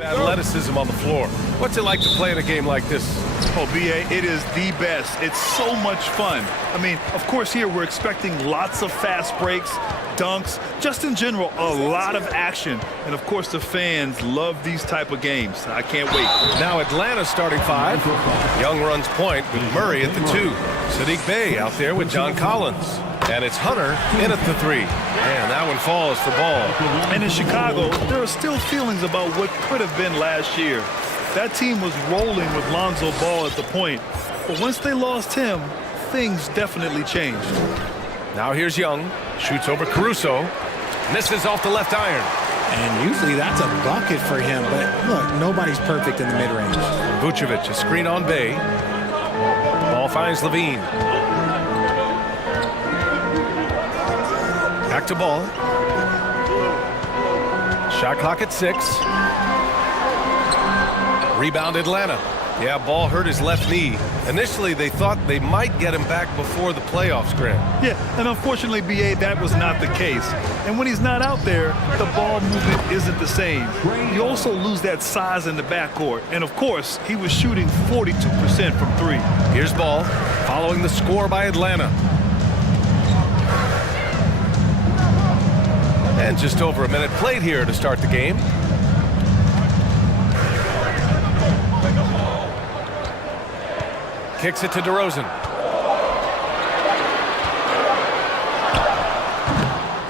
Athleticism on the floor. What's it like to play in a game like this? Oh, B.A., it is the best. It's so much fun. I mean, of course, here we're expecting lots of fast breaks, dunks, just in general, a lot of action. And, of course, the fans love these type of games. I can't wait. Now Atlanta's starting five. Young runs point with Murray at the 2. Sadiq Bey out there with John Collins. And it's Hunter in at the 3. And that one falls for ball. And in Chicago, there are still feelings about what could have been last year. That team was rolling with Lonzo Ball at the point. But once they lost him, things definitely changed. Now here's Young. Shoots over Caruso. Misses off the left iron. And usually that's a bucket for him. But look, nobody's perfect in the mid-range. Vucevic, a screen on Bey. Ball finds Levine. Back to Ball. Shot clock at 6. Rebound Atlanta. Yeah, Ball hurt his left knee. Initially, they thought they might get him back before the playoffs, Grant. Yeah, and unfortunately, B.A., that was not the case. And when he's not out there, the ball movement isn't the same. You also lose that size in the backcourt. And, of course, he was shooting 42% from 3. Here's Ball, following the score by Atlanta. And just over a minute played here to start the game. Kicks it to DeRozan.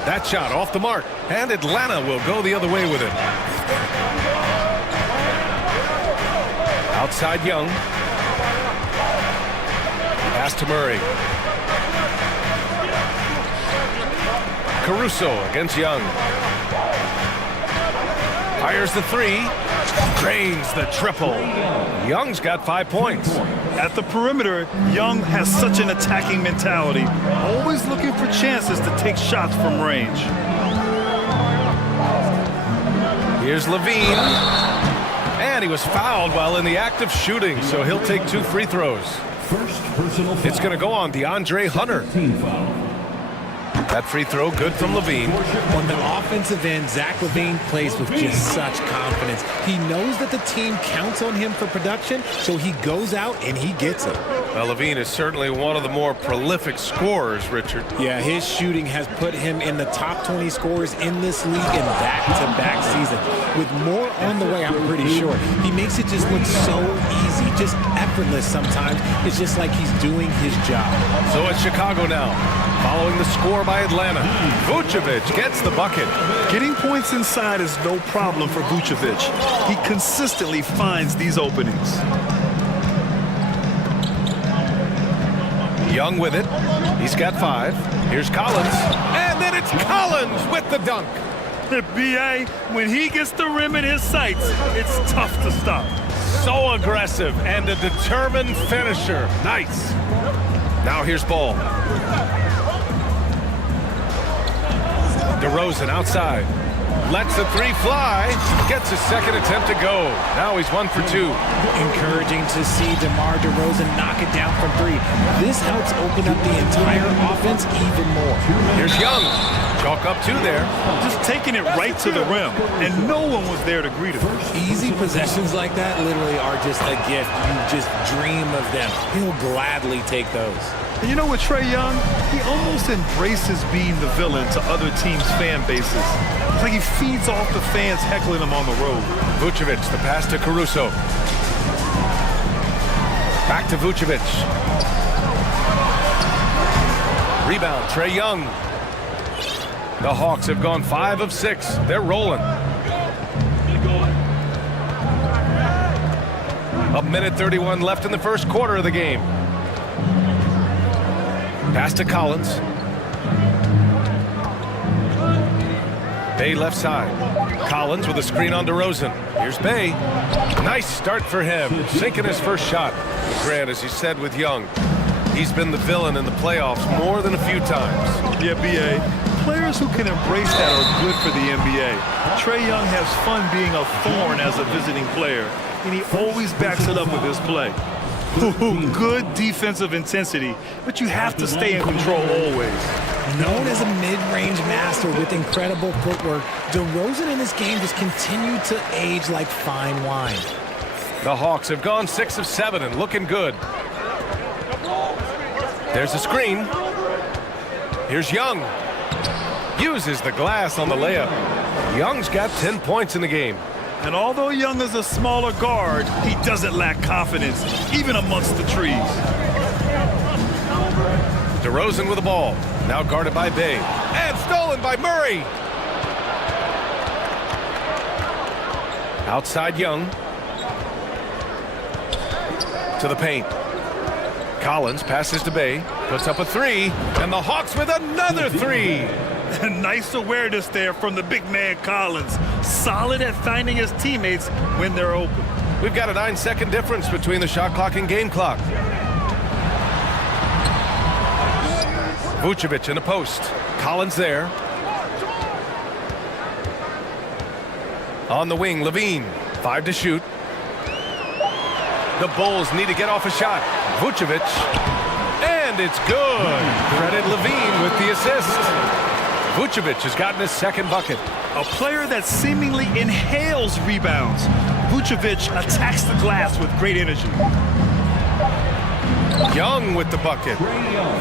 That shot off the mark. And Atlanta will go the other way with it. Outside Young. Pass to Murray. Caruso against Young. Fires the 3. Drains the triple. Young's got 5 points. At the perimeter, Young has such an attacking mentality, always looking for chances to take shots from range. Here's Levine. And he was fouled while in the act of shooting, so he'll take 2 free throws. It's going to go on DeAndre Hunter. That free throw good from Levine. On the offensive end, Zach LaVine plays with just such confidence. He knows that the team counts on him for production, so he goes out and he gets it. Well, Levine is certainly one of the more prolific scorers, Richard. Yeah, his shooting has put him in the top 20 scorers in this league in back-to-back seasons. With more on the way, I'm pretty sure. He makes it just look so easy, just effortless sometimes. It's just like he's doing his job. So it's Chicago now, following the score by Atlanta. Vucevic gets the bucket. Getting points inside is no problem for Vucevic. He consistently finds these openings. Young with it. He's got 5. Here's Collins. And then it's Collins with the dunk. B.A., when he gets the rim in his sights, it's tough to stop. So aggressive and a determined finisher. Nice. Now here's Ball. DeRozan outside. Lets the 3 fly. Gets his second attempt to go. Now he's 1 for 2. Encouraging to see DeMar DeRozan knock it down from 3. This helps open up the entire offense even more. Here's Young. Chalk up 2 there. Just taking it right to the rim, and no one was there to greet him. Easy possessions like that literally are just a gift. You just dream of them. He'll gladly take those. And you know what, Trae Young? He almost embraces being the villain to other teams' fan bases. It's like he feeds off the fans heckling him on the road. Vucevic, the pass to Caruso. Back to Vucevic. Rebound, Trae Young. The Hawks have gone 5 of 6. They're rolling. A minute 31 left in the first quarter of the game. Pass to Collins. Bey left side. Collins with a screen on DeRozan. Here's Bey. Nice start for him. Sinking his first shot. Grant, as you said with Young, he's been the villain in the playoffs more than a few times. Yeah, B.A., players who can embrace that are good for the NBA. Trae Young has fun being a thorn as a visiting player, and he always backs it up with his play. Good defensive intensity, but you have to stay in control always. Known as a mid-range master with incredible footwork, DeRozan in this game just continued to age like fine wine. The Hawks have gone 6 of 7 and looking good. There's a screen. Here's Young. Uses the glass on the layup. Young's got 10 points in the game. And although Young is a smaller guard, he doesn't lack confidence, even amongst the trees. DeRozan with the ball. Now guarded by Bay. And stolen by Murray. Outside Young. To the paint. Collins passes to Bay. Puts up a three. And the Hawks with another three. Nice awareness there from the big man Collins. Solid at finding his teammates when they're open. We've got a 9-second difference between the shot clock and game clock. Vucevic in the post. Collins there. On the wing, Levine. 5 to shoot. The Bulls need to get off a shot. Vucevic. And it's good. Credit Levine with the assist. Vucevic has gotten his second bucket. A player that seemingly inhales rebounds. Vucevic attacks the glass with great energy. Young with the bucket.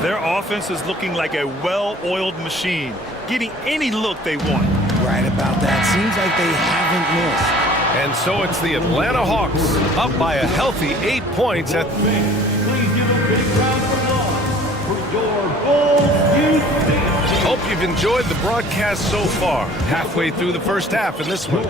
Their offense is looking like a well-oiled machine, getting any look they want. Right about that. Seems like they haven't missed. And so it's the Atlanta Hawks up by a healthy 8 points at... Please give a big round of applause for your Bulls Youth Team. Hope you've enjoyed the broadcast so far. Halfway through the first half in this one.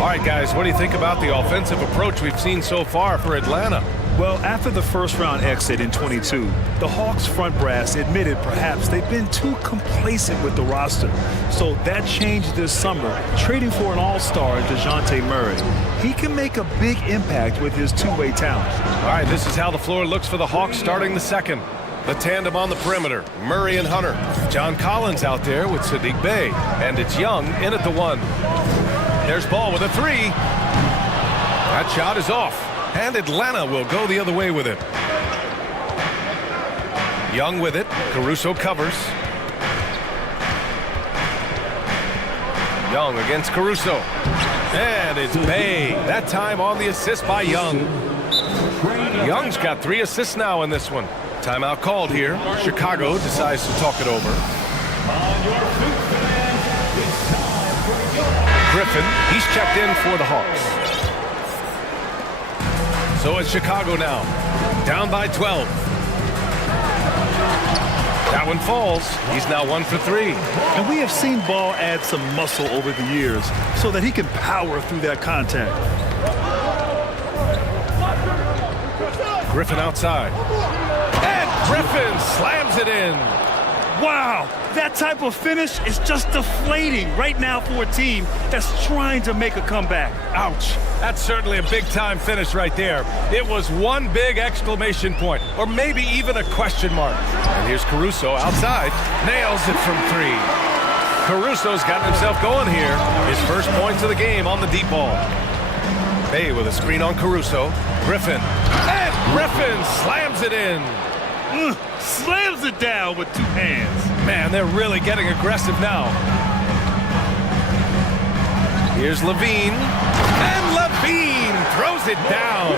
All right, guys, what do you think about the offensive approach we've seen so far for Atlanta? Well, after the first-round exit in 22, the Hawks front brass admitted perhaps they've been too complacent with the roster. So that changed this summer, trading for an all-star in DeJounte Murray. He can make a big impact with his two-way talent. All right, this is how the floor looks for the Hawks starting the second. The tandem on the perimeter, Murray and Hunter. John Collins out there with Sadiq Bey. And it's Young in at the 1. There's Ball with a 3. That shot is off. And Atlanta will go the other way with it. Young with it. Caruso covers. Young against Caruso. And it's Bey. That time on the assist by Young. Young's got 3 assists now in this one. Timeout called here. Chicago decides to talk it over. Griffin, he's checked in for the Hawks. So it's Chicago now, down by 12. That one falls. He's now 1 for 3. And we have seen Ball add some muscle over the years so that he can power through that contact. Griffin outside. And Griffin slams it in. Wow, that type of finish is just deflating right now for a team that's trying to make a comeback. Ouch. That's certainly a big-time finish right there. It was one big exclamation point, or maybe even a question mark. And here's Caruso outside. Nails it from 3. Caruso's gotten himself going here. His first points of the game on the deep ball. Bey with a screen on Caruso. Griffin. And Griffin slams it in. Slams it down with 2 hands. Man, they're really getting aggressive now. Here's Levine. And Levine throws it down.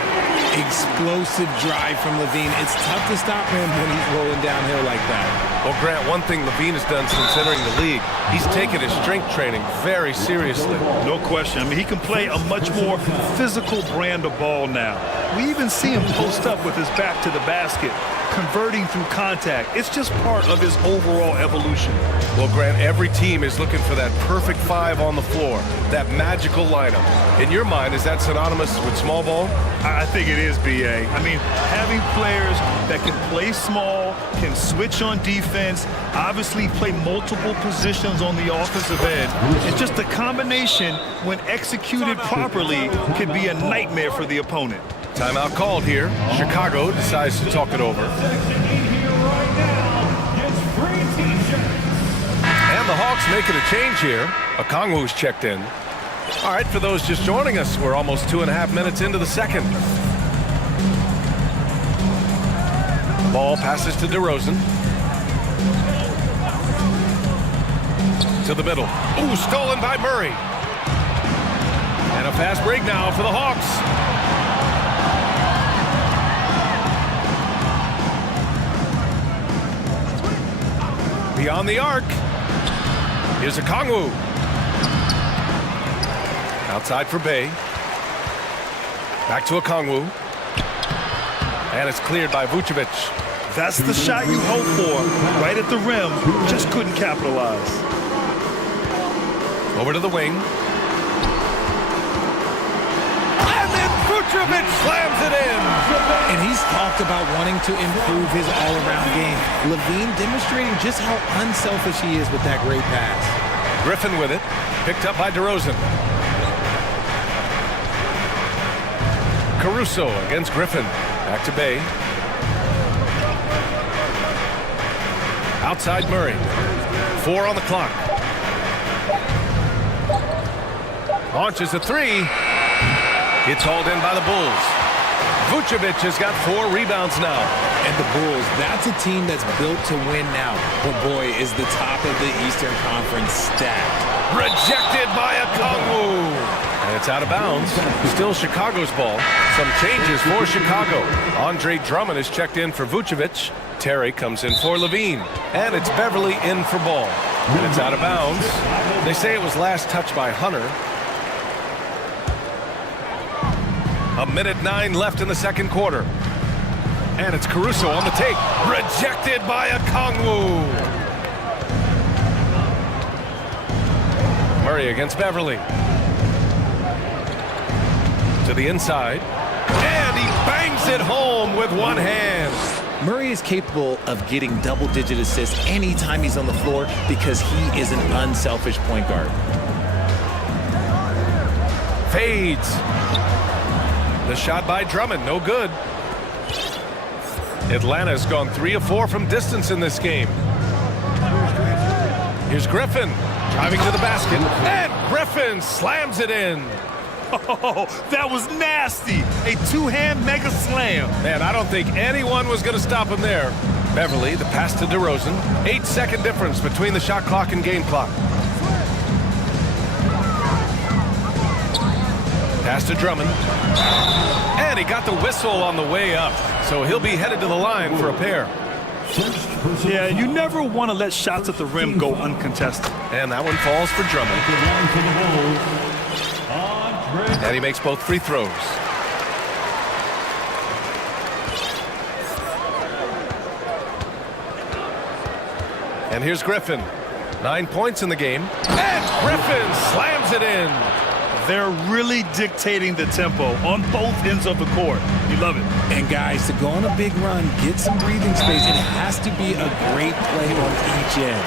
Explosive drive from Levine. It's tough to stop him when he's rolling downhill like that. Well, Grant, one thing Levine has done since entering the league, he's taken his strength training very seriously. No question. I mean, he can play a much more physical brand of ball now. We even see him post up with his back to the basket, converting through contact. It's just part of his overall evolution. Well, Grant, every team is looking for that perfect 5 on the floor, that magical lineup. In your mind, is that synonymous with small ball? I think it is, B.A. I mean, having players that can play small, can switch on defense, obviously play multiple positions on the offensive end. It's just a combination, when executed properly, can be a nightmare for the opponent. Timeout called here. Chicago decides to talk it over. And the Hawks making a change here. Okongwu's checked in. All right, for those just joining us, we're almost 2.5 minutes into the second. Ball passes to DeRozan. To the middle. Ooh, stolen by Murray. And a fast break now for the Hawks. Beyond the arc. Here's a Kongwu. Outside for Bay. Back to a Kongwu. And it's cleared by Vucevic. That's the shot you hope for. Right at the rim. Just couldn't capitalize. Over to the wing. And then Vucevic slams it in. And he's talked about wanting to improve his all-around game. Levine demonstrating just how unselfish he is with that great pass. Griffin with it. Picked up by DeRozan. Caruso against Griffin. Back to Bay. Outside Murray. 4 on the clock. Launches a 3. It's hauled in by the Bulls. Vucevic has got 4 rebounds now. And the Bulls, that's a team that's built to win now. But boy, is the top of the Eastern Conference stacked. Rejected by a Kongwu. And it's out of bounds. Still Chicago's ball. Some changes for Chicago. Andre Drummond is checked in for Vucevic. Terry comes in for Levine. And it's Beverly in for ball. And it's out of bounds. They say it was last touched by Hunter. 1:09 left in the second quarter. And it's Caruso on the take. Rejected by a Kongwu. Murray against Beverly. To the inside. And he bangs it home with one hand. Murray is capable of getting double-digit assists anytime he's on the floor because he is an unselfish point guard. Fades. The shot by Drummond, no good. Atlanta's gone 3 of 4 from distance in this game. Here's Griffin driving to the basket. And Griffin slams it in. Oh, that was nasty. A 2-hand mega slam. Man, I don't think anyone was going to stop him there. Beverly, the pass to DeRozan. 8-second difference between the shot clock and game clock. Pass to Drummond. And he got the whistle on the way up. So he'll be headed to the line for a pair. Yeah, you never want to let shots at the rim go uncontested. And that one falls for Drummond. And he makes both free throws. And here's Griffin. 9 points in the game. And Griffin slams it in. They're really dictating the tempo on both ends of the court. You love it. And guys, to go on a big run, get some breathing space, it has to be a great play on each end.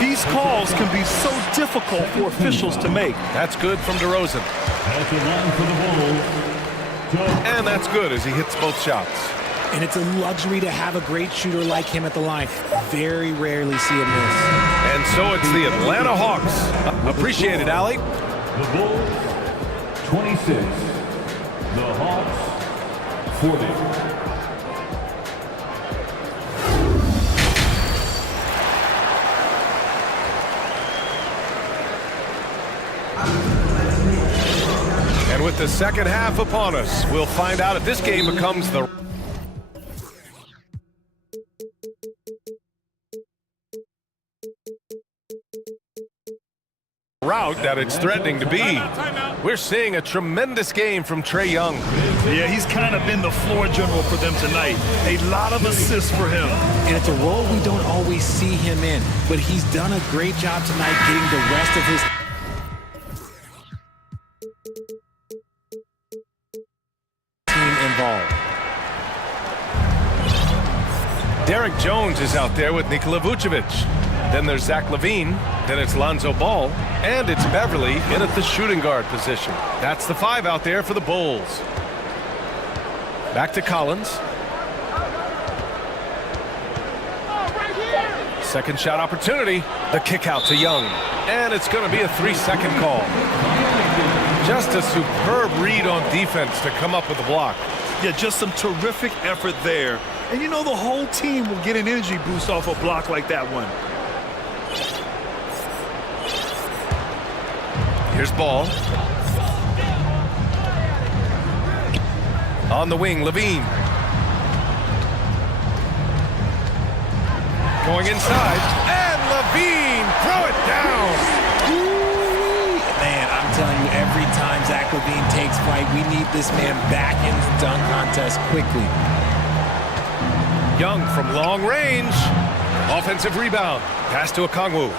These calls can be so difficult for officials to make. That's good from DeRozan. At the line for the Bulls. And that's good as he hits both shots. And it's a luxury to have a great shooter like him at the line. Very rarely see him miss. And so it's the Atlanta Hawks. Appreciate it, Allie. The Bulls, 26. The Hawks, 40. And with the second half upon us, we'll find out if this game becomes the route that it's threatening to be. We're seeing a tremendous game from Trae Young. Yeah, he's kind of been the floor general for them tonight. A lot of assists for him. And it's a role we don't always see him in, but he's done a great job tonight getting the rest of his team involved. Derek Jones is out there with Nikola Vucevic. Then there's Zach LaVine. Then it's Lonzo Ball. And it's Beverly in at the shooting guard position. That's the 5 out there for the Bulls. Back to Collins. Second shot opportunity. The kick out to Young. And it's going to be a 3-second call. Just a superb read on defense to come up with the block. Yeah, just some terrific effort there. And you know the whole team will get an energy boost off a block like that one. Here's Ball. On the wing, Levine. Going inside, and Levine, throw it down. Man, I'm telling you, every time Zach Levine takes flight, we need this man back in the dunk contest quickly. Young from long range. Offensive rebound. Pass to Okongwu.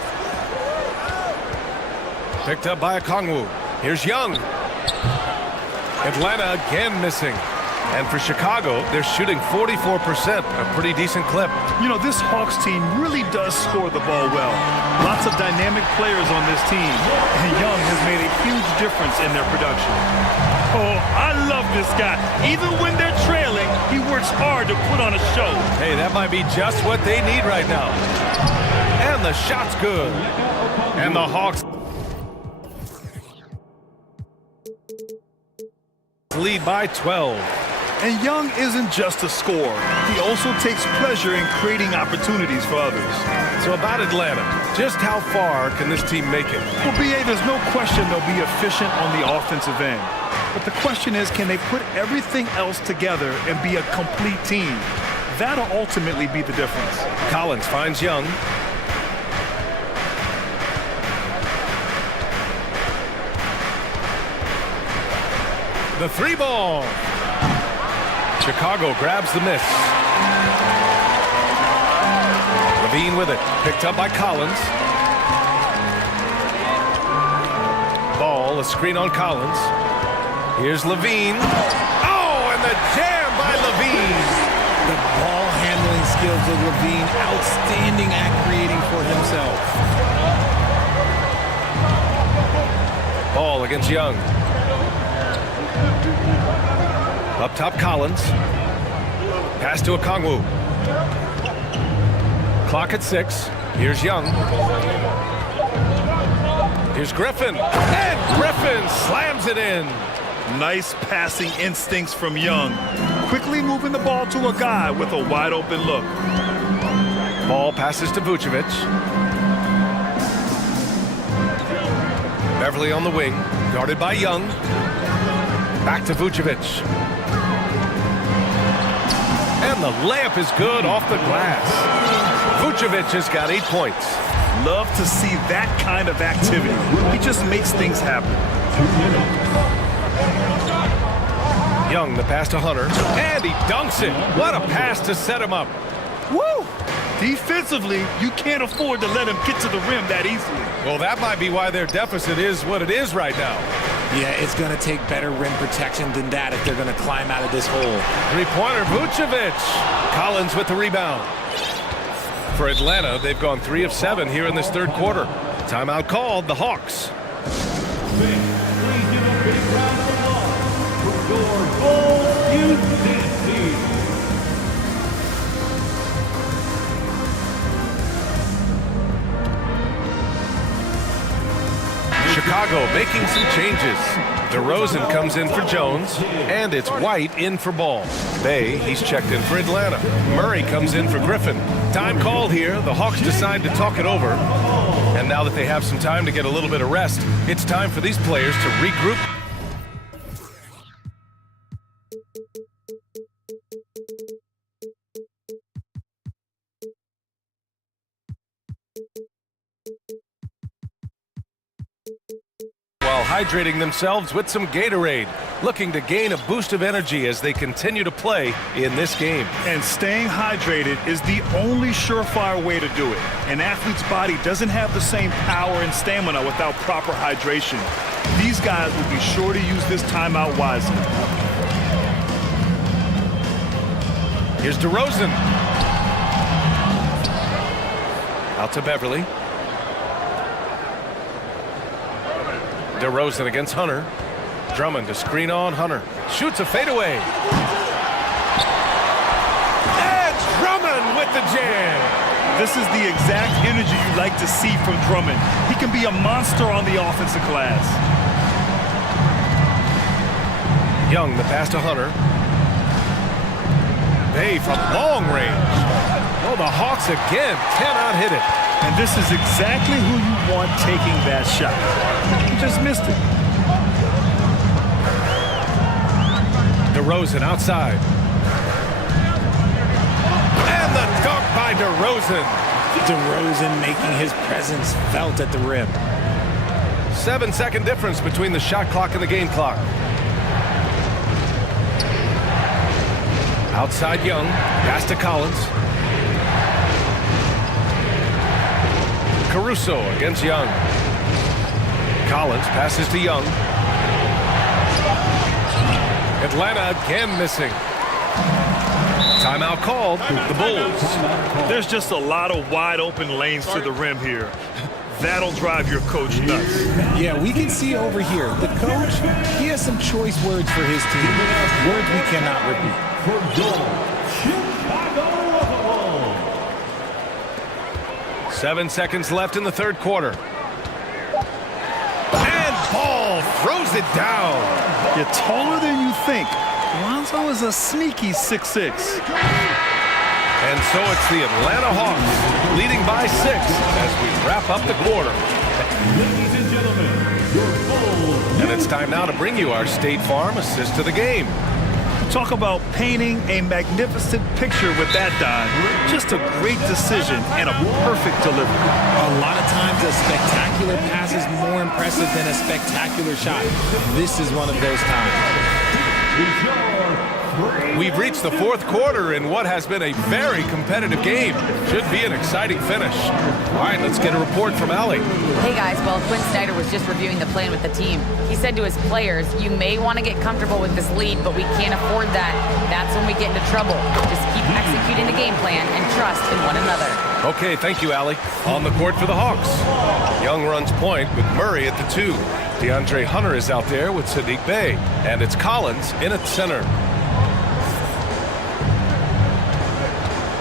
Picked up by Okongwu. Here's Young. Atlanta again missing. And for Chicago, they're shooting 44%, a pretty decent clip. You know, this Hawks team really does score the ball well. Lots of dynamic players on this team, and Young has made a huge difference in their production. Oh, I love this guy. Even when they're trailing, he works hard to put on a show. Hey, that might be just what they need right now. And the shot's good. And the Hawks lead by 12. And Young isn't just a scorer. He also takes pleasure in creating opportunities for others. So about Atlanta, just how far can this team make it? Well, B.A., there's no question they'll be efficient on the offensive end. But the question is, can they put everything else together and be a complete team? That'll ultimately be the difference. Collins finds Young. The three ball. Chicago grabs the miss. Levine with it. Picked up by Collins. Ball, a screen on Collins. Here's Levine. Oh, and the jam by Levine. The ball handling skills of Levine, outstanding at creating for himself. Ball against Young. Up top, Collins. Pass to Okongwu. Clock at 6. Here's Young. Here's Griffin. And Griffin slams it in. Nice passing instincts from Young. Quickly moving the ball to a guy with a wide open look. Ball passes to Vucevic. Beverly on the wing. Guarded by Young. Back to Vucevic. And the layup is good off the glass. Vucevic has got 8 points. Love to see that kind of activity. He just makes things happen. Young, the pass to Hunter. And he dunks it. What a pass to set him up. Woo! Defensively, you can't afford to let him get to the rim that easily. Well, that might be why their deficit is what it is right now. Yeah, it's going to take better rim protection than that if they're going to climb out of this hole. Three-pointer, Vucevic. Collins with the rebound. For Atlanta, they've gone 3 of 7 here in this third quarter. Timeout called, the Hawks. Please give a big round of applause for your Bulls Houston team. Chicago making some changes. DeRozan comes in for Jones, and it's White in for Ball. Bay, he's checked in for Atlanta. Murray comes in for Griffin. Time called here. The Hawks decide to talk it over. And now that they have some time to get a little bit of rest, it's time for these players to regroup. While hydrating themselves with some Gatorade, looking to gain a boost of energy as they continue to play in this game. And staying hydrated is the only surefire way to do it. An athlete's body doesn't have the same power and stamina without proper hydration. These guys will be sure to use this timeout wisely. Here's DeRozan. Out to Beverly. DeRozan against Hunter. Drummond to screen on Hunter. Shoots a fadeaway. And Drummond with the jam. This is the exact energy you like to see from Drummond. He can be a monster on the offensive glass. Young, the pass to Hunter. Bay from long range. Oh, the Hawks again cannot hit it. And this is exactly who you want taking that shot. He just missed it. DeRozan outside. And the dunk by DeRozan. DeRozan making his presence felt at the rim. 7-second difference between the shot clock and the game clock. Outside Young, pass to Collins. Caruso against Young. Collins passes to Young. Atlanta again missing. Timeout called, the Bulls. There's just a lot of wide open lanes to the rim here. That'll drive your coach nuts. Yeah, we can see over here, the coach, he has some choice words for his team. Words we cannot repeat. For goal, Chicago. 7 seconds left in the third quarter. And Ball throws it down. You're taller than you think. Lonzo is a sneaky 6'6". And so it's the Atlanta Hawks leading by 6 as we wrap up the quarter. Ladies and gentlemen, your Bulls. And it's time now to bring you our State Farm assist to the game. Talk about painting a magnificent picture with that dive. Just a great decision and a perfect delivery. A lot of times a spectacular pass is more impressive than a spectacular shot. This is one of those times. We've reached the fourth quarter in what has been a very competitive game. Should be an exciting finish. All right, let's get a report from Allie. Hey guys, well, Quinn Snyder was just reviewing the plan with the team. He said to his players, you may want to get comfortable with this lead, but we can't afford that. That's when we get into trouble. Just keep executing the game plan and trust in one another. Okay, thank you, Allie. On the court for the Hawks. Young runs point with Murray at the 2. DeAndre Hunter is out there with Sadiq Bey. And it's Collins in at center.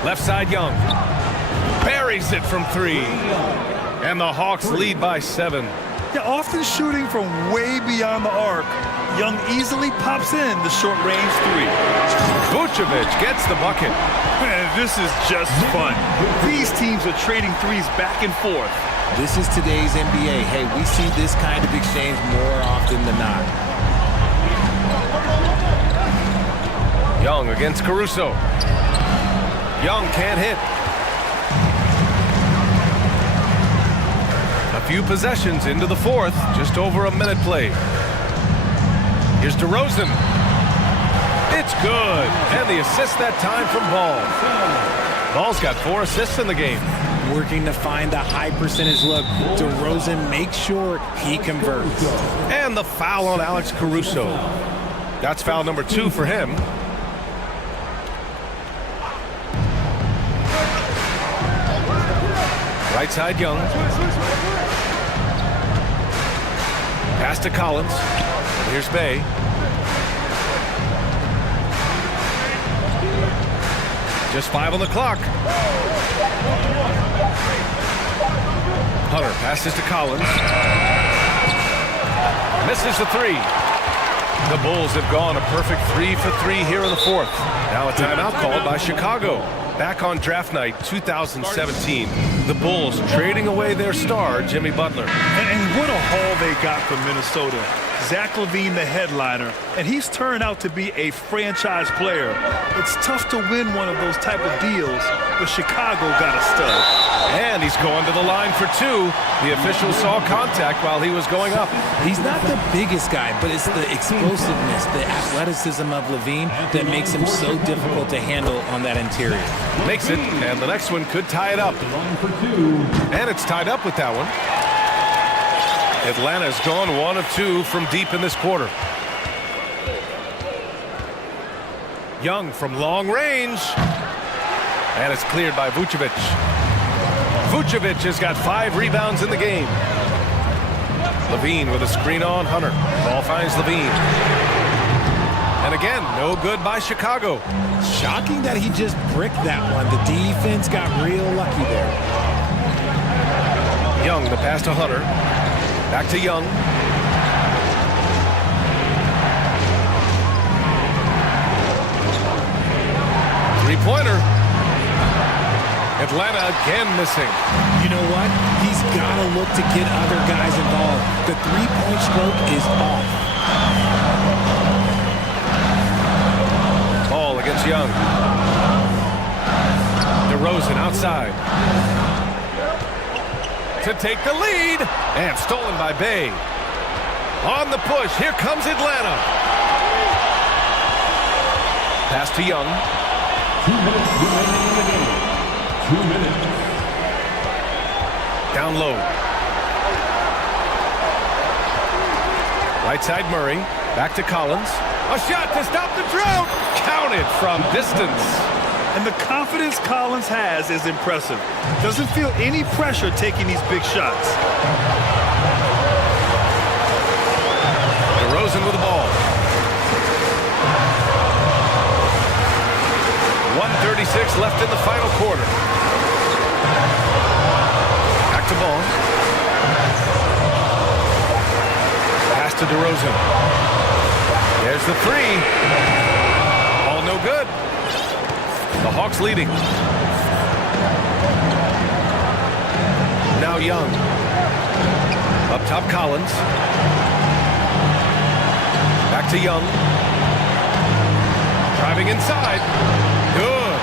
Left side, Young. Buries it from 3. And the Hawks lead by 7. Yeah, often shooting from way beyond the arc, Young easily pops in the short-range 3. Vucevic gets the bucket. Man, this is just fun. These teams are trading threes back and forth. This is today's NBA. Hey, we see this kind of exchange more often than not. Young against Caruso. Young can't hit. A few possessions into the fourth, just over a minute played. Here's DeRozan. It's good. And the assist that time from Ball. Ball's got 4 assists in the game. Working to find a high percentage look. DeRozan makes sure he converts. And the foul on Alex Caruso. That's foul number 2 for him. Right side, Young. Pass to Collins. Here's Bey. Just 5 on the clock. Hunter passes to Collins. Misses the 3. The Bulls have gone a perfect 3 for 3 here in the fourth. Now a timeout called by Chicago. Back on draft night 2017, the Bulls trading away their star, Jimmy Butler. And what a haul they got from Minnesota. Zach LaVine, the headliner, and he's turned out to be a franchise player. It's tough to win one of those type of deals, but Chicago got a stud. And he's going to the line for 2. The officials saw contact while he was going up. He's not the biggest guy, but it's the explosiveness, the athleticism of LaVine that makes him so difficult to handle on that interior. Makes it, and the next one could tie it up. And it's tied up with that one. Atlanta's gone 1 of 2 from deep in this quarter. Young from long range. And it's cleared by Vucevic. Vucevic has got 5 rebounds in the game. LaVine with a screen on Hunter. Ball finds LaVine. And again, no good by Chicago. Shocking that he just bricked that one. The defense got real lucky there. Young, the pass to Hunter. Back to Young. Three-pointer. Atlanta again missing. You know what? He's got to look to get other guys involved. The three-point stroke is off. Ball against Young. DeRozan outside. To take the lead. And stolen by Bay. On the push. Here comes Atlanta. Pass to Young. 2 minutes remaining in the game. 2 minutes. Down low. Right side Murray. Back to Collins. A shot to stop the drought. Counted from distance. And the confidence Collins has is impressive. Doesn't feel any pressure taking these big shots. DeRozan with the ball. 1:36 left in the final quarter. Back to ball. Pass to DeRozan. There's the three. All no good. The Hawks leading. Now Young. Up top Collins. Back to Young. Driving inside. Good.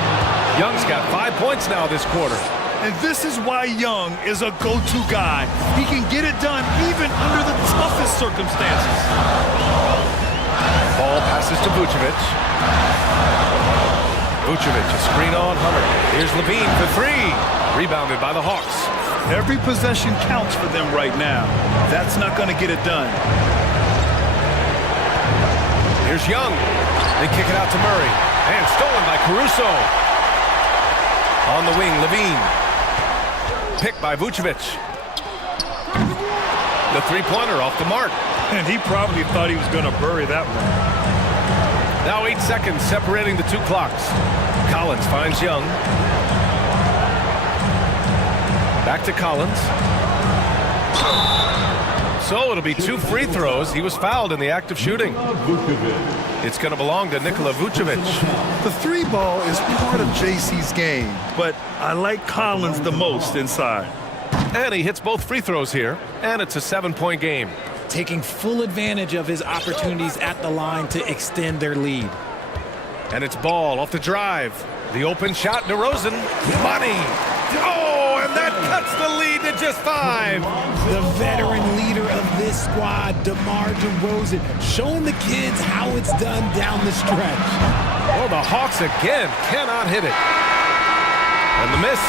Young's got 5 points now this quarter. And this is why Young is a go-to guy. He can get it done even under the toughest circumstances. Ball passes to Vucevic. Vucevic, a screen on Hunter. Here's Levine for three. Rebounded by the Hawks. Every possession counts for them right now. That's not going to get it done. Here's Young. They kick it out to Murray. And stolen by Caruso. On the wing, Levine. Picked by Vucevic. The three-pointer off the mark. And he probably thought he was going to bury that one. Now 8 seconds separating the two clocks. Collins finds Young. Back to Collins. So it'll be 2 free throws. He was fouled in the act of shooting. It's going to belong to Nikola Vucevic. The three ball is part of JC's game, but I like Collins the most inside. And he hits both free throws here, and it's a 7-point game. Taking full advantage of his opportunities at the line to extend their lead. And it's Ball off the drive. The open shot, DeRozan. Money. Oh, and that cuts the lead to just 5. The veteran leader of this squad, DeMar DeRozan, showing the kids how it's done down the stretch. Oh, the Hawks again cannot hit it. And the miss.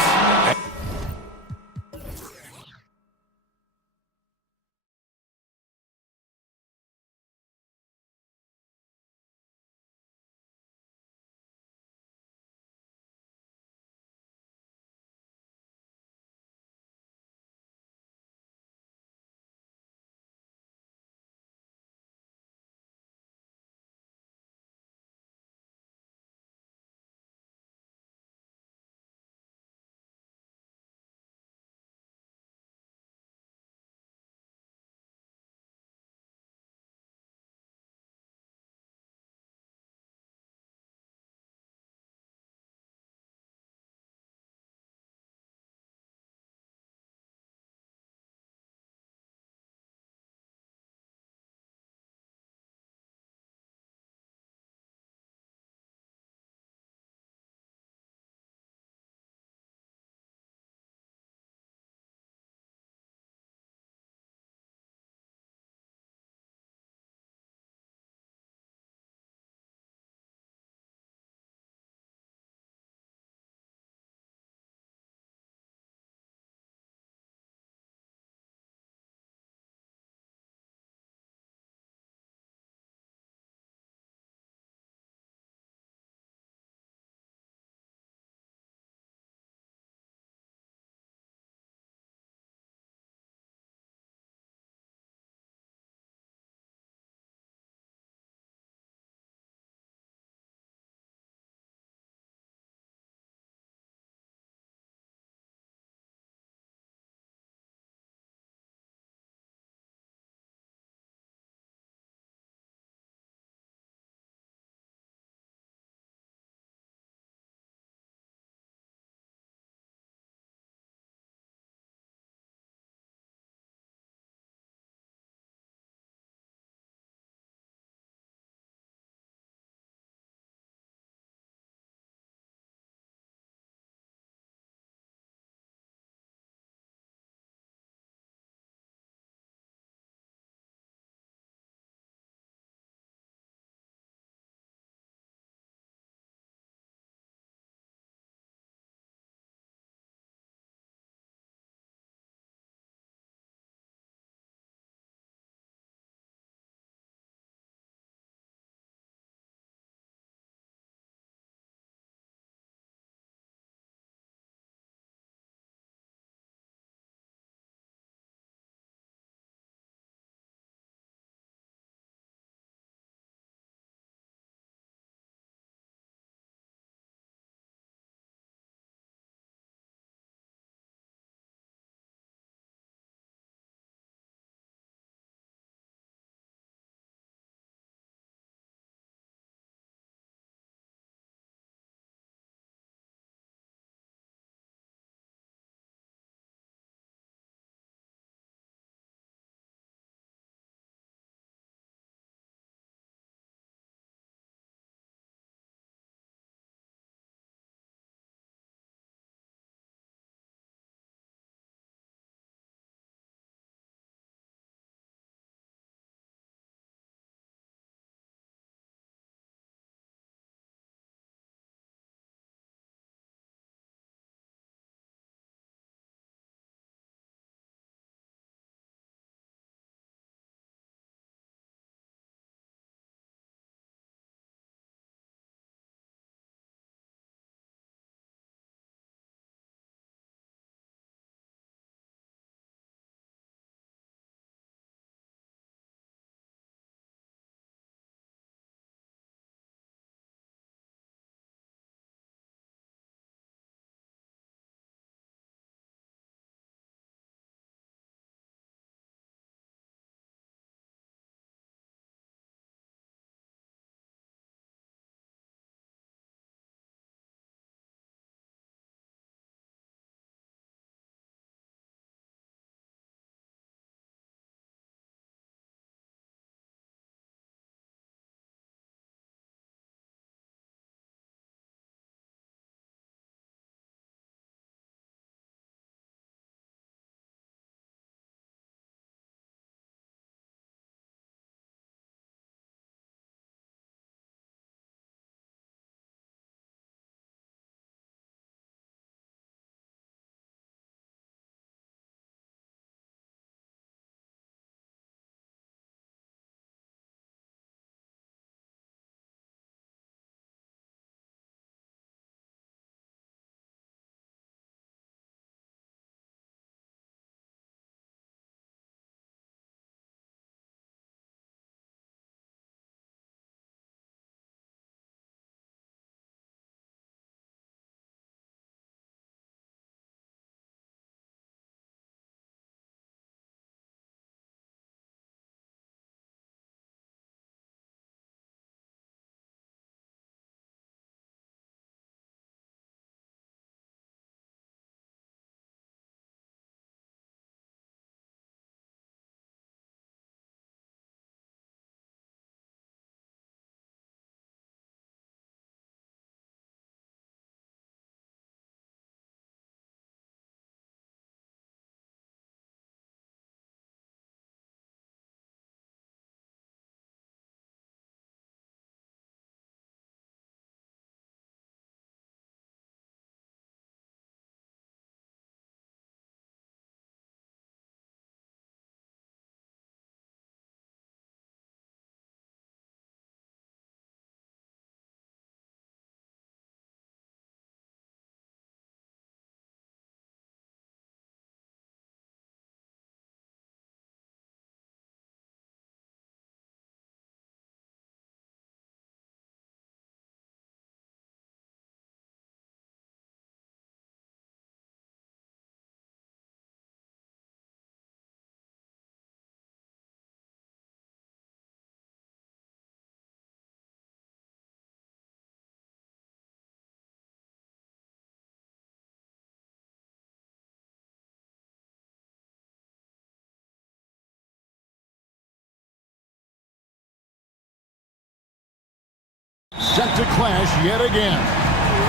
Set to clash yet again.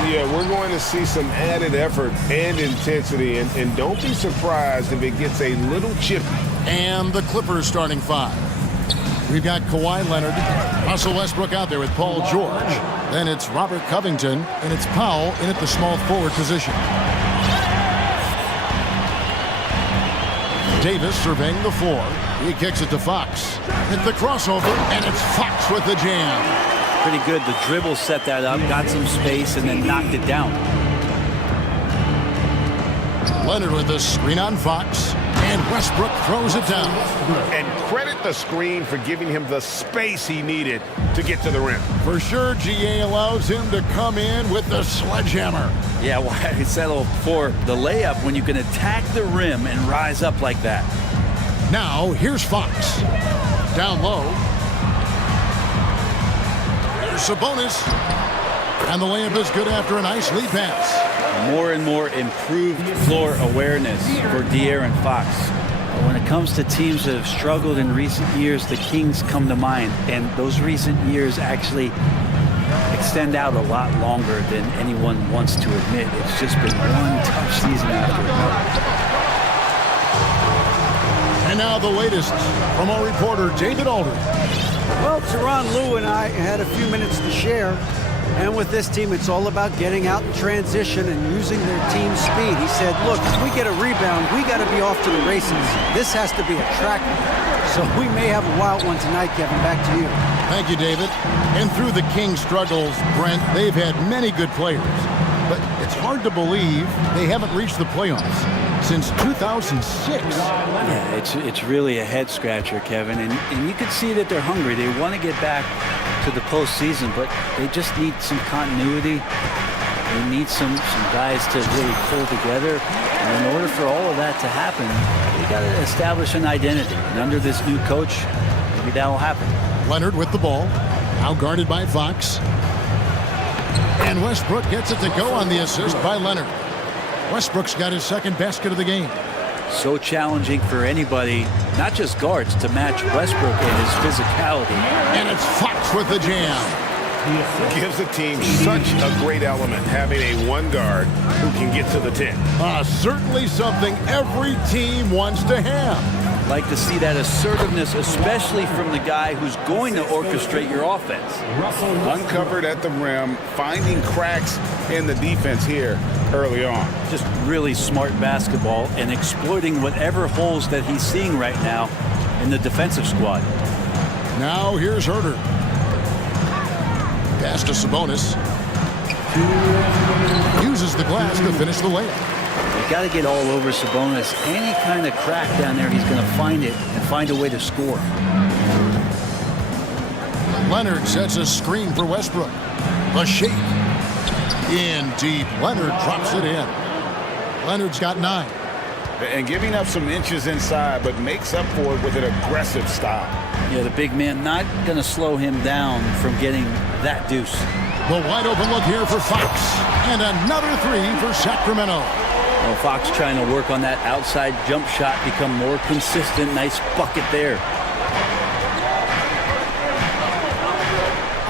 Yeah, we're going to see some added effort and intensity, and don't be surprised if it gets a little chippy. And the Clippers starting five. We've got Kawhi Leonard, Russell Westbrook out there with Paul George. Then it's Robert Covington, and it's Powell in at the small forward position. Davis surveying the floor. He kicks it to Fox. Hit the crossover, and it's Fox with the jam. Pretty good. The dribble set that up, got some space, and then knocked it down. Leonard with the screen on Fox, and Westbrook throws it down. And credit the screen for giving him the space he needed to get to the rim. For sure, GA allows him to come in with the sledgehammer. Yeah, well, I settled for the layup when you can attack the rim and rise up like that. Now, here's Fox. Down low. Here's Sabonis. And the layup is good after a nice lead pass. More and more improved floor awareness for De'Aaron Fox. When it comes to teams that have struggled in recent years, the Kings come to mind, and those recent years actually extend out a lot longer than anyone wants to admit. It's just been one tough season after another. And now the latest from our reporter, David Alder. Well, Teron Lou and I had a few minutes to share. And with this team, it's all about getting out in transition and using their team speed. He said, look, if we get a rebound, we got to be off to the races. This has to be a track meet. So we may have a wild one tonight, Kevin. Back to you. Thank you, David. And through the Kings' struggles, Brent, they've had many good players. But it's hard to believe they haven't reached the playoffs since 2006. Yeah, it's really a head scratcher, Kevin. And you can see that they're hungry. They want to get back to the postseason, but they just need some continuity. They need some guys to really pull together. And in order for all of that to happen, they got to establish an identity. And under this new coach, maybe that'll happen. Leonard with the ball, now guarded by Fox. And Westbrook gets it to go on the assist by Leonard. Westbrook's got his second basket of the game. So challenging for anybody, not just guards, to match Westbrook in his physicality. And it's Fox with the jam. Gives the team such a great element, having a one guard who can get to the 10. Certainly something every team wants to have. Like to see that assertiveness, especially from the guy who's going to orchestrate your offense. Uncovered at the rim, finding cracks in the defense here early on. Just really smart basketball and exploiting whatever holes that he's seeing right now in the defensive squad. Now here's Herter. Pass to Sabonis. Uses the glass to finish the layup. You got to get all over Sabonis. Any kind of crack down there, he's going to find it and find a way to score. Leonard sets a screen for Westbrook. The shape. In deep. Leonard drops it in. Leonard's got 9. And giving up some inches inside, but makes up for it with an aggressive style. Yeah, the big man not going to slow him down from getting that deuce. The wide open look here for Fox. And another 3 for Sacramento. Well, Fox trying to work on that outside jump shot, become more consistent. Nice bucket there.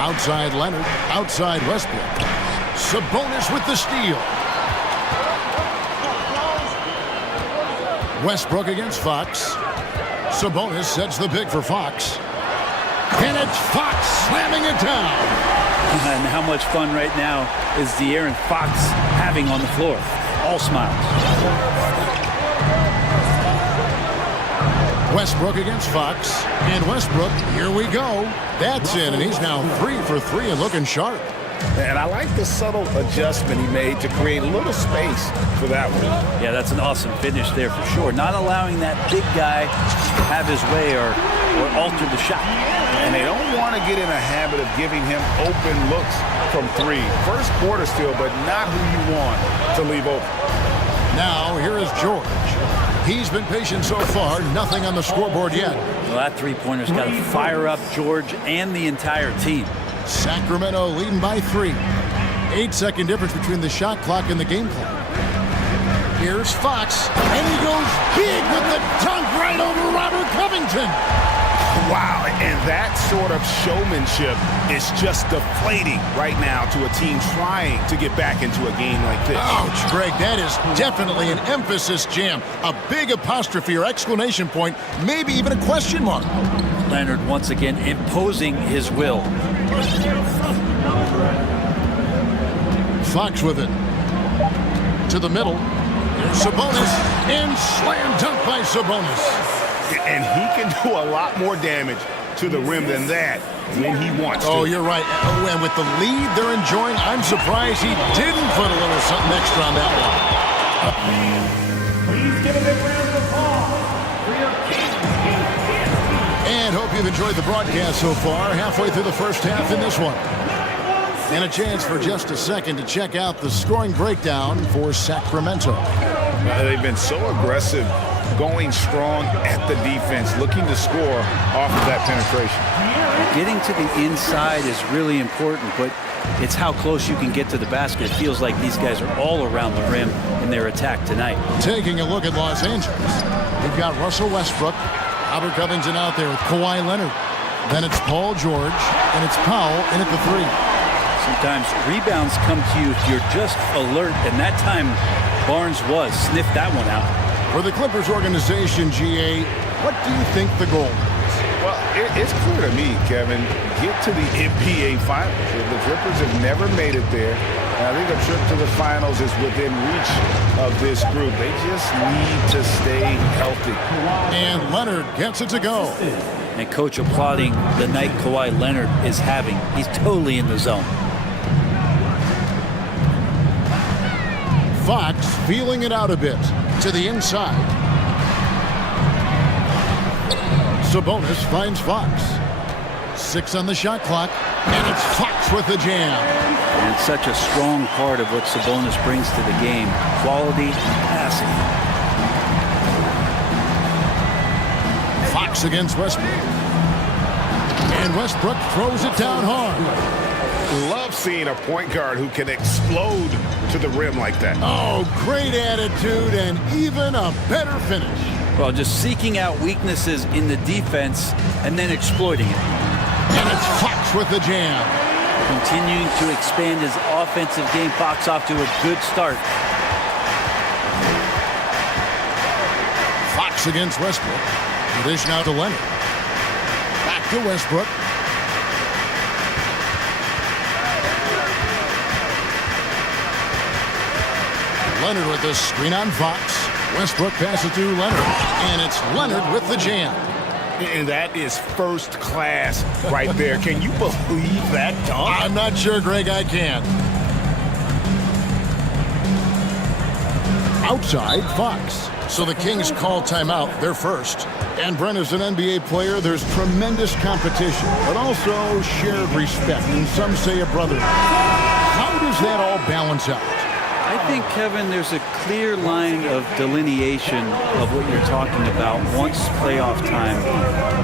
Outside Leonard, outside Westbrook. Sabonis with the steal. Westbrook against Fox. Sabonis sets the pick for Fox. And it's Fox slamming it down. And how much fun right now is De'Aaron Fox having on the floor? All smiles. Westbrook against Fox. And Westbrook, here we go. That's in, and he's now 3 for 3 and looking sharp. And I like the subtle adjustment he made to create a little space for that one. Yeah, that's an awesome finish there for sure. Not allowing that big guy to have his way or alter the shot. And they don't want to get in a habit of giving him open looks from 3. First quarter still, but not who you want to leave open. Now, here is George. He's been patient so far, nothing on the scoreboard yet. Well, that three-pointer's got to fire up George and the entire team. Sacramento leading by 3. 8-second difference between the shot clock and the game clock. Here's Fox, and he goes big with the dunk right over Robert Covington. Wow, and that sort of showmanship is just deflating right now to a team trying to get back into a game like this. Ouch, Greg, that is definitely an emphasis jam. A big apostrophe or exclamation point, maybe even a question mark. Leonard once again imposing his will. Fox with it. To the middle. Here's Sabonis. And slam dunk by Sabonis. And he can do a lot more damage to the rim than that when he wants to. Oh, you're right. Oh, and with the lead they're enjoying, I'm surprised he didn't put a little something extra on that one. Please give a big round of applause for your And hope you've enjoyed the broadcast so far. Halfway through the first half in this one. And a chance for just a second to check out the scoring breakdown for Sacramento. They've been so aggressive, going strong at the defense, looking to score off of that penetration. Getting to the inside is really important, but it's how close you can get to the basket. It feels like these guys are all around the rim in their attack tonight. Taking a look at Los Angeles, we've got Russell Westbrook, Robert Covington out there with Kawhi Leonard. Then it's Paul George, and it's Powell in at the three. Sometimes rebounds come to you if you're just alert, and that time Barnes was. Sniffed that one out. For the Clippers organization, GA, what do you think the goal is? Well, it's clear to me, Kevin, get to the NBA Finals. The Clippers have never made it there. And I think a trip to the Finals is within reach of this group. They just need to stay healthy. And Leonard gets it to go. And coach applauding the night Kawhi Leonard is having. He's totally in the zone. Fox feeling it out a bit to the inside. Sabonis finds Fox. 6 on the shot clock, and it's Fox with the jam. And it's such a strong part of what Sabonis brings to the game. Quality and passing. Fox against Westbrook. And Westbrook throws it down hard. Love seeing a point guard who can explode to the rim like that. Oh, great attitude and even a better finish. Well, just seeking out weaknesses in the defense and then exploiting it. And it's Fox with the jam. Continuing to expand his offensive game. Fox off to a good start. Fox against Westbrook. The dish now to Leonard. Back to Westbrook. Leonard with the screen on Fox. Westbrook passes to Leonard. And it's Leonard with the jam. And that is first class right there. Can you believe that dunk? I'm not sure, Greg, I can. Outside, Fox. So the Kings call timeout. They're first. And Brent, as an NBA player, there's tremendous competition, but also shared respect, and some say a brotherhood. How does that all balance out? I think, Kevin, there's a clear line of delineation of what you're talking about once playoff time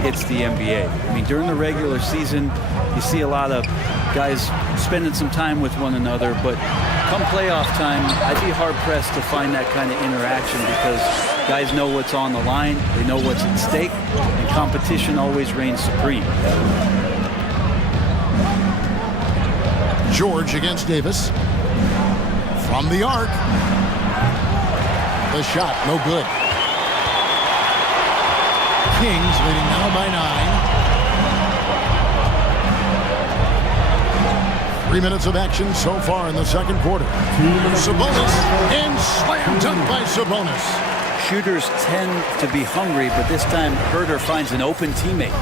hits the NBA. I mean, during the regular season, you see a lot of guys spending some time with one another, but come playoff time, I'd be hard-pressed to find that kind of interaction because guys know what's on the line, they know what's at stake, and competition always reigns supreme. George against Davis. From the arc. The shot, no good. Kings leading now by 9. 3 minutes of action so far in the second quarter. Sabonis and slam dunk by Sabonis. Shooters tend to be hungry, but this time Herter finds an open teammate.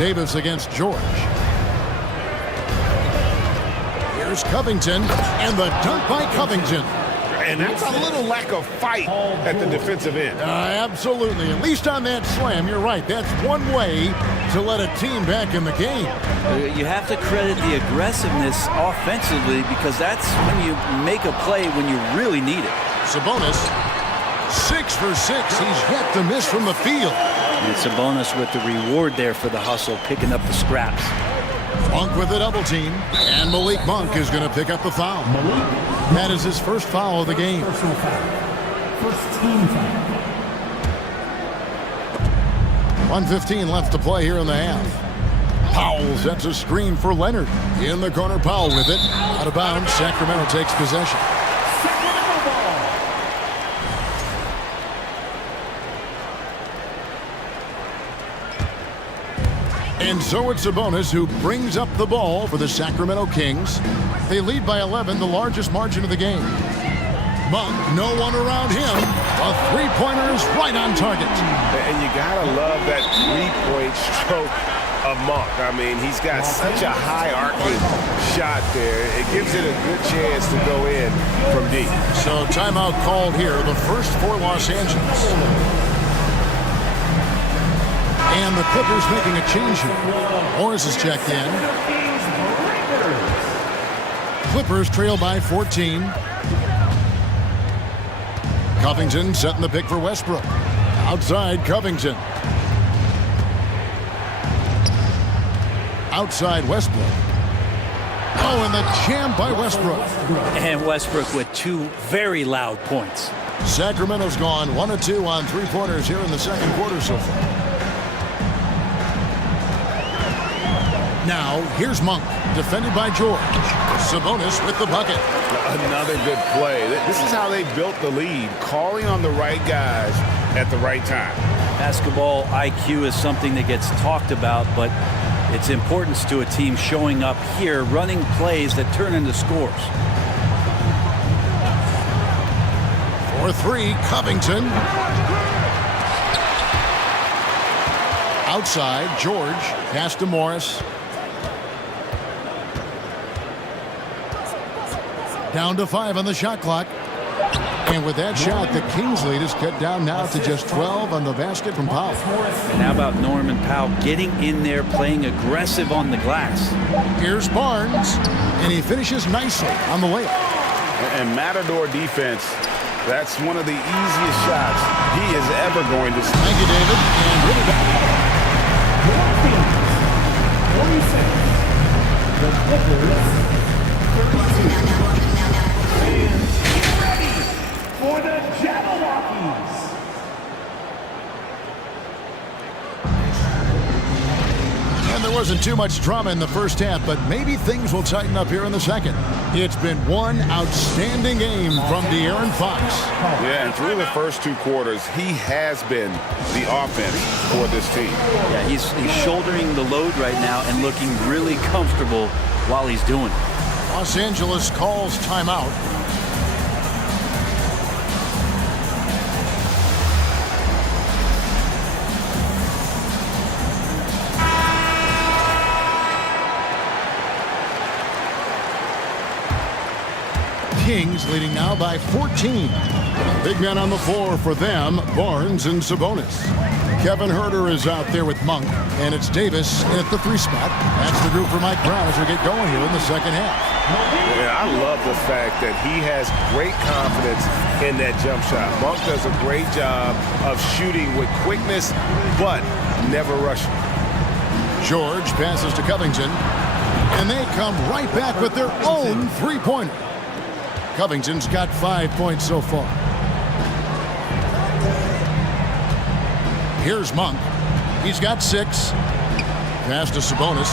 Davis against George. Here's Covington, and the dunk by Covington. And that's a little lack of fight at the defensive end. Absolutely. At least on that slam, you're right. That's one way to let a team back in the game. You have to credit the aggressiveness offensively because that's when you make a play when you really need it. Sabonis, 6 for 6. He's yet to miss from the field. And Sabonis with the reward there for the hustle, picking up the scraps. Monk with a double team, and Malik Monk is going to pick up the foul. That is his first foul of the game. First team foul. 1:15 left to play here in the half. Powell sets a screen for Leonard. In the corner, Powell with it. Out of bounds, Sacramento takes possession. And so it's Sabonis who brings up the ball for the Sacramento Kings. They lead by 11, the largest margin of the game. Monk, no one around him. A three-pointer is right on target. And you gotta love that three-point stroke of Monk. I mean, he's got such a high arcing shot there. It gives it a good chance to go in from deep. So timeout called here, the first for Los Angeles. And the Clippers making a change here. Morris is checked in. Clippers trail by 14. Covington setting the pick for Westbrook. Outside Covington. Outside Westbrook. Oh, and the jam by Westbrook. And Westbrook with two very loud points. Sacramento's gone 1 of 2 on three-pointers here in the second quarter so far. Now, here's Monk, defended by George. Sabonis with the bucket. Another good play. This is how they built the lead, calling on the right guys at the right time. Basketball IQ is something that gets talked about, but its importance to a team showing up here, running plays that turn into scores. For three, Covington. Outside, George. Pass to Morris. Down to 5 on the shot clock. And with that shot, the Kings lead is cut down now to just 12 on the basket from Powell. And how about Norman Powell getting in there, playing aggressive on the glass? Here's Barnes, and he finishes nicely on the layup. And Matador defense, that's one of the easiest shots he is ever going to see. Thank you, David. And really back. The Clippers, 32. And ready for the Jabberwockies. And there wasn't too much drama in the first half, but maybe things will tighten up here in the second. It's been one outstanding game from De'Aaron Fox. Yeah, and through the first two quarters, he has been the offense for this team. Yeah, he's shouldering the load right now and looking really comfortable while he's doing it. Los Angeles calls timeout. Kings leading now by 14. Big men on the floor for them, Barnes and Sabonis. Kevin Huerter is out there with Monk, and it's Davis at the 3 spot. That's the group for Mike Brown as we get going here in the second half. Yeah, I love the fact that he has great confidence in that jump shot. Monk does a great job of shooting with quickness, but never rushing. George passes to Covington, and they come right back with their own three-pointer. Covington's got 5 points so far. Here's Monk. He's got 6. Pass to Sabonis.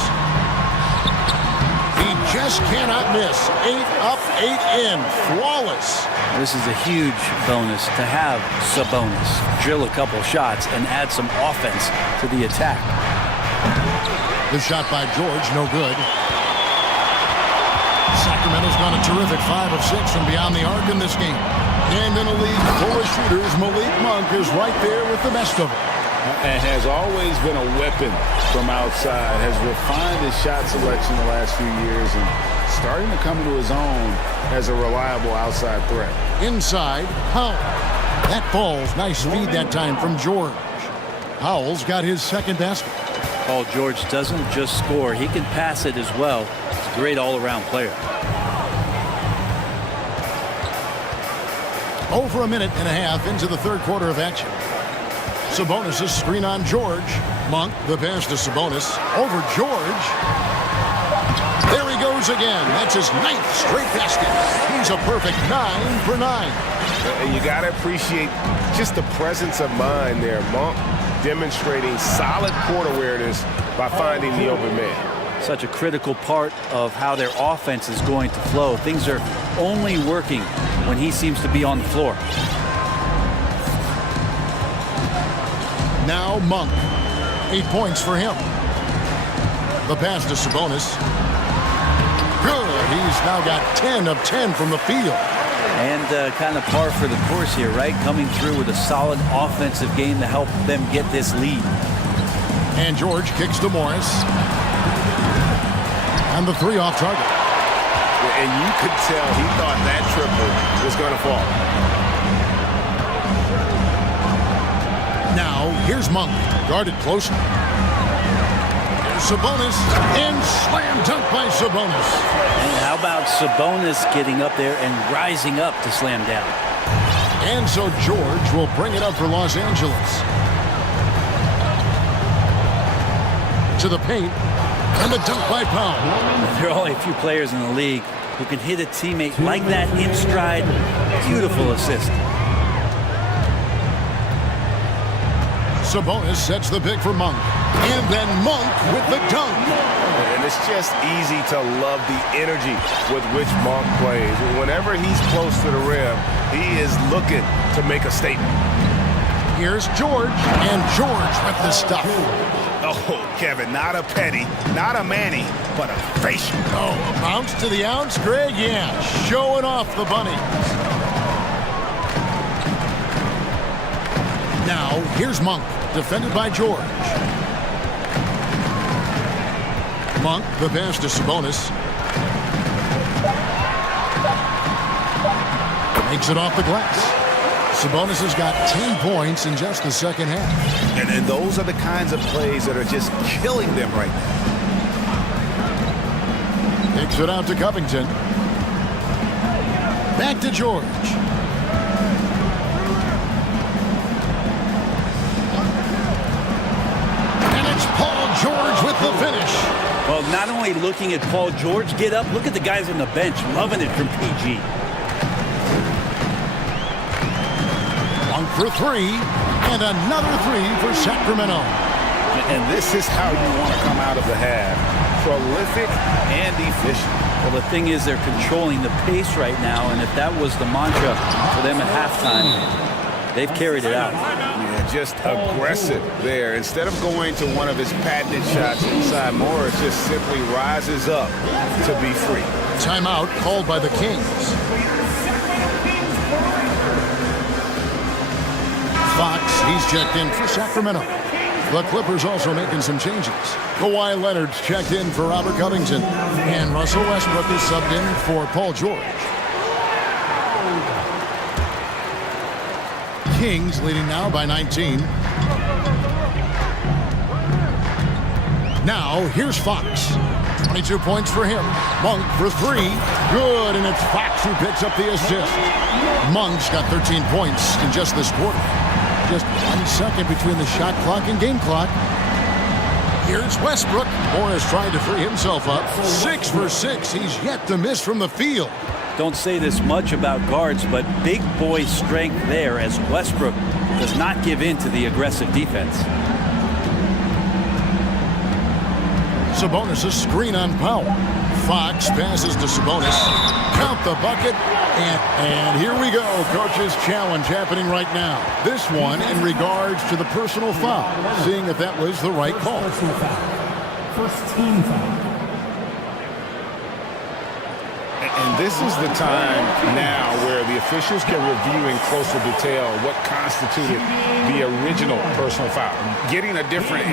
He just cannot miss. 8 up, 8 in. Flawless. This is a huge bonus to have Sabonis drill a couple shots and add some offense to the attack. The shot by George, no good. Sacramento's gone a terrific 5 of 6 from beyond the arc in this game. And in a league full of shooters, Malik Monk is right there with the best of them. And has always been a weapon from outside, has refined his shot selection the last few years and starting to come into his own as a reliable outside threat. Inside, Powell. That ball's nice feed that time from George. Powell's got his second basket. Paul George doesn't just score, he can pass it as well. He's a great all-around player. Over a minute and a half into the third quarter of action. Sabonis' screen on George. Monk, the pass to Sabonis. Over George. There he goes again. That's his 9th straight basket. He's a perfect 9 for 9. And you got to appreciate just the presence of mind there. Monk demonstrating solid court awareness by finding the open man. Such a critical part of how their offense is going to flow. Things are only working when he seems to be on the floor. Now Monk. 8 points for him. The pass to Sabonis. Good. He's now got 10 of 10 from the field. And kind of par for the course here, right? Coming through with a solid offensive game to help them get this lead. And George kicks to Morris. And the three off target. And you could tell he thought that triple was going to fall. Now, here's Monk, guarded closely. Here's Sabonis, and slam dunk by Sabonis. And how about Sabonis getting up there and rising up to slam down? And so George will bring it up for Los Angeles. To the paint, and the dunk by Powell. There are only a few players in the league who can hit a teammate like that in stride. Beautiful assist. Sabonis sets the pick for Monk. And then Monk with the dunk. And it's just easy to love the energy with which Monk plays. Whenever he's close to the rim, he is looking to make a statement. Here's George, and George with the stuff. Oh, Kevin, not a petty, not a Manny, but a facial. Oh, a bounce to the ounce, Greg? Yeah, showing off the bunny. Now, here's Monk, defended by George. Monk, the pass to Sabonis. Makes it off the glass. Sabonis has got 10 points in just the second half. And those are the kinds of plays that are just killing them right now. Takes it out to Covington. Back to George. And it's Paul George with the finish. Well, not only looking at Paul George get up, look at the guys on the bench loving it from PG. One for three, and another three for Sacramento. And this is how you want to come out of the half. Prolific and efficient. Well, the thing is they're controlling the pace right now, and if that was the mantra for them at halftime, they've carried it out. Yeah, just aggressive there. Instead of going to one of his patented shots inside, Morris just simply rises up to be free. Timeout called by the Kings. Fox, he's checked in for Sacramento. The Clippers also making some changes. Kawhi Leonard's checked in for Robert Covington. And Russell Westbrook is subbed in for Paul George. Kings leading now by 19. Now, here's Fox. 22 points for him. Monk for three. Good, and it's Fox who picks up the assist. Monk's got 13 points in just this quarter. Just 1 second between the shot clock and game clock. Here's Westbrook. Morris tried to free himself up. 6 for 6. He's yet to miss from the field. Don't say this much about guards, but big boy strength there as Westbrook does not give in to the aggressive defense. Sabonis' screen on Powell. Fox passes to Sabonis. Count the bucket. And here we go. Coach's challenge happening right now. This one in regards to the personal foul. Seeing if that was the right call. First team foul. And this is the time now where the officials can review in closer detail what constituted the original personal foul. Getting a different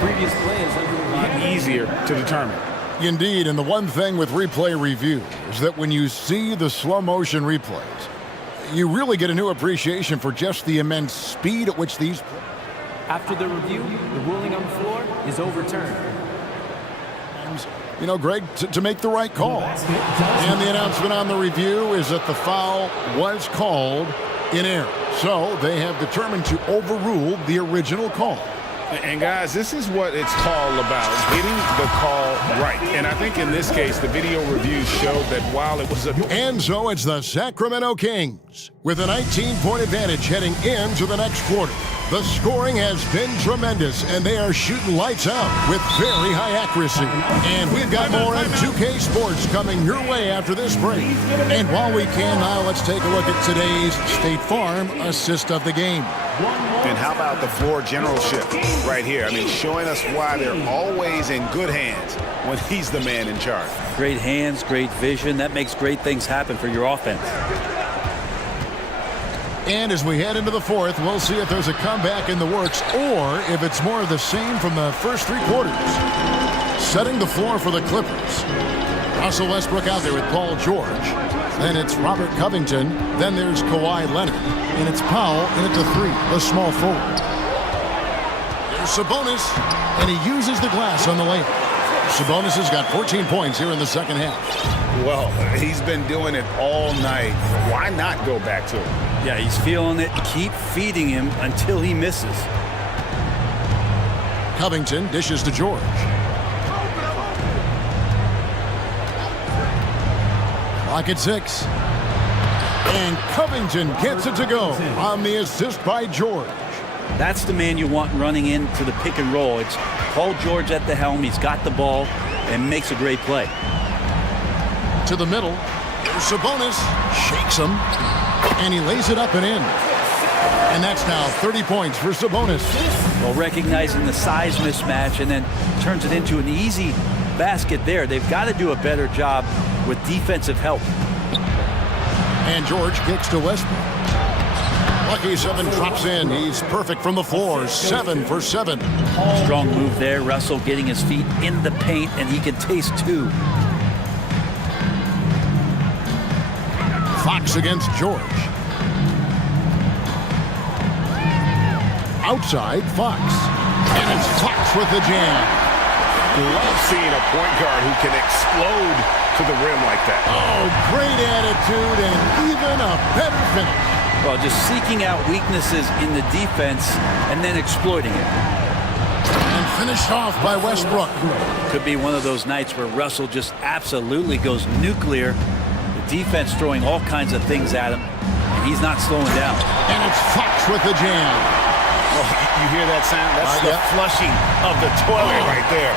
previous play is a lot easier to determine. Indeed, and the one thing with replay review is that when you see the slow motion replays, you really get a new appreciation for just the immense speed at which these. After the review, the ruling on the floor is overturned. You know, Greg, to make the right call. And the announcement on the review is that the foul was called in error. So they have determined to overrule the original call. And guys, this is what it's all about, getting the call right. And I think in this case, the video reviews showed that while it was a... And so it's the Sacramento Kings with a 19-point advantage heading into the next quarter. The scoring has been tremendous, and they are shooting lights out with very high accuracy. And we've got more on 2K Sports coming your way after this break. And while we can now, let's take a look at today's State Farm assist of the game. And how about the floor generalship right here? I mean, showing us why they're always in good hands when he's the man in charge. Great hands, great vision. That makes great things happen for your offense. And as we head into the fourth, we'll see if there's a comeback in the works or if it's more of the same from the first three quarters. Setting the floor for the Clippers. Russell Westbrook out there with Paul George. Then it's Robert Covington. Then there's Kawhi Leonard. And it's Powell in at the three, the small forward. There's Sabonis, and he uses the glass on the layup. Sabonis has got 14 points here in the second half. Well, he's been doing it all night. Why not go back to him? Yeah, he's feeling it. Keep feeding him until he misses. Covington dishes to George. Clock at 6. And Covington gets it to go on the assist by George. That's the man you want running into the pick and roll. It's Paul George at the helm. He's got the ball and makes a great play. To the middle. There's Sabonis. Shakes him. And he lays it up and in. And that's now 30 points for Sabonis. Well, recognizing the size mismatch and then turns it into an easy basket there. They've got to do a better job with defensive help. And George kicks to Westbrook. Lucky 7 drops in. He's perfect from the floor. 7 for 7. Strong move there. Russell getting his feet in the paint, and he can taste 2. Fox against George. Outside, Fox. And it's Fox with the jam. Love seeing a point guard who can explode to the rim like that. Oh, great attitude and even a better finish. Well, just seeking out weaknesses in the defense and then exploiting it. And finished off by Westbrook. Could be one of those nights where Russell just absolutely goes nuclear. The defense throwing all kinds of things at him, and he's not slowing down. And it's Fox with the jam. Oh, you hear that sound? That's the flushing of the toilet right there.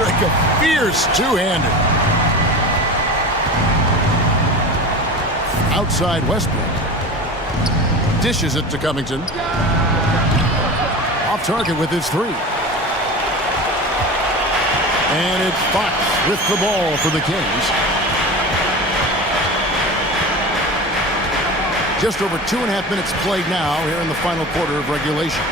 Like a fierce two-hander. Outside Westbrook. Dishes it to Covington. Off target with his 3. And it's Fox with the ball for the Kings. Just over 2.5 minutes played now here in the final quarter of regulation.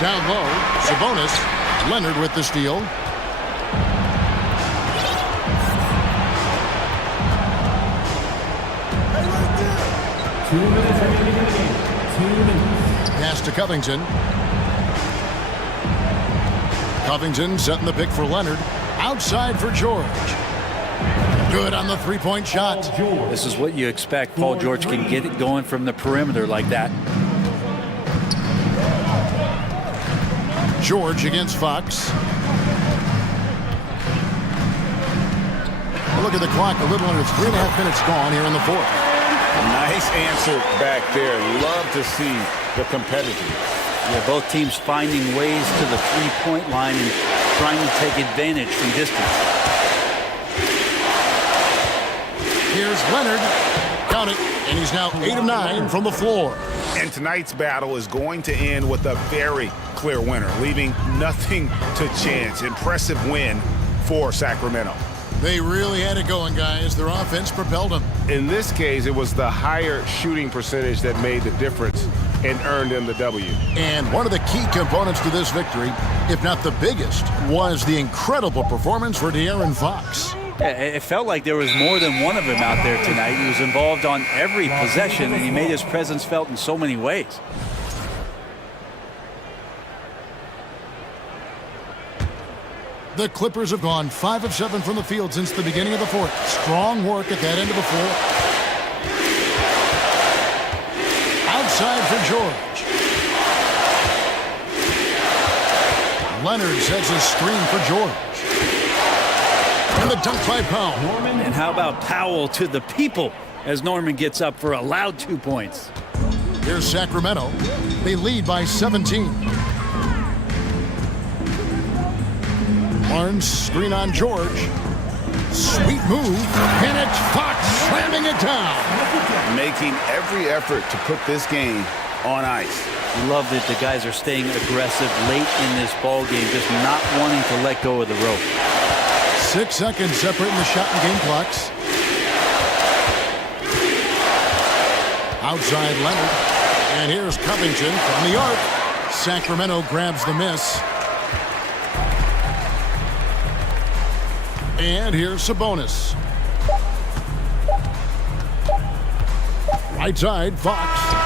Down low, Sabonis. Leonard with the steal. Pass to Covington. Covington setting the pick for Leonard. Outside for George. Good on the three-point shot. This is what you expect. Paul George can get it going from the perimeter like that. George against Fox. Look at the clock. A little under 3.5 minutes gone here in the fourth. Nice answer back there. Love to see the competitive. Yeah, both teams finding ways to the three-point line and trying to take advantage from distance. Here's Leonard. Count it. And he's now 8 of 9 from the floor. And tonight's battle is going to end with a very clear winner, leaving nothing to chance. Impressive win for Sacramento. They really had it going, guys. Their offense propelled them. In this case, it was the higher shooting percentage that made the difference and earned them the W. And one of the key components to this victory, if not the biggest, was the incredible performance for De'Aaron Fox. Yeah, it felt like there was more than one of them out there tonight. He was involved on every possession, and he made his presence felt in so many ways. The Clippers have gone 5 of 7 from the field since the beginning of the fourth. Strong work at that end of the floor. Outside for George. Leonard sets a screen for George. And the dunk by Powell. And how about Powell to the people as Norman gets up for a loud 2 points. Here's Sacramento. They lead by 17. Barnes, screen on George. Sweet move, and it's Fox slamming it down. Making every effort to put this game on ice. Love that the guys are staying aggressive late in this ball game, just not wanting to let go of the rope. 6 seconds separating the shot and game clocks. Outside Leonard. And here's Covington from the arc. Sacramento grabs the miss. And here's Sabonis. Right side, Fox.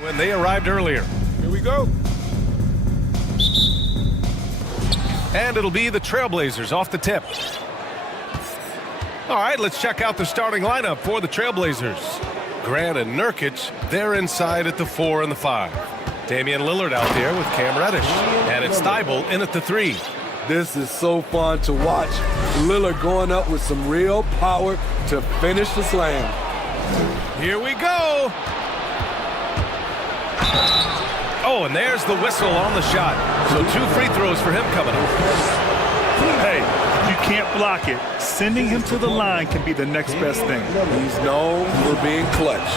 when they arrived earlier. Here we go. And it'll be the Trailblazers off the tip. All right, let's check out the starting lineup for the Trailblazers. Grant and Nurkic, they're inside at the 4 and the 5. Damian Lillard out there with Cam Reddish. And it's Thibault in at the 3. This is so fun to watch. Lillard going up with some real power to finish the slam. Here we go. Oh, and there's the whistle on the shot. So 2 free throws for him coming up. Hey, you can't block it. Sending him to the line can be the next best thing. He's known for being clutch.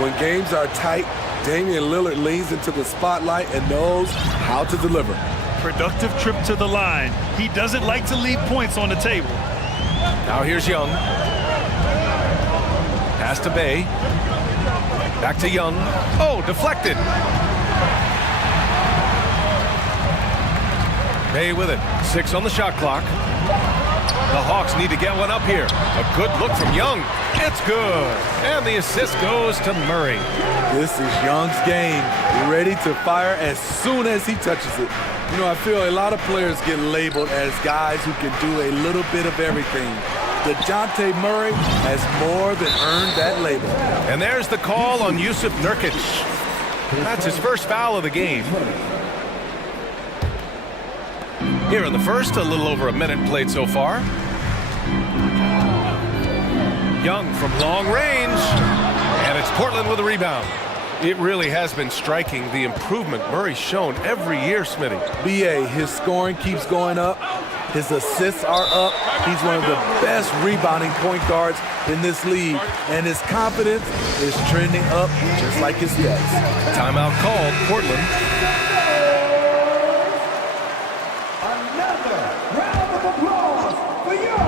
When games are tight, Damian Lillard leans into the spotlight and knows how to deliver. Productive trip to the line. He doesn't like to leave points on the table. Now here's Young. Pass to Bay. Back to Young. Oh, deflected. Bay with it. 6 on the shot clock. The Hawks need to get one up here. A good look from Young. It's good. And the assist goes to Murray. This is Young's game. Ready to fire as soon as he touches it. You know, I feel a lot of players get labeled as guys who can do a little bit of everything. DeJounte Murray has more than earned that label. And there's the call on Yusuf Nurkic. That's his first foul of the game. Here in the first, a little over a minute played so far. Young from long range. And it's Portland with a rebound. It really has been striking, the improvement Murray's shown every year, Smitty. BA, his scoring keeps going up. His assists are up. He's one of the best rebounding point guards in this league. And his confidence is trending up just like his stats. Timeout called, Portland. Another round of applause for your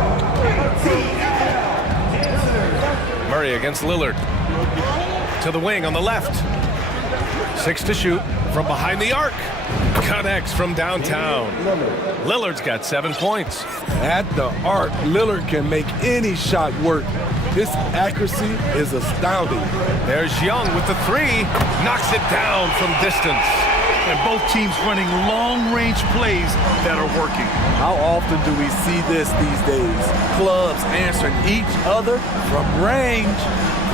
Murray against Lillard. To the wing on the left. 6 to shoot from behind the arc. Connects from downtown. Lillard's got 7 points. At the arc, Lillard can make any shot work. His accuracy is astounding. There's Young with the 3. Knocks it down from distance. And both teams running long-range plays that are working. How often do we see this these days? Clubs answering each other from range.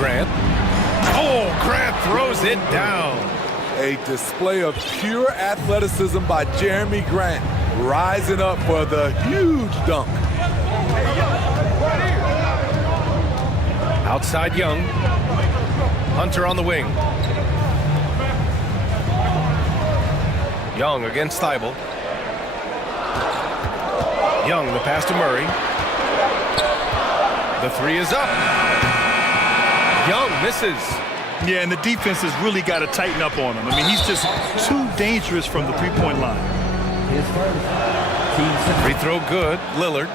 Grant. Oh, Grant throws it down. A display of pure athleticism by Jeremy Grant, rising up for the huge dunk. Outside Young. Hunter on the wing. Young against Thibault. Young, the pass to Murray. The 3 is up. Young misses. Yeah, and the defense has really got to tighten up on him. I mean, he's just too dangerous from the three-point line. Free throw good, Lillard.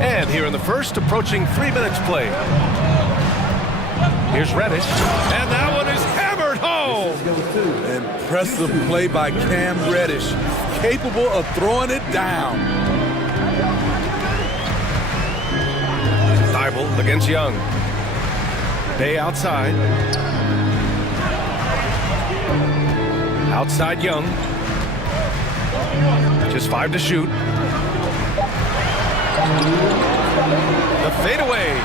And here in the first, approaching 3 minutes played. Here's Reddish, and that one is hammered home. Impressive play by Cam Reddish, capable of throwing it down. Thibault against Young. Bay outside. Outside Young. Just 5 to shoot. The fadeaway.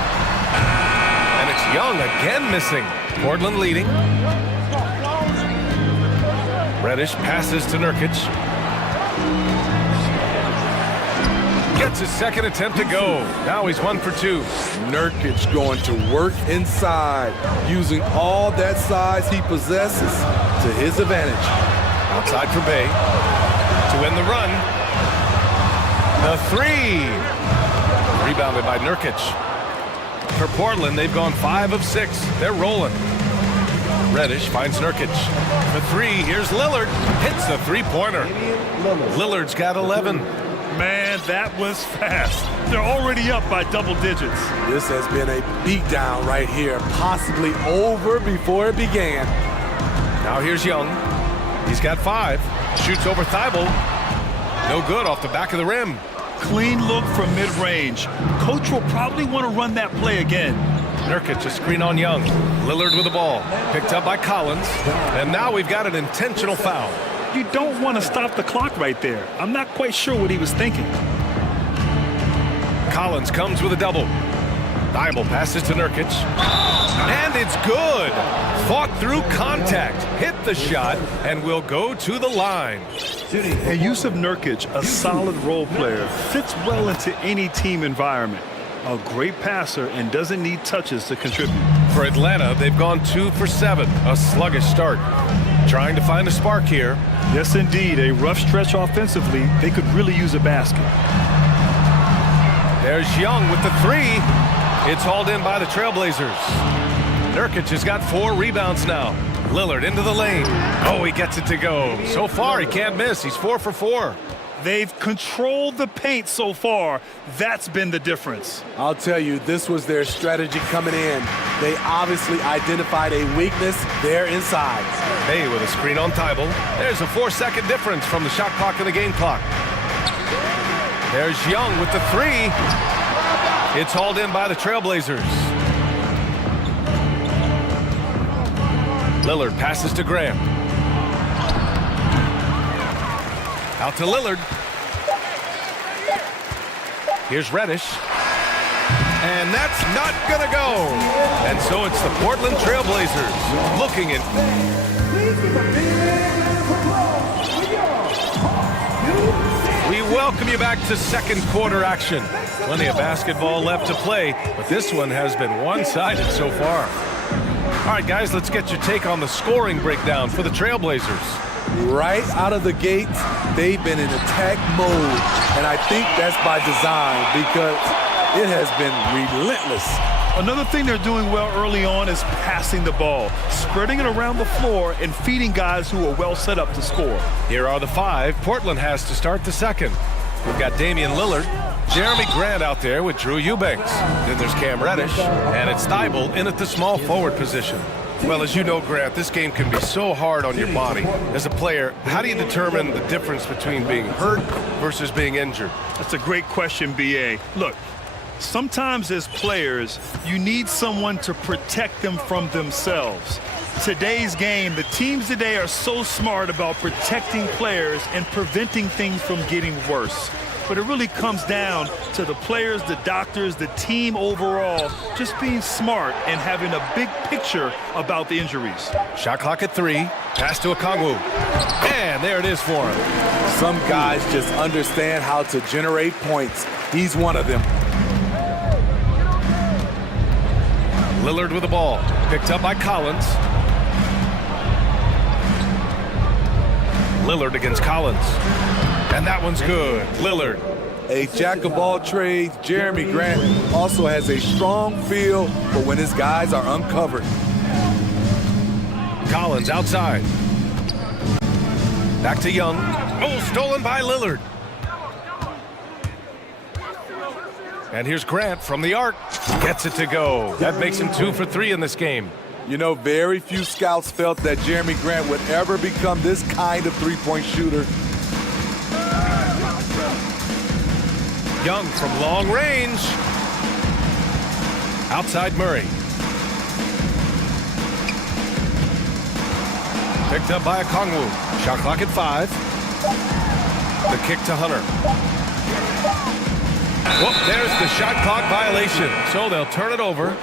And it's Young again missing. Portland leading. Reddish passes to Nurkic. Gets his second attempt to go. Now he's 1 for 2. Nurkic going to work inside, using all that size he possesses to his advantage. Outside for Bay. To win the run. The 3. Rebounded by Nurkic. For Portland, they've gone 5 of 6. They're rolling. Reddish finds Nurkic. The 3, here's Lillard. Hits the 3-pointer. Lillard's got 11. Man, that was fast. They're already up by double digits. This has been a beatdown right here, possibly over before it began. Now here's Young. He's got 5. Shoots over Thibault. No good off the back of the rim. Clean look from mid-range. Coach will probably want to run that play again. Nurkic, a screen on Young. Lillard with the ball. Picked up by Collins. And now we've got an intentional foul. You don't want to stop the clock right there. I'm not quite sure what he was thinking. Collins comes with a double. Thibault passes to Nurkic. And it's good. Fought through contact. Hit the shot and will go to the line. And Yusuf Nurkic, a solid role player, fits well into any team environment. A great passer and doesn't need touches to contribute. For Atlanta, they've gone 2 for 7. A sluggish start. Trying to find a spark here. Yes, indeed. A rough stretch offensively. They could really use a basket. There's Young with the three. It's hauled in by the Trailblazers. Nurkic has got 4 rebounds now. Lillard into the lane. Oh, he gets it to go. So far, he can't miss. He's 4 for 4. They've controlled the paint so far. That's been the difference. I'll tell you, this was their strategy coming in. They obviously identified a weakness there inside. Hey, with a screen on Thibault. There's a 4-second difference from the shot clock and the game clock. There's Young with the three. It's hauled in by the Trailblazers. Lillard passes to Graham. Out to Lillard. Here's Reddish. And that's not gonna go. And so it's the Portland Trailblazers looking in. We welcome you back to second quarter action. Plenty of basketball left to play, but this one has been one-sided so far. All right, guys, let's get your take on the scoring breakdown for the Trailblazers. Right out of the gate, they've been in attack mode, and I think that's by design because it has been relentless. Another thing they're doing well early on is passing the ball, spreading it around the floor and feeding guys who are well set up to score. Here are the 5 Portland has to start the second. We've got Damian Lillard, Jeremy Grant out there with Drew Eubanks. Then there's Cam Reddish, and it's Thibault in at the small forward position. Well, as you know, Grant, this game can be so hard on your body. As a player, how do you determine the difference between being hurt versus being injured? That's a great question, B.A. Look, sometimes as players, you need someone to protect them from themselves. Today's game, the teams today are so smart about protecting players and preventing things from getting worse. But it really comes down to the players, the doctors, the team overall, just being smart and having a big picture about the injuries. Shot clock at 3. Pass to Okongwu. And there it is for him. Some guys just understand how to generate points. He's one of them. Lillard with the ball. Picked up by Collins. Lillard against Collins. And that one's good. Lillard. A jack of all trades, Jeremy Grant also has a strong feel for when his guys are uncovered. Collins outside. Back to Young. Oh, stolen by Lillard. And here's Grant from the arc. Gets it to go. That makes him 2 for 3 in this game. You know, very few scouts felt that Jeremy Grant would ever become this kind of three-point shooter. Young from long range. Outside Murray. Picked up by Okongwu. Shot clock at 5. The kick to Hunter. Whoop, there's the shot clock violation. So they'll turn it over.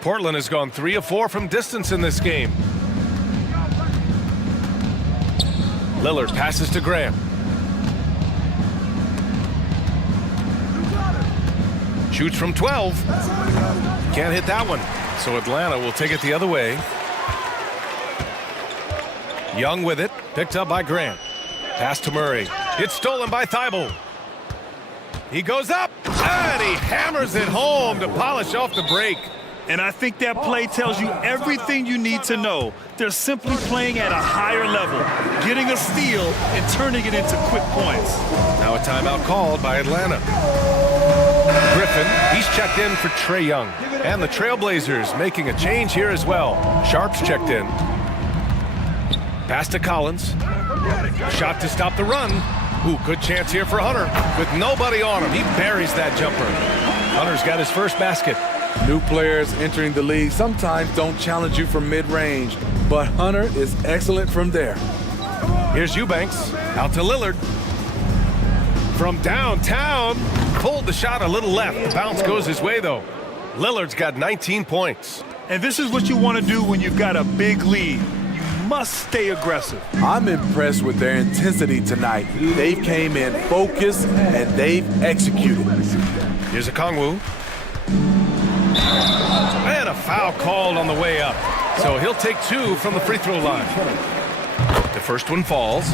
Portland has gone 3 of 4 from distance in this game. Lillard passes to Graham. Shoots from 12. Can't hit that one. So Atlanta will take it the other way. Young with it. Picked up by Grant. Pass to Murray. It's stolen by Thibault. He goes up. And he hammers it home to polish off the break. And I think that play tells you everything you need to know. They're simply playing at a higher level, getting a steal and turning it into quick points. Now a timeout called by Atlanta. Griffin, he's checked in for Trae Young. And the Trailblazers making a change here as well. Sharp's checked in. Pass to Collins. Shot to stop the run. Ooh, good chance here for Hunter. With nobody on him, he buries that jumper. Hunter's got his first basket. New players entering the league sometimes don't challenge you from mid-range, but Hunter is excellent from there. Here's Eubanks, out to Lillard. From downtown, pulled the shot a little left. The bounce goes his way, though. Lillard's got 19 points. And this is what you want to do when you've got a big lead. You must stay aggressive. I'm impressed with their intensity tonight. They came in focused and they've executed. Here's a Kongwu. And a foul called on the way up. So he'll take 2 from the free throw line. The first one falls.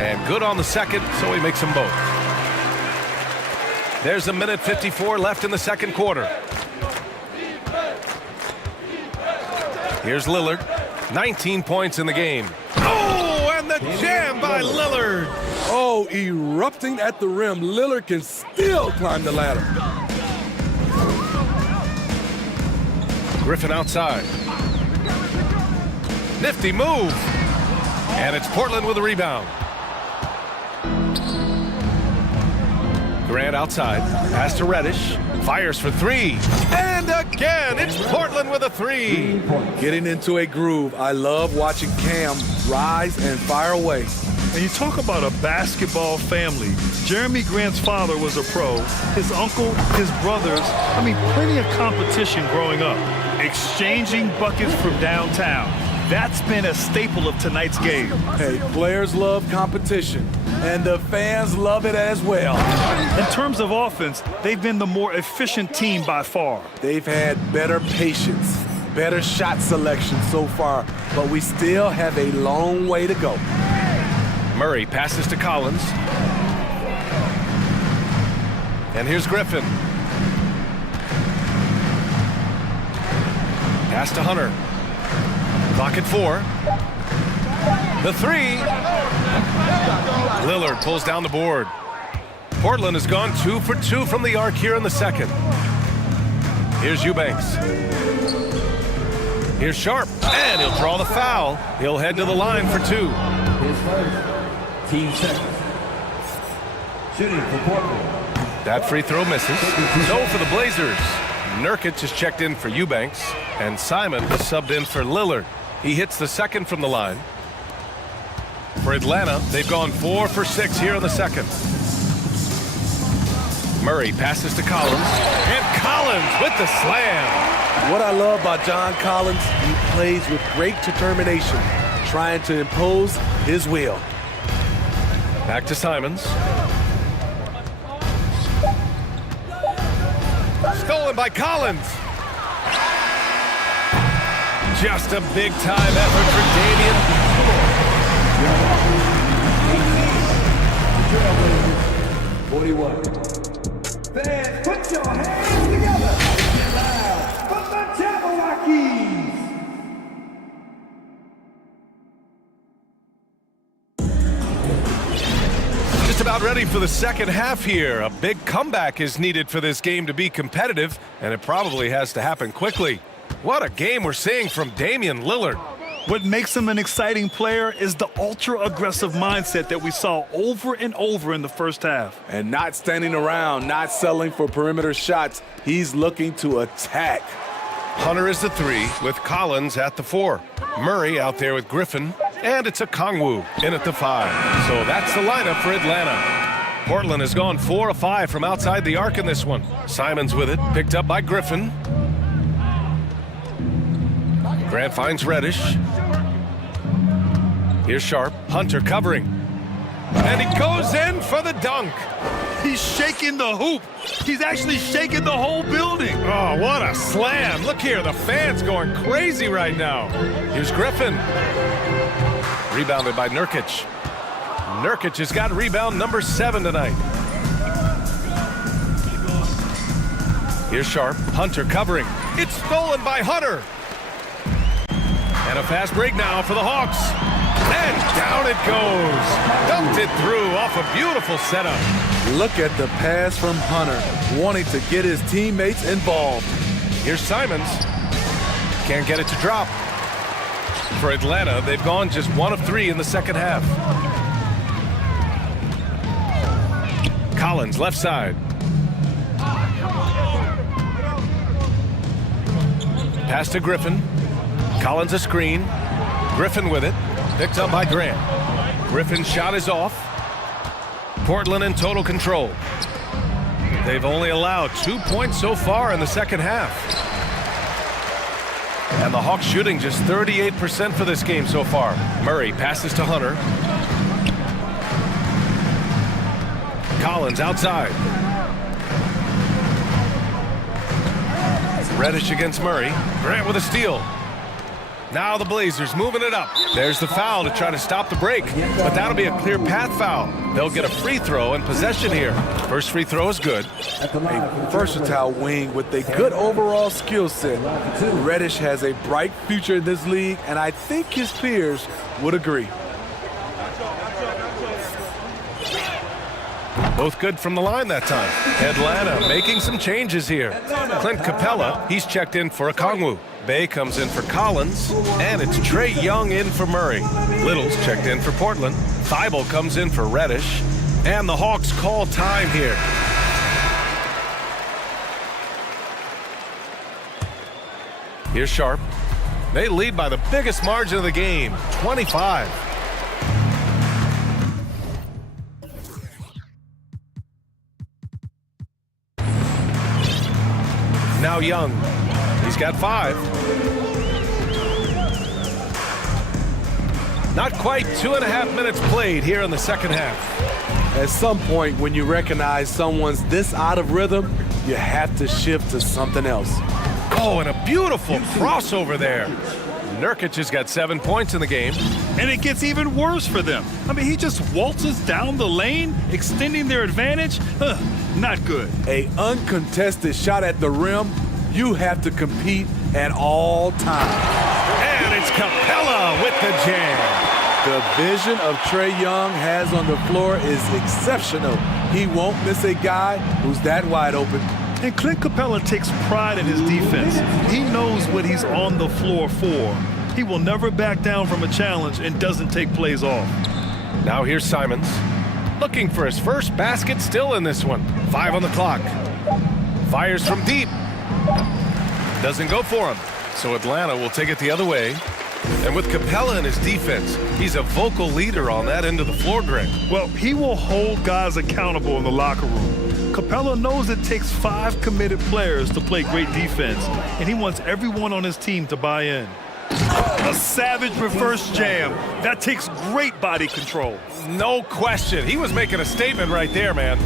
And good on the second, so he makes them both. There's a minute 54 left in the second quarter. Here's Lillard. 19 points in the game. Oh, and the jam by Lillard. Oh, erupting at the rim. Lillard can still climb the ladder. Griffin outside. Nifty move. And it's Portland with a rebound. Grant outside. Pass to Reddish. Fires for 3. And again, it's Portland with a 3. Getting into a groove. I love watching Cam rise and fire away. And you talk about a basketball family. Jeremy Grant's father was a pro. His uncle, his brothers. I mean, plenty of competition growing up. Exchanging buckets from downtown. That's been a staple of tonight's game. Hey, players love competition, and the fans love it as well. In terms of offense, they've been the more efficient team by far. They've had better patience, better shot selection so far, but we still have a long way to go. Murray passes to Collins. And here's Griffin. Pass to Hunter. Clock at 4. The 3. Lillard pulls down the board. Portland has gone 2 for 2 from the arc here in the second. Here's Eubanks. Here's Sharp, and he'll draw the foul. He'll head to the line for 2. His first. Team seconds. Shooting for Portland. That free throw misses. So for the Blazers, Nurkic has checked in for Eubanks, and Simon has subbed in for Lillard. He hits the second from the line. For Atlanta, they've gone 4 for 6 here in the second. Murray passes to Collins, and Collins with the slam. What I love about John Collins, he plays with great determination, trying to impose his will. Back to Simons. Stolen by Collins. Just a big-time effort for Damian. 41. Fans, put your hands together. Loud for the Jabberwockies. Just about ready for the second half here. A big comeback is needed for this game to be competitive, and it probably has to happen quickly. What a game we're seeing from Damian Lillard. What makes him an exciting player is the ultra-aggressive mindset that we saw over and over in the first half. And not standing around, not settling for perimeter shots. He's looking to attack. Hunter is the 3 with Collins at the 4. Murray out there with Griffin, and it's a Kongwu in at the 5. So that's the lineup for Atlanta. Portland has gone 4 of 5 from outside the arc in this one. Simons with it, picked up by Griffin. Grant finds Reddish. Here's Sharp. Hunter covering. And he goes in for the dunk. He's shaking the hoop. He's actually shaking the whole building. Oh, what a slam. Look here, the fans going crazy right now. Here's Griffin. Rebounded by Nurkic. Nurkic has got rebound number 7 tonight. Here's Sharp. Hunter covering. It's stolen by Hunter. And a fast break now for the Hawks. And down it goes. Dumped it through off a beautiful setup. Look at the pass from Hunter, wanting to get his teammates involved. Here's Simons. Can't get it to drop. For Atlanta, they've gone just 1 of 3 in the second half. Collins, left side. Pass to Griffin. Collins a screen. Griffin with it. Picked up by Grant. Griffin's shot is off. Portland in total control. They've only allowed 2 points so far in the second half. And the Hawks shooting just 38% for this game so far. Murray passes to Hunter. Collins outside. Reddish against Murray. Grant with a steal. Now the Blazers moving it up. There's the foul to try to stop the break, but that'll be a clear path foul. They'll get a free throw and possession here. First free throw is good. A versatile wing with a good overall skill set. Reddish has a bright future in this league, and I think his peers would agree. Both good from the line that time. Atlanta making some changes here. Clint Capella, he's checked in for Okongwu. Bay comes in for Collins, and it's Trae Young in for Murray. Little's checked in for Portland. Thibault comes in for Reddish, and the Hawks call time here. Here's Sharp. They lead by the biggest margin of the game, 25. Now Young. He's got 5. Not quite 2.5 minutes played here in the second half. At some point, when you recognize someone's this out of rhythm, you have to shift to something else. Oh, and a beautiful crossover there. Nurkic has got 7 points in the game. And it gets even worse for them. I mean, he just waltzes down the lane, extending their advantage. Not good. A uncontested shot at the rim, you have to compete at all times. And it's Capella with the jam. The vision of Trae Young has on the floor is exceptional. He won't miss a guy who's that wide open. And Clint Capella takes pride in his defense. He knows what he's on the floor for. He will never back down from a challenge and doesn't take plays off. Now here's Simons. Looking for his first basket still in this one. 5 on the clock. Fires from deep. Doesn't go for him. So Atlanta will take it the other way. And with Capella in his defense, he's a vocal leader on that end of the floor, Greg. Well, he will hold guys accountable in the locker room. Capella knows it takes 5 committed players to play great defense, and he wants everyone on his team to buy in. A savage reverse jam. That takes great body control. No question. He was making a statement right there, man.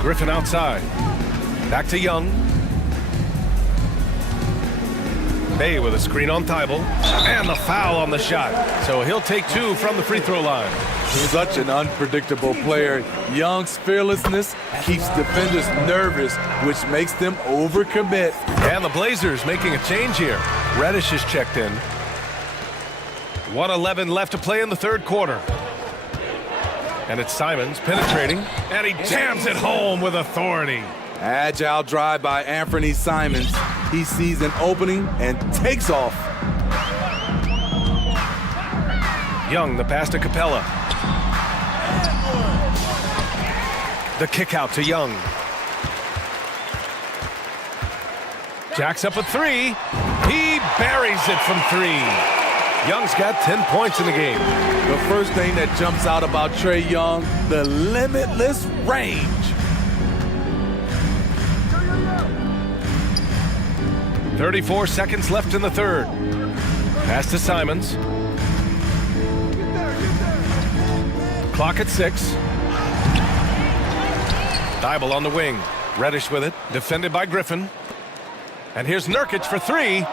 Griffin outside. Back to Young. Bay with a screen on Thibault. And the foul on the shot. So he'll take 2 from the free throw line. Such an unpredictable player. Young's fearlessness keeps defenders nervous, which makes them overcommit. And the Blazers making a change here. Reddish is checked in. 1:11 left to play in the third quarter. And it's Simons penetrating, and he jams it home with authority. Agile drive by Anthony Simons. He sees an opening and takes off. Young, the pass to Capella. The kick out to Young. Jacks up a 3. He buries it from 3. Young's got 10 points in the game. The first thing that jumps out about Trae Young, the limitless range. .34 seconds left in the third. Pass to Simons. Clock at 6. Thibault on the wing. Reddish with it. Defended by Griffin. And here's Nurkic for 3.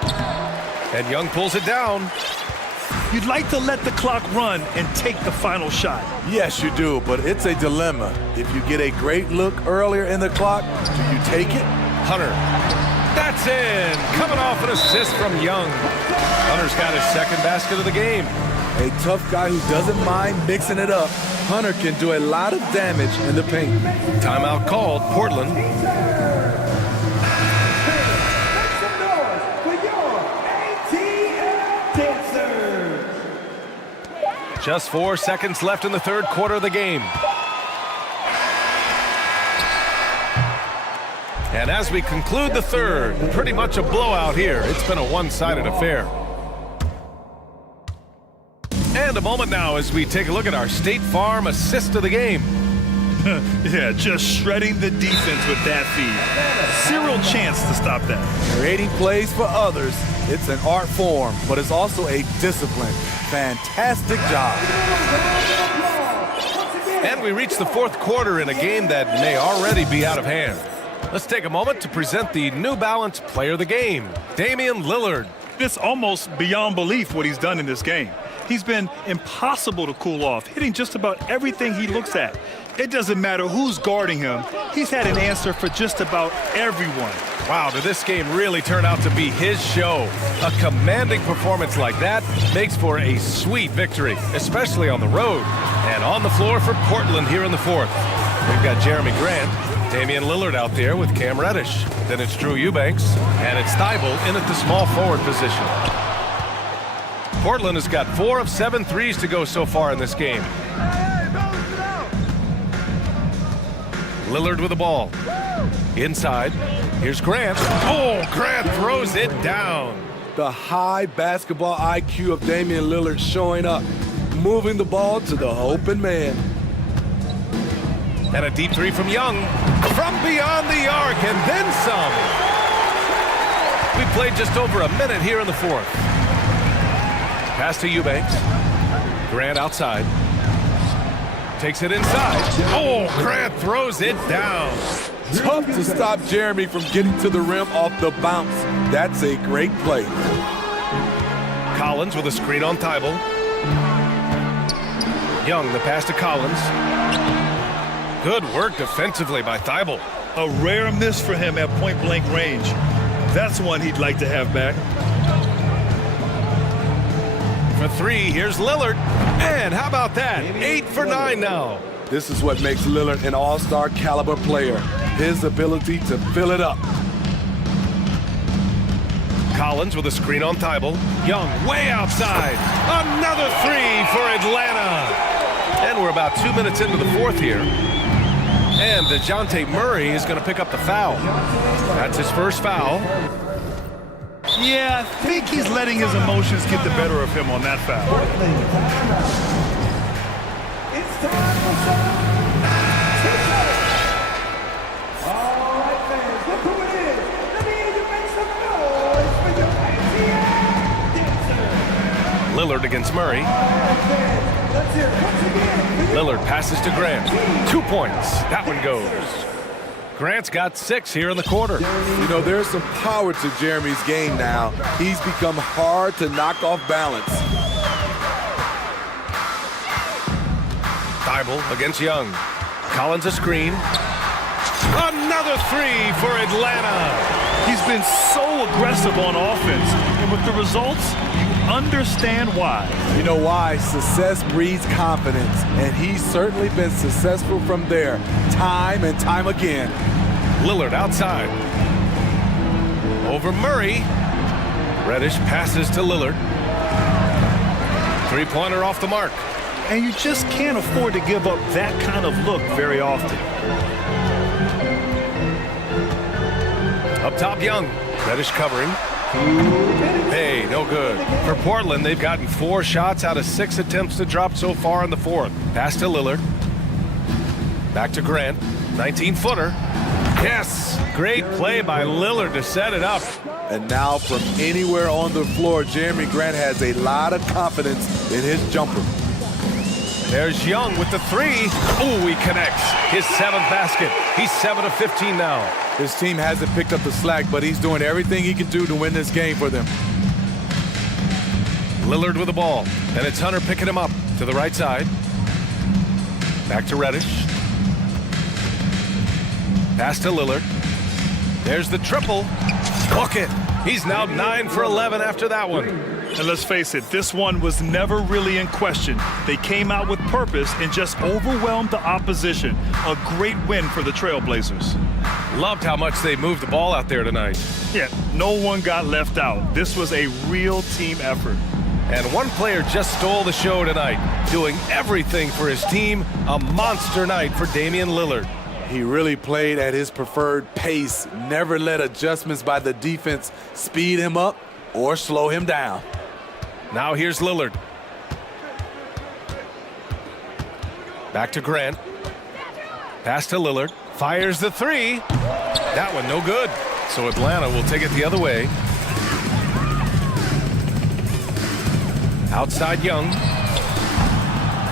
And Young pulls it down. You'd like to let the clock run and take the final shot. Yes, you do, but it's a dilemma. If you get a great look earlier in the clock, do you take it? Hunter. That's in. Coming off an assist from Young. Hunter's got his second basket of the game. A tough guy who doesn't mind mixing it up. Hunter can do a lot of damage in the paint. Timeout called. Portland. Make some noise for your ATL dancers. Just 4 seconds left in the third quarter of the game. And as we conclude the third, pretty much a blowout here. It's been a one-sided affair. And a moment now as we take a look at our State Farm assist of the game. Yeah, just shredding the defense with that feed. Zero chance to stop that. Creating plays for others, it's an art form, but it's also a discipline. Fantastic job. And we reach the fourth quarter in a game that may already be out of hand. Let's take a moment to present the New Balance Player of the Game, Damian Lillard. It's almost beyond belief what he's done in this game. He's been impossible to cool off, hitting just about everything he looks at. It doesn't matter who's guarding him. He's had an answer for just about everyone. Wow, did this game really turn out to be his show? A commanding performance like that makes for a sweet victory, especially on the road. And on the floor for Portland here in the fourth. We've got Jeremy Grant, Damian Lillard out there with Cam Reddish. Then it's Drew Eubanks, and it's Thibault in at the small forward position. Portland has got 4 of 7 threes to go so far in this game. Lillard with the ball. Inside. Here's Grant. Oh, Grant throws it down. The high basketball IQ of Damian Lillard showing up, moving the ball to the open man. And a deep three from Young. From beyond the arc, and then some. We played just over a minute here in the fourth. Pass to Eubanks. Grant outside. Takes it inside. Oh, Grant throws it down. Tough to stop Jeremy from getting to the rim off the bounce. That's a great play. Collins with a screen on Thibault. Young, the pass to Collins. Good work defensively by Thibault. A rare miss for him at point-blank range. That's one he'd like to have back. For three, here's Lillard. And how about that? 8 for 9 now. This is what makes Lillard an all-star caliber player. His ability to fill it up. Collins with a screen on Thibault. Young way outside. Another three for Atlanta. And we're about 2 minutes into the fourth here. And DeJounte Murray is going to pick up the foul. That's his first foul. Yeah, I think he's letting his emotions get the better of him on that foul. It's time for some tip-off. All right, fans, look who it is. Let me hear you make some noise for your ATL dancer. Lillard against Murray. All right, fans, let's hear it once again. Lillard passes to Grant. 2 points. That one goes. Grant's got 6 here in the quarter. You know, there's some power to Jeremy's game now. He's become hard to knock off balance. Thibault against Young. Collins a screen. Another three for Atlanta. He's been so aggressive on offense, and with the results, you understand why. You know why? Success breeds confidence, and he's certainly been successful from there, time and time again. Lillard outside. Over Murray. Reddish passes to Lillard. Three-pointer off the mark. And you just can't afford to give up that kind of look very often. Up top, Young. Reddish covering. Hey, no good. For Portland, they've gotten 4 shots out of 6 attempts to drop so far in the fourth. Pass to Lillard. Back to Grant. 19-footer. Yes! Great play by Lillard to set it up. And now from anywhere on the floor, Jeremy Grant has a lot of confidence in his jumper. There's Young with the three. Oh, he connects. His 7th basket. He's 7 of 15 now. His team hasn't picked up the slack, but he's doing everything he can do to win this game for them. Lillard with the ball. And it's Hunter picking him up to the right side. Back to Reddish. Pass to Lillard. There's the triple. Bucket. He's now 9 for 11 after that one. And let's face it, this one was never really in question. They came out with purpose and just overwhelmed the opposition. A great win for the Trailblazers. Loved how much they moved the ball out there tonight. Yeah, no one got left out. This was a real team effort. And one player just stole the show tonight, doing everything for his team. A monster night for Damian Lillard. He really played at his preferred pace, never let adjustments by the defense speed him up or slow him down. Now here's Lillard. Back to Grant. Pass to Lillard. Fires the three. That one no good. So Atlanta will take it the other way. Outside Young.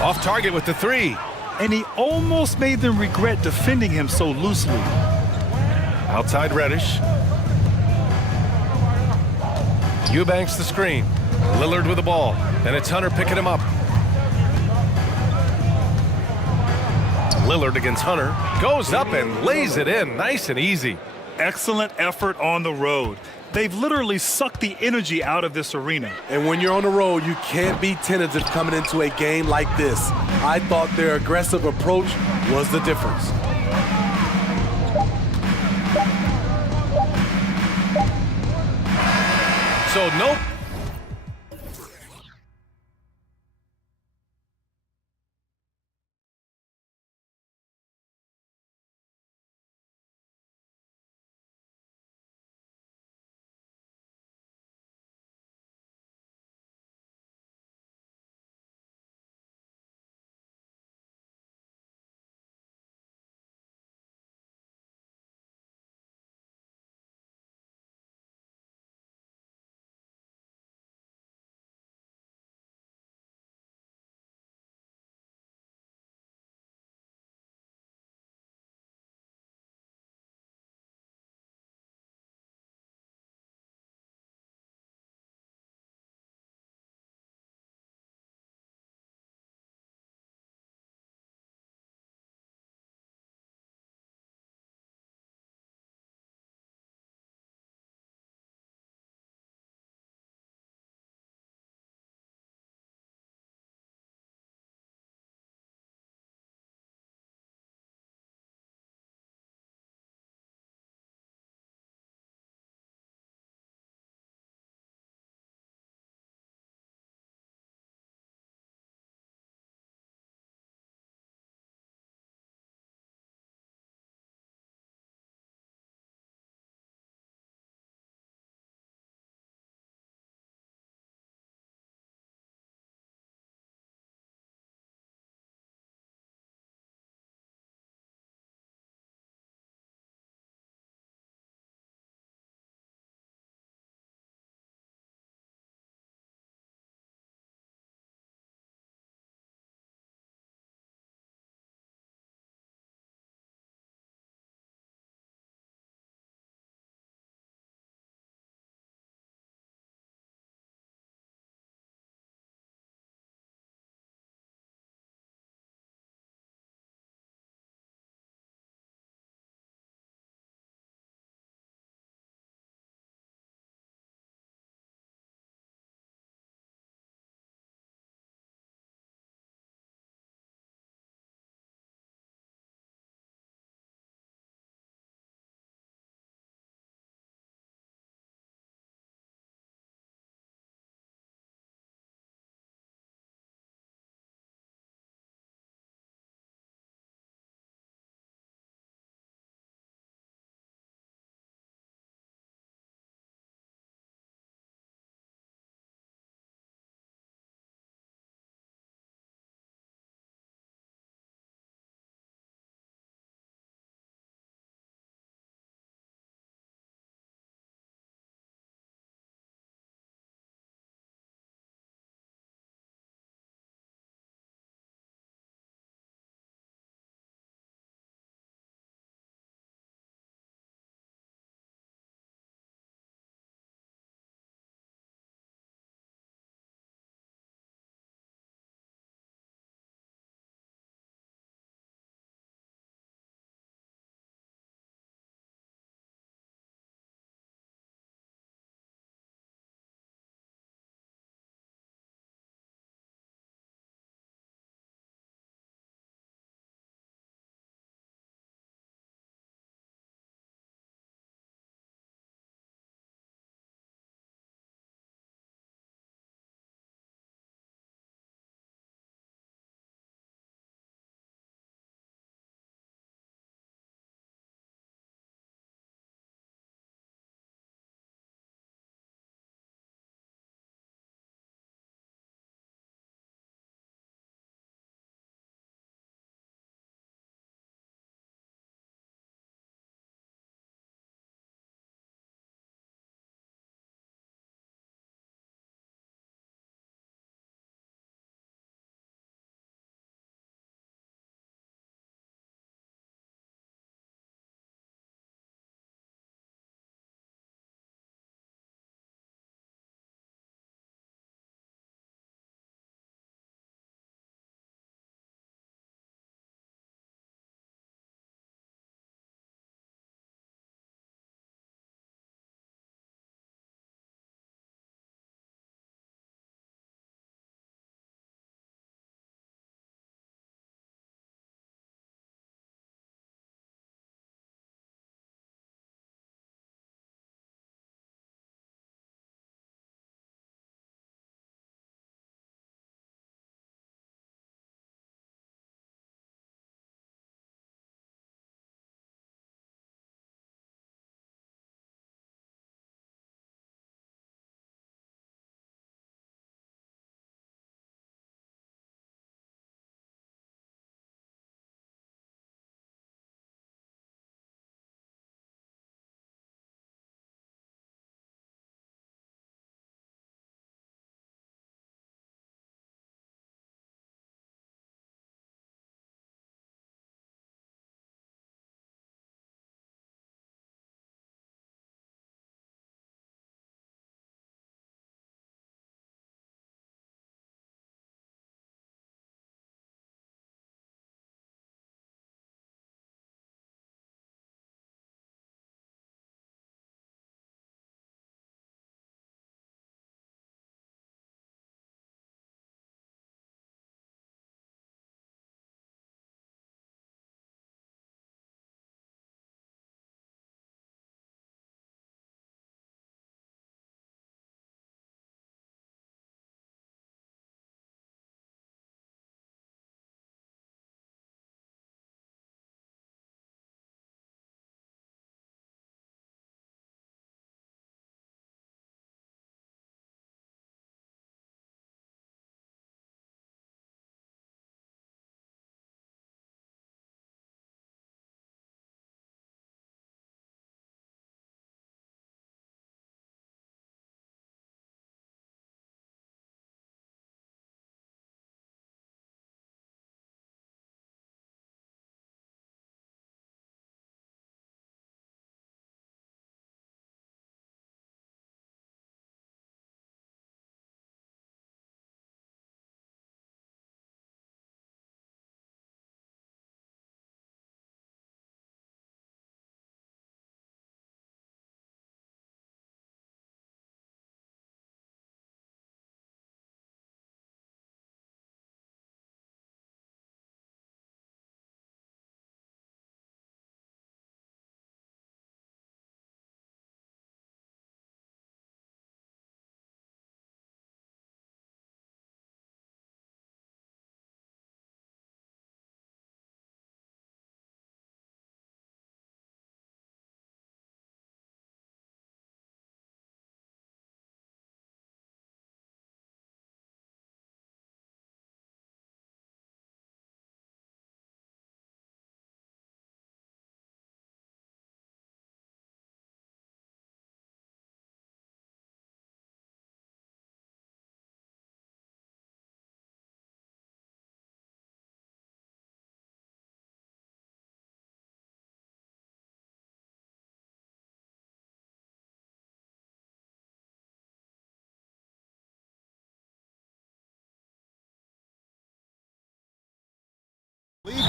Off target with the three. And he almost made them regret defending him so loosely. Outside Reddish. Eubanks the screen. Lillard with the ball. And it's Hunter picking him up. Lillard against Hunter. Goes up and lays it in. Nice and easy. Excellent effort on the road. They've literally sucked the energy out of this arena. And when you're on the road, you can't be tentative coming into a game like this. I thought their aggressive approach was the difference. So no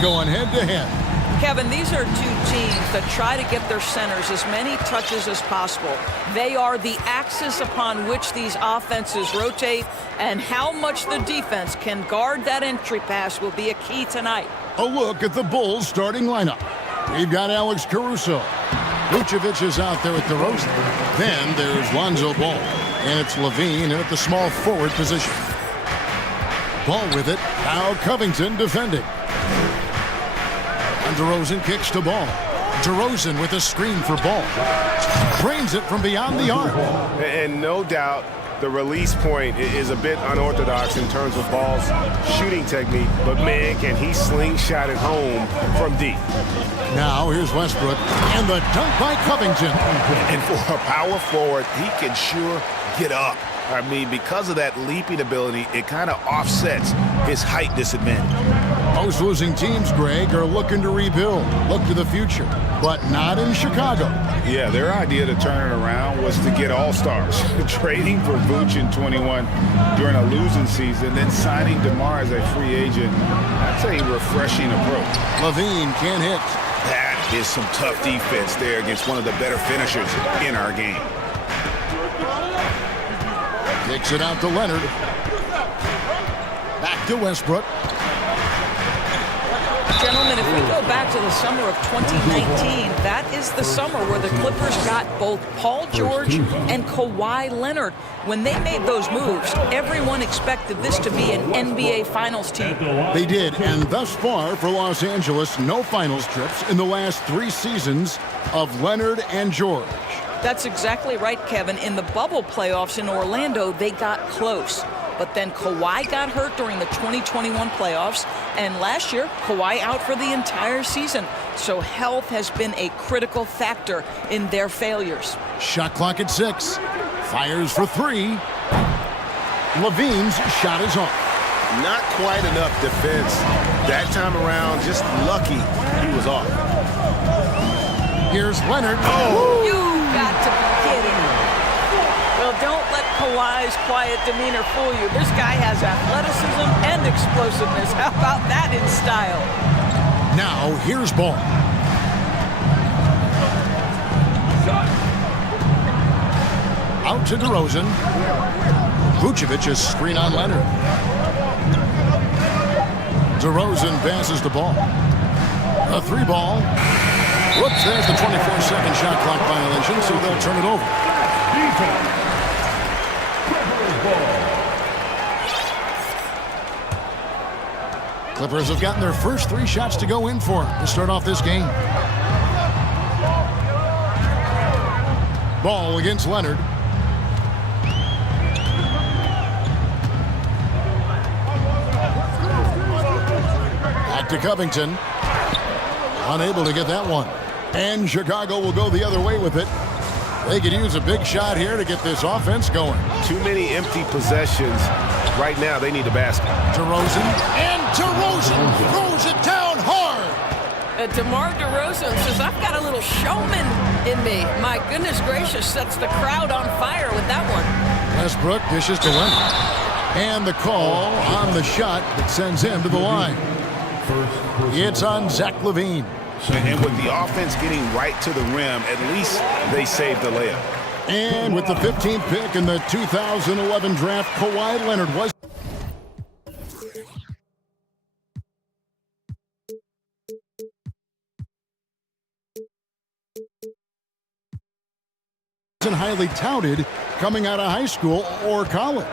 going head-to-head. Kevin, these are two teams that try to get their centers as many touches as possible. They are the axis upon which these offenses rotate, and how much the defense can guard that entry pass will be a key tonight. A look at the Bulls starting lineup. We've got Alex Caruso. Vucevic is out there at DeRozan. Then there's Lonzo Ball. And it's Levine in at the small forward position. Ball with it. Now Covington defending. And DeRozan kicks to Ball. DeRozan with a screen for Ball. Drains it from beyond the arc. And no doubt, the release point is a bit unorthodox in terms of Ball's shooting technique, but man, can he slingshot it home from deep. Now here's Westbrook, and the dunk by Covington. And for a power forward, he can sure get up. I mean, because of that leaping ability, it kind of offsets his height disadvantage. Most losing teams, Greg, are looking to rebuild, look to the future, but not in Chicago. Yeah, their idea to turn it around was to get all-stars, trading for Vooch in 21 during a losing season, then signing DeMar as a free agent. That's a refreshing approach. Levine can't hit. That is some tough defense there against one of the better finishers in our game. Kicks it out to Leonard. Back to Westbrook. Gentlemen, if we go back to the summer of 2019, that is the summer where the Clippers got both Paul George and Kawhi Leonard. When they made those moves, everyone expected this to be an NBA Finals team. They did, and thus far for Los Angeles, no finals trips in the last 3 seasons of Leonard and George. That's exactly right, Kevin. In the bubble playoffs in Orlando, they got close. But then Kawhi got hurt during the 2021 playoffs, and last year, Kawhi out for the entire season. So health has been a critical factor in their failures. Shot clock at 6. Fires for 3. Levine's shot is off. Not quite enough defense. That time around, just lucky he was off. Here's Leonard. Oh! You got to be kidding. Well, don't let Kawhi's quiet demeanor fool you. This guy has athleticism and explosiveness. How about that in style? Now, here's Ball. Out to DeRozan. Vucevic's screen on Leonard. DeRozan passes the ball. A 3 ball. Whoops, there's the 24-second shot clock violation, so they'll turn it over. Clippers have gotten their first 3 shots to go in for to start off this game. Ball against Leonard. Back to Covington. Unable to get that one. And Chicago will go the other way with it. They could use a big shot here to get this offense going. Too many empty possessions. Right now, they need a basket. DeRozan, and DeRozan throws it down hard. DeMar DeRozan says, I've got a little showman in me. My goodness gracious, sets the crowd on fire with that one. Westbrook dishes to Leonard. And the call on the shot that sends him to the line. It's on Zach LaVine. And with the offense getting right to the rim, at least they saved the layup. And with the 15th pick in the 2011 draft, Kawhi Leonard was highly touted coming out of high school or college.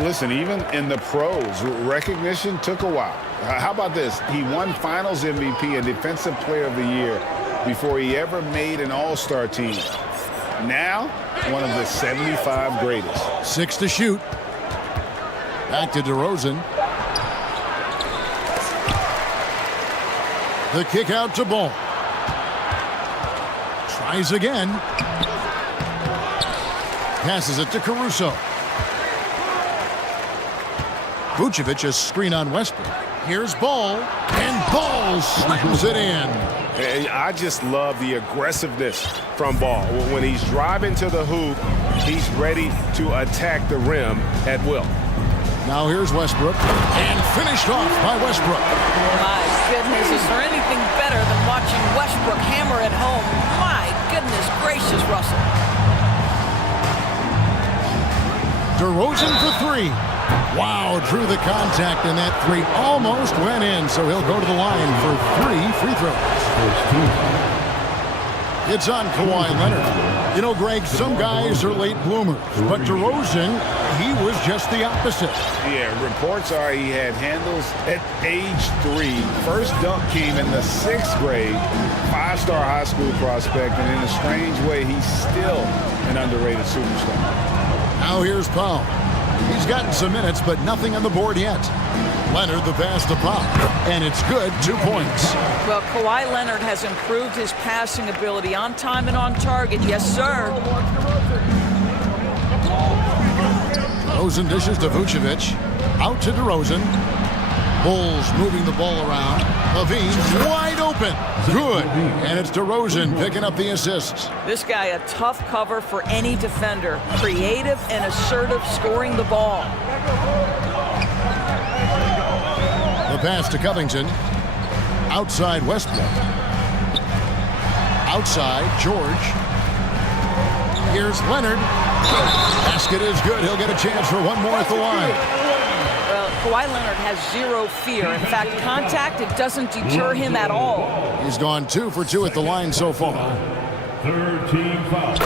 Listen, even in the pros, recognition took a while. How about this? He won Finals MVP and Defensive Player of the Year before he ever made an All-Star team. Now, one of the 75 greatest. 6 to shoot. Back to DeRozan. The kick out to Ball. Tries again. Passes it to Caruso. Vucevic's screen on Westbrook. Here's Ball, and Ball slams it in. And I just love the aggressiveness from Ball. When he's driving to the hoop, he's ready to attack the rim at will. Now here's Westbrook, and finished off by Westbrook. My goodness, is there anything better than watching Westbrook hammer at home? My goodness gracious, Russell. DeRozan for three. Wow, drew the contact, and that three almost went in, so he'll go to the line for 3 free throws. It's on Kawhi Leonard. You know, Greg, some guys are late bloomers, but DeRozan, he was just the opposite. Yeah, reports are he had handles at age 3. First dunk came in the 6th grade. 5-star high school prospect, and in a strange way, he's still an underrated superstar. Now here's Powell. He's gotten some minutes, but nothing on the board yet. Leonard the pass to Pop, and it's good, 2 points. Well, Kawhi Leonard has improved his passing ability on time and on target. Yes, sir. DeRozan dishes to Vucevic. Out to DeRozan. Bulls moving the ball around. Levine wide open. Good. And it's DeRozan picking up the assists. This guy a tough cover for any defender. Creative and assertive scoring the ball. The pass to Covington. Outside Westbrook. Outside George. Here's Leonard. Basket is good. He'll get a chance for one more at the line. Well, Kawhi Leonard has zero fear. In fact, contact, it doesn't deter him at all. He's gone 2 for 2 at the line so far. Third team foul.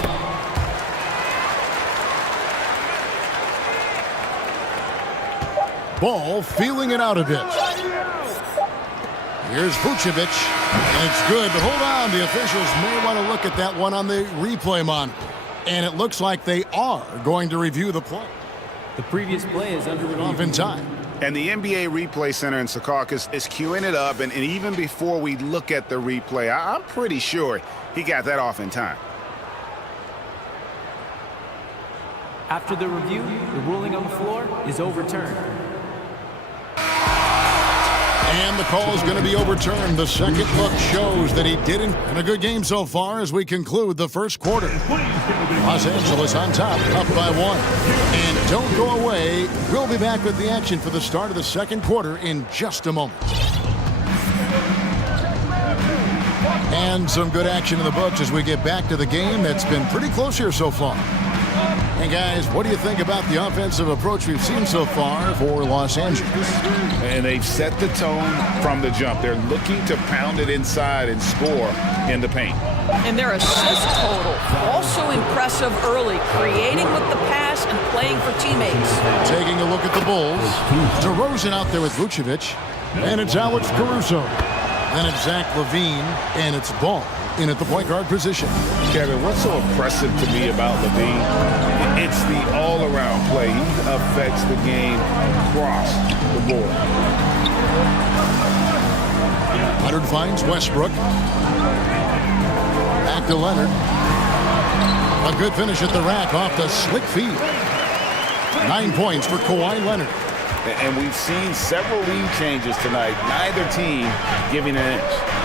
Ball feeling it out a bit. Here's Vucevic, and it's good. But hold on, the officials may want to look at that one on the replay monitor. And it looks like they are going to review the play. The previous play is under review. Off in time. And the NBA Replay Center in Secaucus is queuing it up, and even before we look at the replay, I'm pretty sure he got that off in time. After the review, the ruling on the floor is overturned. And the call is going to be overturned. The second look shows that he didn't. And a good game so far as we conclude the first quarter. Los Angeles on top, up by 1. And don't go away. We'll be back with the action for the start of the second quarter in just a moment. And some good action in the books as we get back to the game that's been pretty close here so far. And guys, what do you think about the offensive approach we've seen so far for Los Angeles? And they've set the tone from the jump. They're looking to pound it inside and score in the paint. And their assist total, also impressive early, creating with the pass and playing for teammates. Taking a look at the Bulls. DeRozan out there with Vucevic. And it's Alex Caruso. Then it's Zach LaVine, and it's Ball in at the point guard position. Kevin, what's so impressive to me about LaVine? It's the all-around play. He affects the game across the board. Leonard finds Westbrook. Back to Leonard. A good finish at the rack off the slick feed. 9 points for Kawhi Leonard. And we've seen several lead changes tonight. Neither team giving an inch.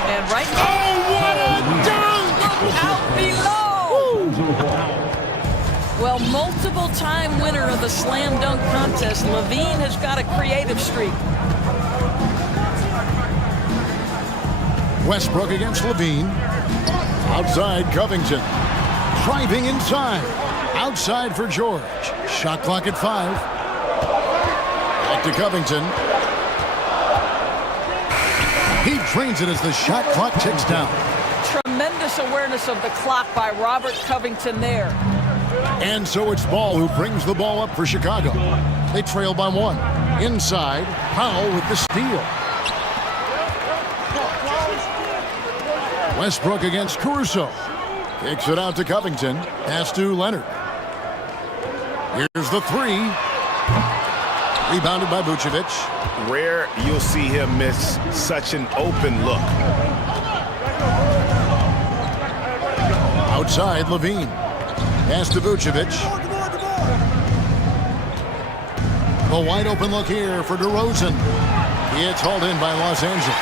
And right now, oh, what a dunk! Out below! Well, multiple-time winner of the slam dunk contest, LaVine has got a creative streak. Westbrook against LaVine. Outside Covington. Driving inside. Outside for George. Shot clock at 5. Back to Covington. He drains it as the shot clock ticks down. Tremendous awareness of the clock by Robert Covington there. And so it's Ball who brings the ball up for Chicago. They trail by 1. Inside, Powell with the steal. Westbrook against Caruso. Kicks it out to Covington. Pass to Leonard. Here's the 3. Rebounded by Vucevic. Rare you'll see him miss such an open look. Outside, LaVine. Pass to Vucevic. A wide open look here for DeRozan. It's hauled in by Los Angeles.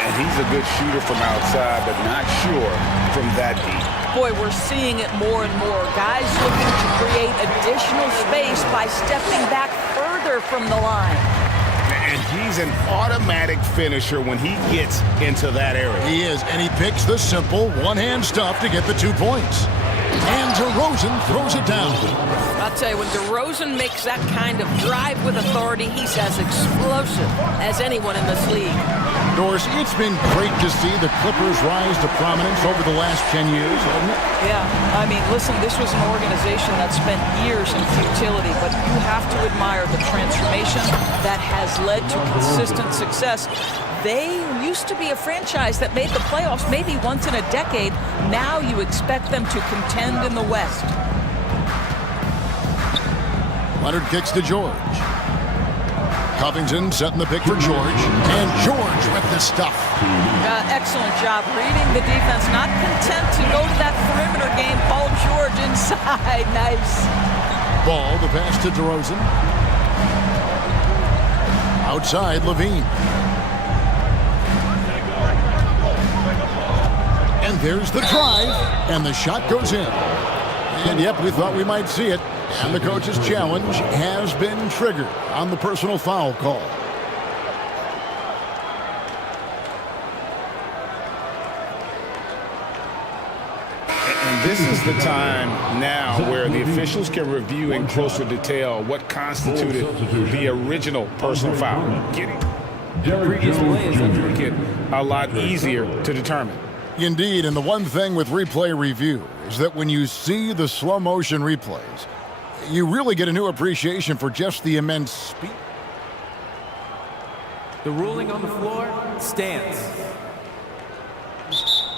And he's a good shooter from outside, but not sure from that deep. Boy, we're seeing it more and more. Guys looking to create additional space by stepping back further further from the line. And he's an automatic finisher when he gets into that area. He is, and he picks the simple one-hand stuff to get the 2 points. And DeRozan throws it down. I'll tell you, when DeRozan makes that kind of drive with authority, he's as explosive as anyone in this league. Doris, it's been great to see the Clippers rise to prominence over the last 10 years, hasn't it? Yeah, I mean, listen, this was an organization that spent years in futility, but you have to admire the transformation that has led to consistent success. They used to be a franchise that made the playoffs maybe once in a decade. Now you expect them to contend in the West. Leonard kicks to George. Covington setting the pick for George. And George with the stuff. Excellent job reading the defense. Not content to go to that perimeter game. Paul George inside. Nice. Ball, the pass to DeRozan. Outside, Levine. And there's the drive. And the shot goes in. And yep, we thought we might see it. And the coach's challenge has been triggered on the personal foul call. And this is the time now where the officials can review in closer detail what constituted the original personal foul. Getting Previous play is to make it a lot easier to determine. Indeed, and the one thing with replay review is that when you see the slow motion replays, you really get a new appreciation for just the immense speed. The ruling on the floor stands.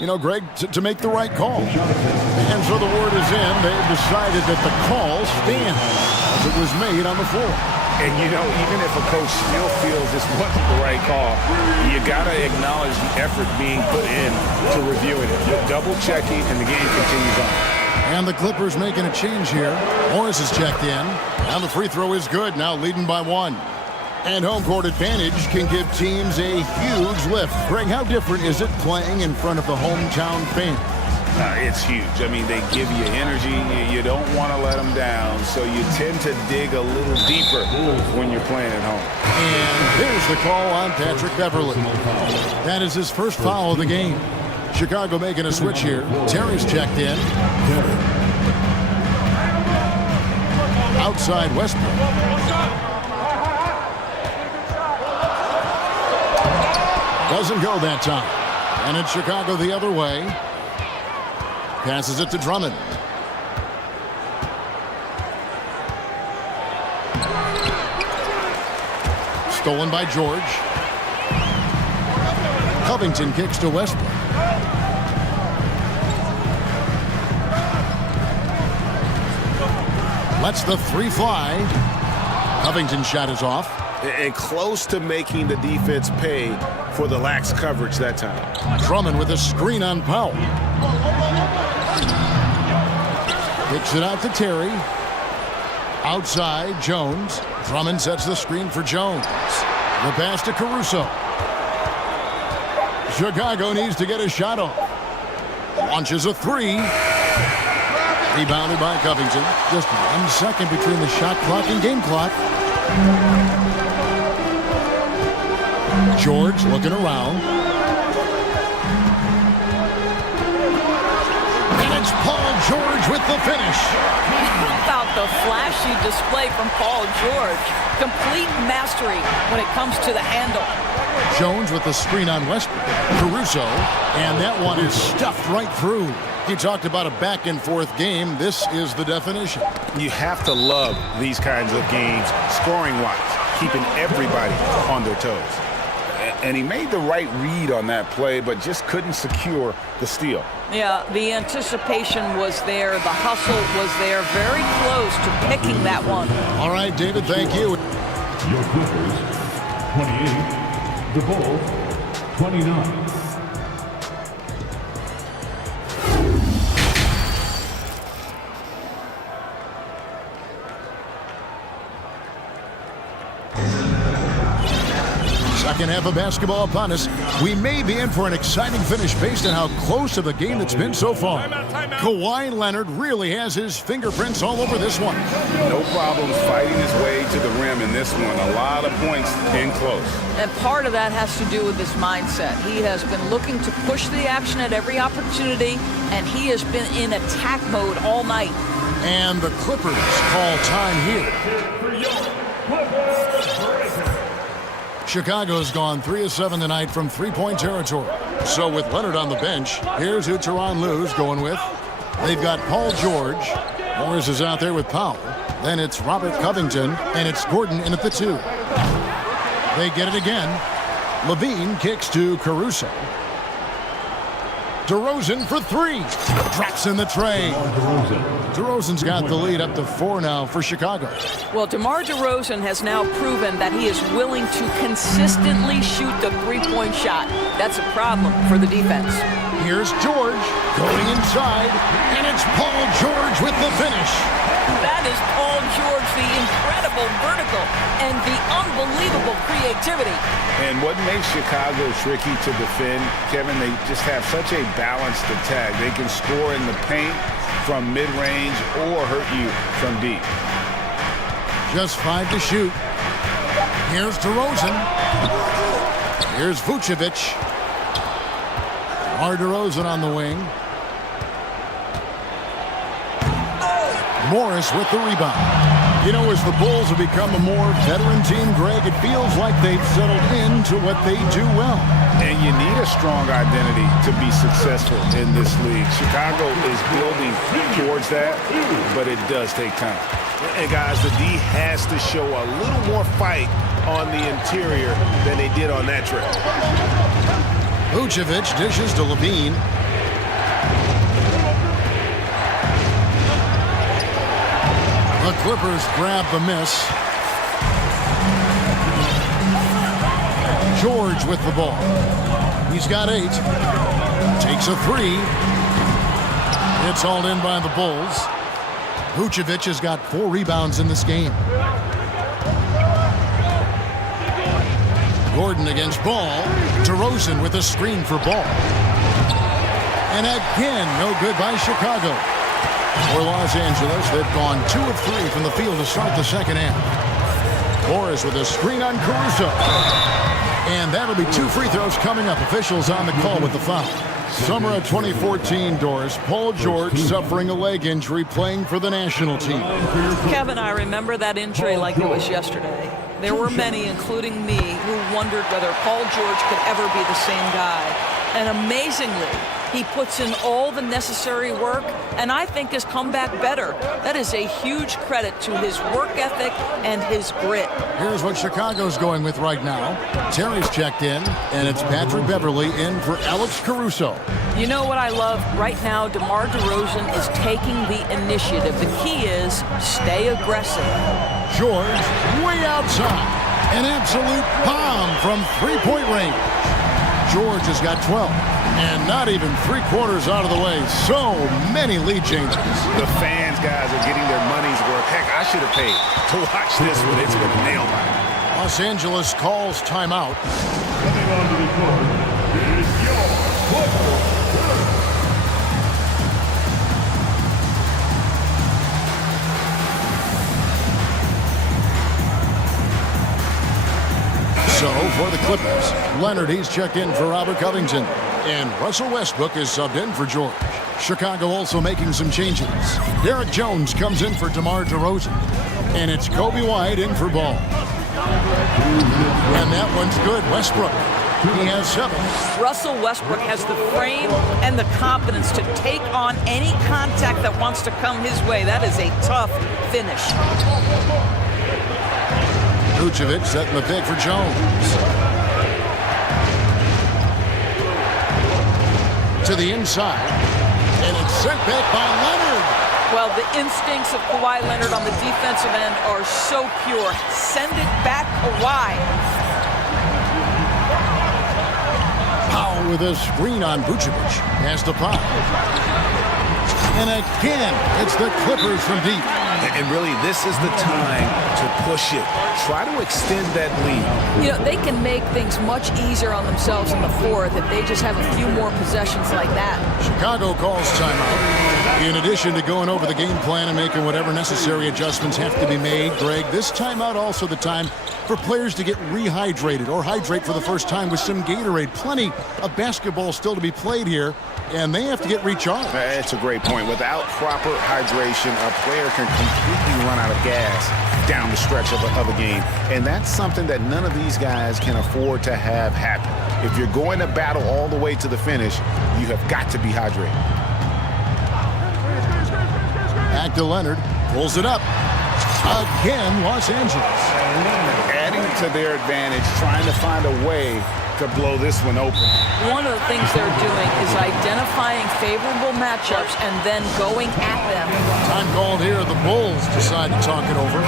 You know, Greg, to make the right call. And so the word is in. They've decided that the call stands as it was made on the floor. And, you know, even if a coach still feels this wasn't the right call, you got to acknowledge the effort being put in to reviewing it. You're double-checking, and the game continues on. And the Clippers making a change here. Morris is checked in. And the free throw is good, now leading by 1. And home court advantage can give teams a huge lift. Greg, how different is it playing in front of the hometown fans? It's huge. I mean, they give you energy. You don't want to let them down, so you tend to dig a little deeper when you're playing at home. And there's the call on Patrick Beverly. That is his first foul of the game. Chicago making a switch here. Terry's checked in. Outside Westbrook. Doesn't go that time. And it's Chicago the other way. Passes it to Drummond. Stolen by George. Covington kicks to Westbrook. Lets the 3 fly. Covington's shot is off. And close to making the defense pay for the lax coverage that time. Drummond with a screen on Powell. Kicks it out to Terry. Outside, Jones. Drummond sets the screen for Jones. The pass to Caruso. Chicago needs to get a shot off. Launches a 3. Rebounded by Covington. Just 1 second between the shot clock and game clock. George looking around. And it's Paul George with the finish. How about the flashy display from Paul George? Complete mastery when it comes to the handle. Jones with the screen on Westbrook. Caruso, and that one is stuffed right through. He talked about a back-and-forth game. This is the definition. You have to love these kinds of games, scoring-wise, keeping everybody on their toes. And he made the right read on that play, but just couldn't secure the steal. Yeah, the anticipation was there. The hustle was there. Very close to picking that one. All right, David, thank you. Your Clippers, 28. The Bulls, 29. Second half of basketball upon us. We may be in for an exciting finish based on how close of a game it's been so far. Kawhi Leonard really has his fingerprints all over this one. No problems fighting his way to the rim in this one. A lot of points in close. And part of that has to do with his mindset. He has been looking to push the action at every opportunity, and he has been in attack mode all night. And the Clippers call time here. Chicago's gone 3 of 7 tonight from three-point territory. So with Leonard on the bench, here's who Tyronn Lue's going with. They've got Paul George. Morris is out there with Powell. Then it's Robert Covington, and it's Gordon in at the 2. They get it again. Levine kicks to Caruso. DeRozan for 3. Drops in the tray. DeRozan's got the lead up to 4 now for Chicago. Well, DeMar DeRozan has now proven that he is willing to consistently shoot the three-point shot. That's a problem for the defense. Here's George going inside, and it's Paul George with the finish. That is Paul George, the incredible vertical and the unbelievable creativity. And what makes Chicago tricky to defend, Kevin, they just have such a balanced attack. They can score in the paint from mid-range or hurt you from deep. Just 5 to shoot. Here's DeRozan. Here's Vucevic. DeRozan on the wing. Morris with the rebound. You know, as the Bulls have become a more veteran team, Greg, it feels like they've settled into what they do well. And you need a strong identity to be successful in this league. Chicago is building towards that, but it does take time. And guys, the D has to show a little more fight on the interior than they did on that trip. Vucevic dishes to Levine. The Clippers grab the miss. George with the ball. He's got 8. Takes a 3. It's hauled in by the Bulls. Vucevic has got 4 rebounds in this game. Gordon against Ball. DeRozan with a screen for Ball. And again, no good by Chicago. For Los Angeles, they've gone 2 of 3 from the field to start the second half. Morris with a screen on Caruso. And that'll be 2 free throws coming up. Officials on the call with the foul. Summer of 2014, Doris. Paul George suffering a leg injury playing for the national team. Kevin, I remember that injury like it was yesterday. There were many, including me, who wondered whether Paul George could ever be the same guy. And amazingly, he puts in all the necessary work and I think has come back better. That is a huge credit to his work ethic and his grit. Here's what Chicago's going with right now. Terry's checked in, and it's Patrick Beverley in for Alex Caruso. You know what I love? Right now, DeMar DeRozan is taking the initiative. The key is stay aggressive. George way outside. An absolute bomb from three-point range. George has got 12. And not even 3/4 out of the way. So many lead changes. The fans, guys, are getting their money's worth. Heck, I should have paid to watch this one. It's been a nail biter. Los Angeles calls timeout. Coming onto the court is your football. So, for the Clippers, Leonard, he's checked in for Robert Covington. And Russell Westbrook is subbed in for George. Chicago also making some changes. Derek Jones comes in for DeMar DeRozan. And it's Kobe White in for Ball. And that one's good. Westbrook, he has 7. Russell Westbrook has the frame and the confidence to take on any contact that wants to come his way. That is a tough finish. Vucevic setting the pick for Jones. To the inside. And it's sent back by Leonard. Well, the instincts of Kawhi Leonard on the defensive end are so pure. Send it back, Kawhi. Powell with a screen on Vucevic. Pass to Powell. And again, it's the Clippers from deep. And really, this is the time to push it. Try to extend that lead. You know, they can make things much easier on themselves in the fourth if they just have a few more possessions like that. Chicago calls timeout. In addition to going over the game plan and making whatever necessary adjustments have to be made, Greg, this timeout also the time for players to get rehydrated or hydrate for the first time with some Gatorade. Plenty of basketball still to be played here, and they have to get recharged. That's a great point. Without proper hydration, a player can completely run out of gas down the stretch of a game. And that's something that none of these guys can afford to have happen. If you're going to battle all the way to the finish, you have got to be hydrated. Back to Leonard. Pulls it up. Again, Los Angeles. Adding to their advantage, trying to find a way to blow this one open. One of the things they're doing is identifying favorable matchups and then going at them. Time called here. The Bulls decide to talk it over.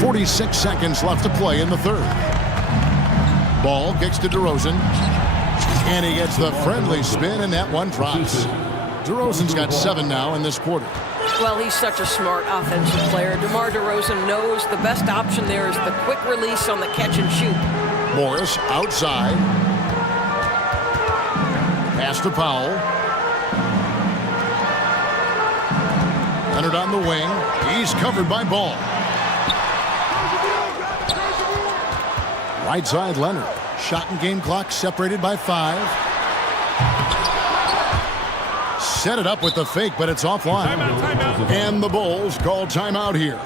46 seconds left to play in the third. Ball kicks to DeRozan. And he gets the friendly spin, and that one drops. DeRozan's got 7 now in this quarter. Well, he's such a smart offensive player. DeMar DeRozan knows the best option there is the quick release on the catch and shoot. Morris outside. Pass to Powell. Leonard on the wing. He's covered by Ball. Right side, Leonard. Shot and game clock separated by 5. Set it up with the fake, but it's offline. And the Bulls call timeout here.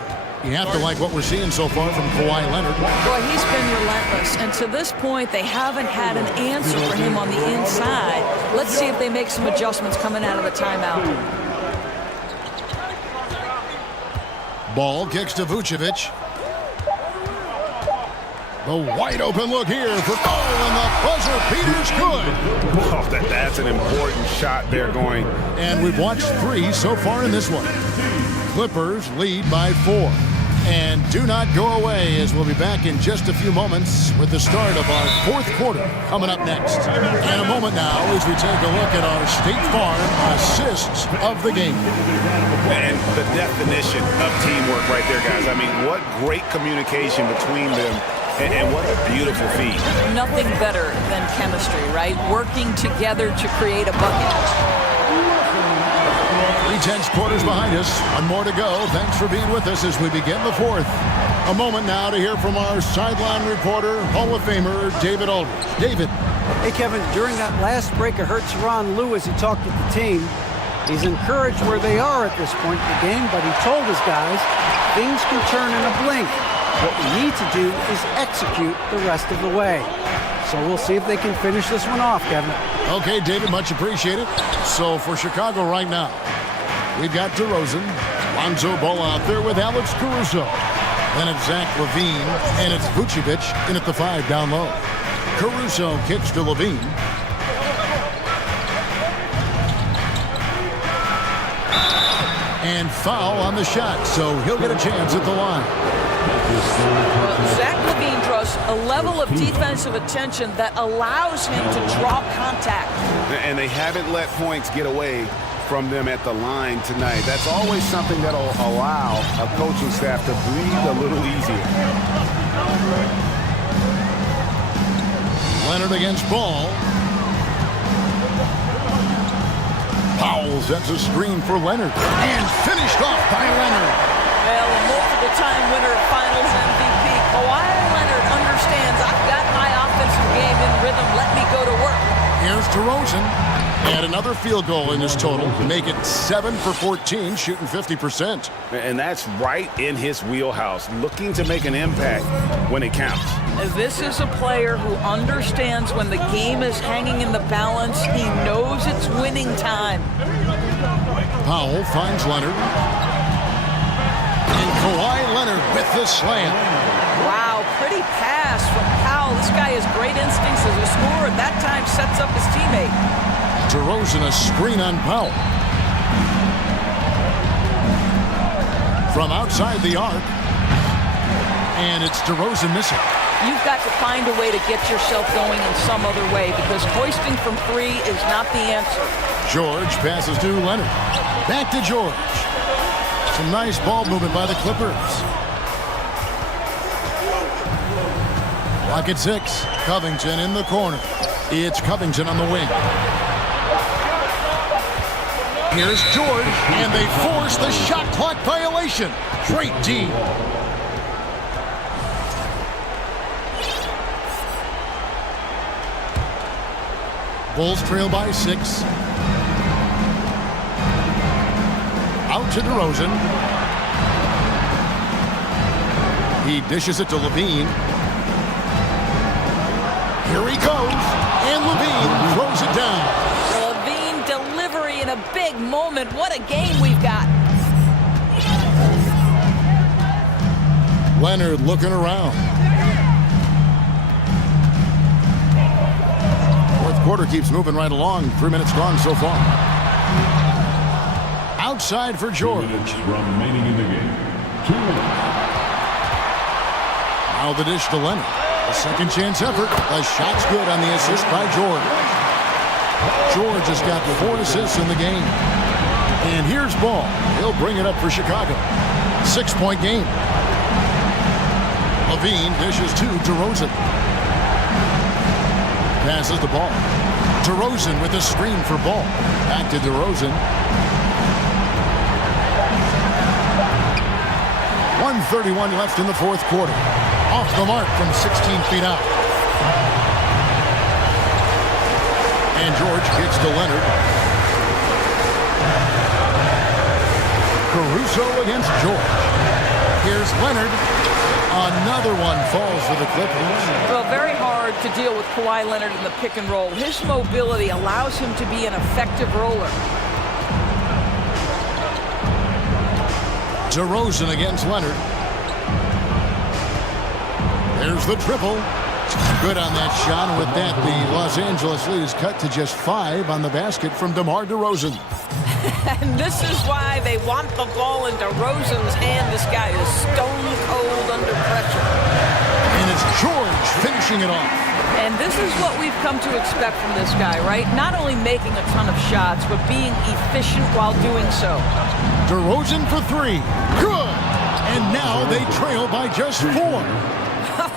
You have to like what we're seeing so far from Kawhi Leonard. Boy, he's been relentless. And to this point, they haven't had an answer for him on the inside. Let's see if they make some adjustments coming out of the timeout. Ball kicks to Vucevic. The wide open look here for and the buzzer beater's good. Oh, that's an important shot there going. And we've watched 3 so far in this one. Clippers lead by 4. And do not go away, as we'll be back in just a few moments with the start of our 4th quarter coming up next. And a moment now as we take a look at our State Farm assists of the game. And the definition of teamwork right there, guys. I mean, what great communication between them. And what a beautiful feat. Nothing better than chemistry, right? Working together to create a bucket. 3/10 quarters behind us. One more to go. Thanks for being with us as we begin the 4th. A moment now to hear from our sideline reporter, Hall of Famer David Aldridge. David. Hey, Kevin, during that last break, I heard Tyronn Lue as he talked with the team. He's encouraged where they are at this point in the game, but he told his guys things can turn in a blink. What we need to do is execute the rest of the way. So we'll see if they can finish this one off, Kevin. Okay, David, much appreciated. So for Chicago right now, we've got DeRozan, Lonzo Ball out there with Alex Caruso. Then it's Zach LaVine, and it's Vucevic in at the 5 down low. Caruso kicks to LaVine. And foul on the shot, so he'll get a chance at the line. Zach LaVine draws a level of defensive attention that allows him to draw contact. And they haven't let points get away from them at the line tonight. That's always something that'll allow a coaching staff to breathe a little easier. Leonard against Ball. Powell sets a screen for Leonard. And finished off by Leonard. Well, a multiple-time winner of Finals MVP, Kawhi Leonard understands I've got my offensive game in rhythm. Let me go to work. Here's DeRozan. And another field goal in his total to make it 7 for 14, shooting 50%. And that's right in his wheelhouse, looking to make an impact when it counts. This is a player who understands when the game is hanging in the balance. He knows it's winning time. Powell finds Leonard. And Kawhi Leonard with the slam. Wow, pretty pass from Powell. This guy has great instincts as a scorer. That time sets up his teammate. DeRozan a screen on Powell. From outside the arc. And it's DeRozan missing. you've got to find a way to get yourself going in some other way because hoisting from three is not the answer. George passes to Leonard. Back to George. Some nice ball movement by the Clippers. Clock at 6. Covington in the corner. It's Covington on the wing. Here's George, and they force the shot clock violation. Great D. Bulls trail by 6. Out to DeRozan. He dishes it to Levine. Here he goes, and Levine throws it down. Levine delivery in a big moment. What a game we've got. Leonard looking around. Fourth quarter keeps moving right along. 3 minutes gone so far. Outside for George. 2 minutes remaining in the game. 2 minutes. Now the dish to Leonard. A second chance effort. The shot's good on the assist by George. George has got 4 assists in the game. And here's Ball. He'll bring it up for Chicago. 6-point game. Levine dishes to DeRozan. Passes the ball. DeRozan with a screen for Ball. Back to DeRozan. 1:31 left in the fourth quarter. Off the mark from 16 feet out. And George kicks to Leonard. Caruso against George. Here's Leonard. Another one falls for the Clippers. Well, very hard to deal with Kawhi Leonard in the pick and roll. His mobility allows him to be an effective roller. DeRozan against Leonard. There's the triple. Good on that shot. And with that, the Los Angeles lead is cut to just 5 on the basket from DeMar DeRozan. And this is why they want the ball in DeRozan's hand. This guy is stone cold under pressure. And it's George finishing it off. And this is what we've come to expect from this guy, right? Not only making a ton of shots, but being efficient while doing so. DeRozan for 3. Good. And now they trail by just 4.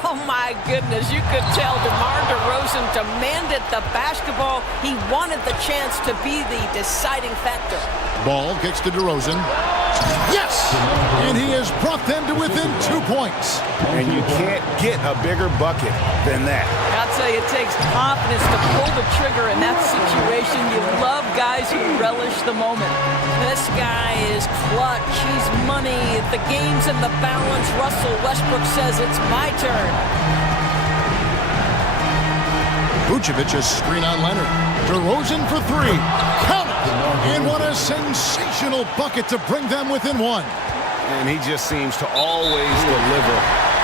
Oh, my goodness. You could tell DeMar DeRozan demanded the basketball. He wanted the chance to be the deciding factor. Ball kicks to DeRozan. Yes! And he has brought them to within 2 points. And you can't get a bigger bucket than that. I'll tell you, it takes confidence to pull the trigger in that situation. You love guys who relish the moment. This guy is clutch. He's money. The game's in the balance. Russell Westbrook says it's my turn. Vucevic a screen on Leonard. DeRozan for 3. Count it! And what a sensational bucket to bring them within 1. And he just seems to always deliver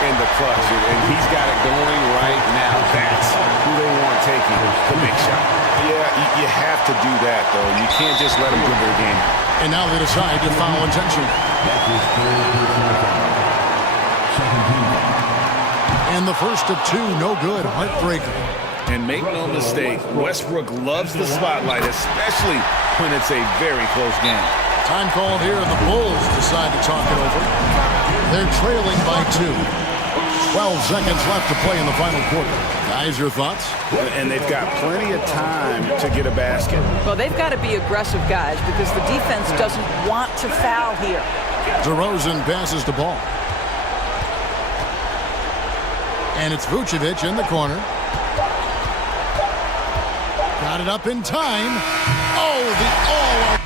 in the clutch. And he's got it going right now. That's who they want taking the big shot. Yeah, you have to do that, though. You can't just let him win their game. And now they decide to foul intention. And the first of 2, no good. Heartbreaker. And make no mistake, Westbrook loves the spotlight, especially when it's a very close game. Time called here, and the Bulls decide to talk it over. They're trailing by 2. 12 seconds left to play in the final quarter. Guys, your thoughts? And they've got plenty of time to get a basket. Well, they've got to be aggressive, guys, because the defense doesn't want to foul here. DeRozan passes the ball. And it's Vucevic in the corner. Got it up in time. Oh, the all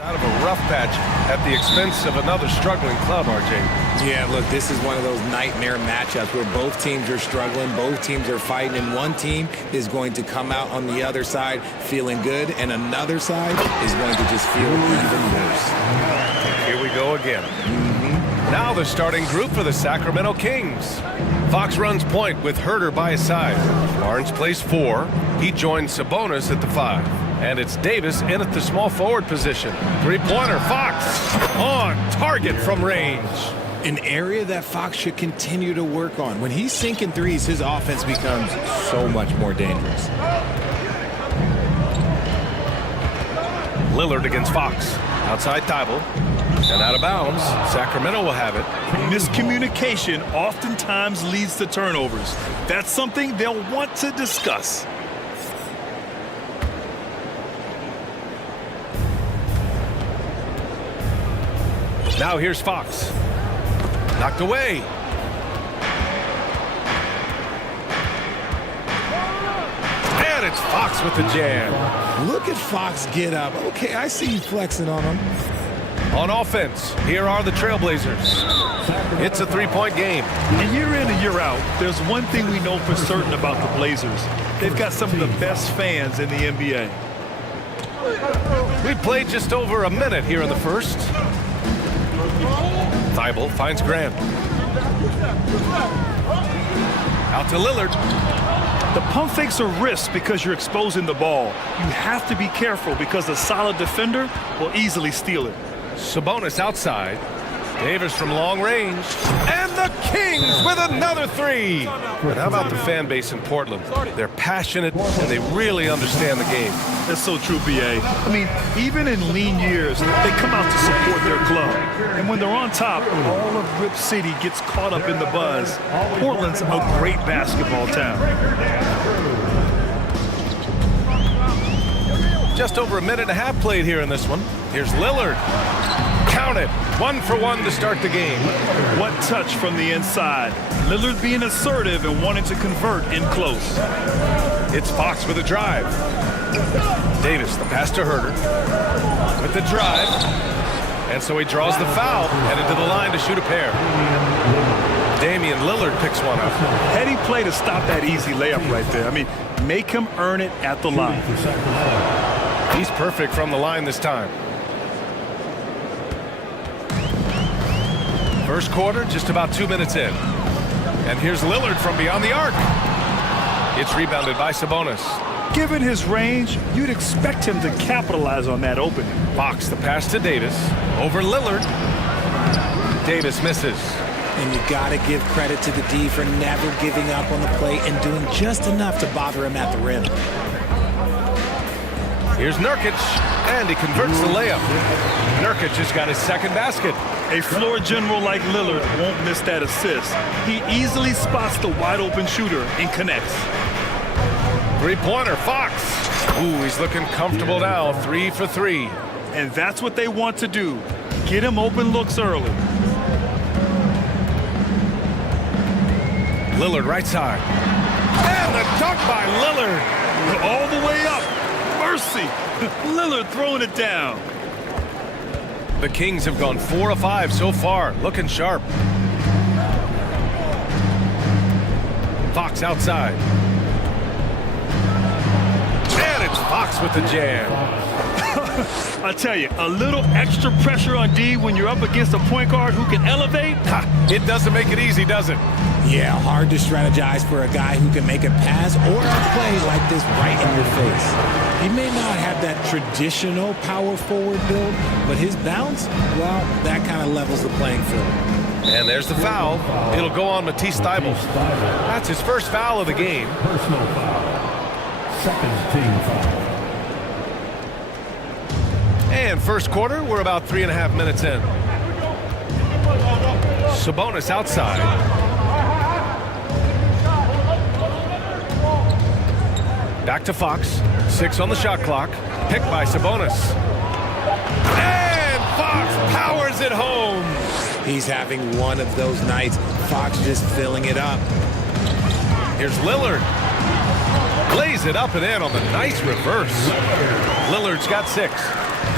Out of a rough patch at the expense of another struggling club, RJ. Yeah, look, this is one of those nightmare matchups where both teams are struggling, both teams are fighting, and one team is going to come out on the other side feeling good, and another side is going to just feel even worse. Here we go again. Now the starting group for the Sacramento Kings. Fox runs point with Herter by his side. Lawrence plays 4. He joins Sabonis at the 5. And it's Davis in at the small forward position. Three-pointer, Fox on target from range. An area that Fox should continue to work on. When he's sinking threes, his offense becomes so much more dangerous. Lillard against Fox. Outside Thibault. And out of bounds. Sacramento will have it. Miscommunication oftentimes leads to turnovers. That's something they'll want to discuss. Now here's Fox. Knocked away. And it's Fox with the jam. Look at Fox get up. Okay, I see you flexing on him. On offense, here are the Trailblazers. It's a three-point game. And year in and year out, there's one thing we know for certain about the Blazers. They've got some of the best fans in the NBA. We've played just over a minute here in the first. Thibault finds Grant. Out to Lillard. The pump fakes are risks because you're exposing the ball. You have to be careful because a solid defender will easily steal it. Sabonis outside. Davis from long range. And the Kings with another 3. But how about the fan base in Portland? They're passionate and they really understand the game. That's so true, B.A. I mean, even in lean years, they come out to support their club. And when they're on top, all of Rip City gets caught up in the buzz. Portland's a great basketball town. Just over a minute and a half played here in this one. Here's Lillard. Count it. 1 for 1 to start the game. What touch from the inside. Lillard being assertive and wanting to convert in close. It's Fox with a drive. Davis, the pass to Herter. With the drive. And so he draws the foul. Headed to the line to shoot a pair. Damian Lillard picks one up. Heady play to stop that easy layup right there. I mean, make him earn it at the line. He's perfect from the line this time. First quarter, just about 2 minutes in. And here's Lillard from beyond the arc. It's rebounded by Sabonis. Given his range, you'd expect him to capitalize on that opening. Fox, the pass to Davis. Over Lillard. Davis misses. And you got to give credit to the D for never giving up on the play and doing just enough to bother him at the rim. Here's Nurkic, and he converts the layup. Nurkic has got his second basket. A floor general like Lillard won't miss that assist. He easily spots the wide-open shooter and connects. Three-pointer, Fox. Ooh, he's looking comfortable now, 3 for 3. And that's what they want to do. Get him open looks early. Lillard right side. And the dunk by Lillard. All the way up. Mercy. Lillard throwing it down. The Kings have gone 4 of 5 so far, looking sharp. Fox outside. And it's Fox with the jam. I tell you, a little extra pressure on D when you're up against a point guard who can elevate. It doesn't make it easy, does it? Yeah, hard to strategize for a guy who can make a pass or a play like this right in your face. He may not have that traditional power forward build, but his bounce, well, that kind of levels the playing field. And there's the foul. It'll go on Matisse Thybulle. That's his first foul of the game. Personal foul. Second team foul. And first quarter, we're about 3.5 minutes in. Sabonis outside. Back to Fox. 6 on the shot clock. Picked by Sabonis. And Fox powers it home. He's having one of those nights. Fox just filling it up. Here's Lillard. Lays it up and in on the nice reverse. Lillard's got 6.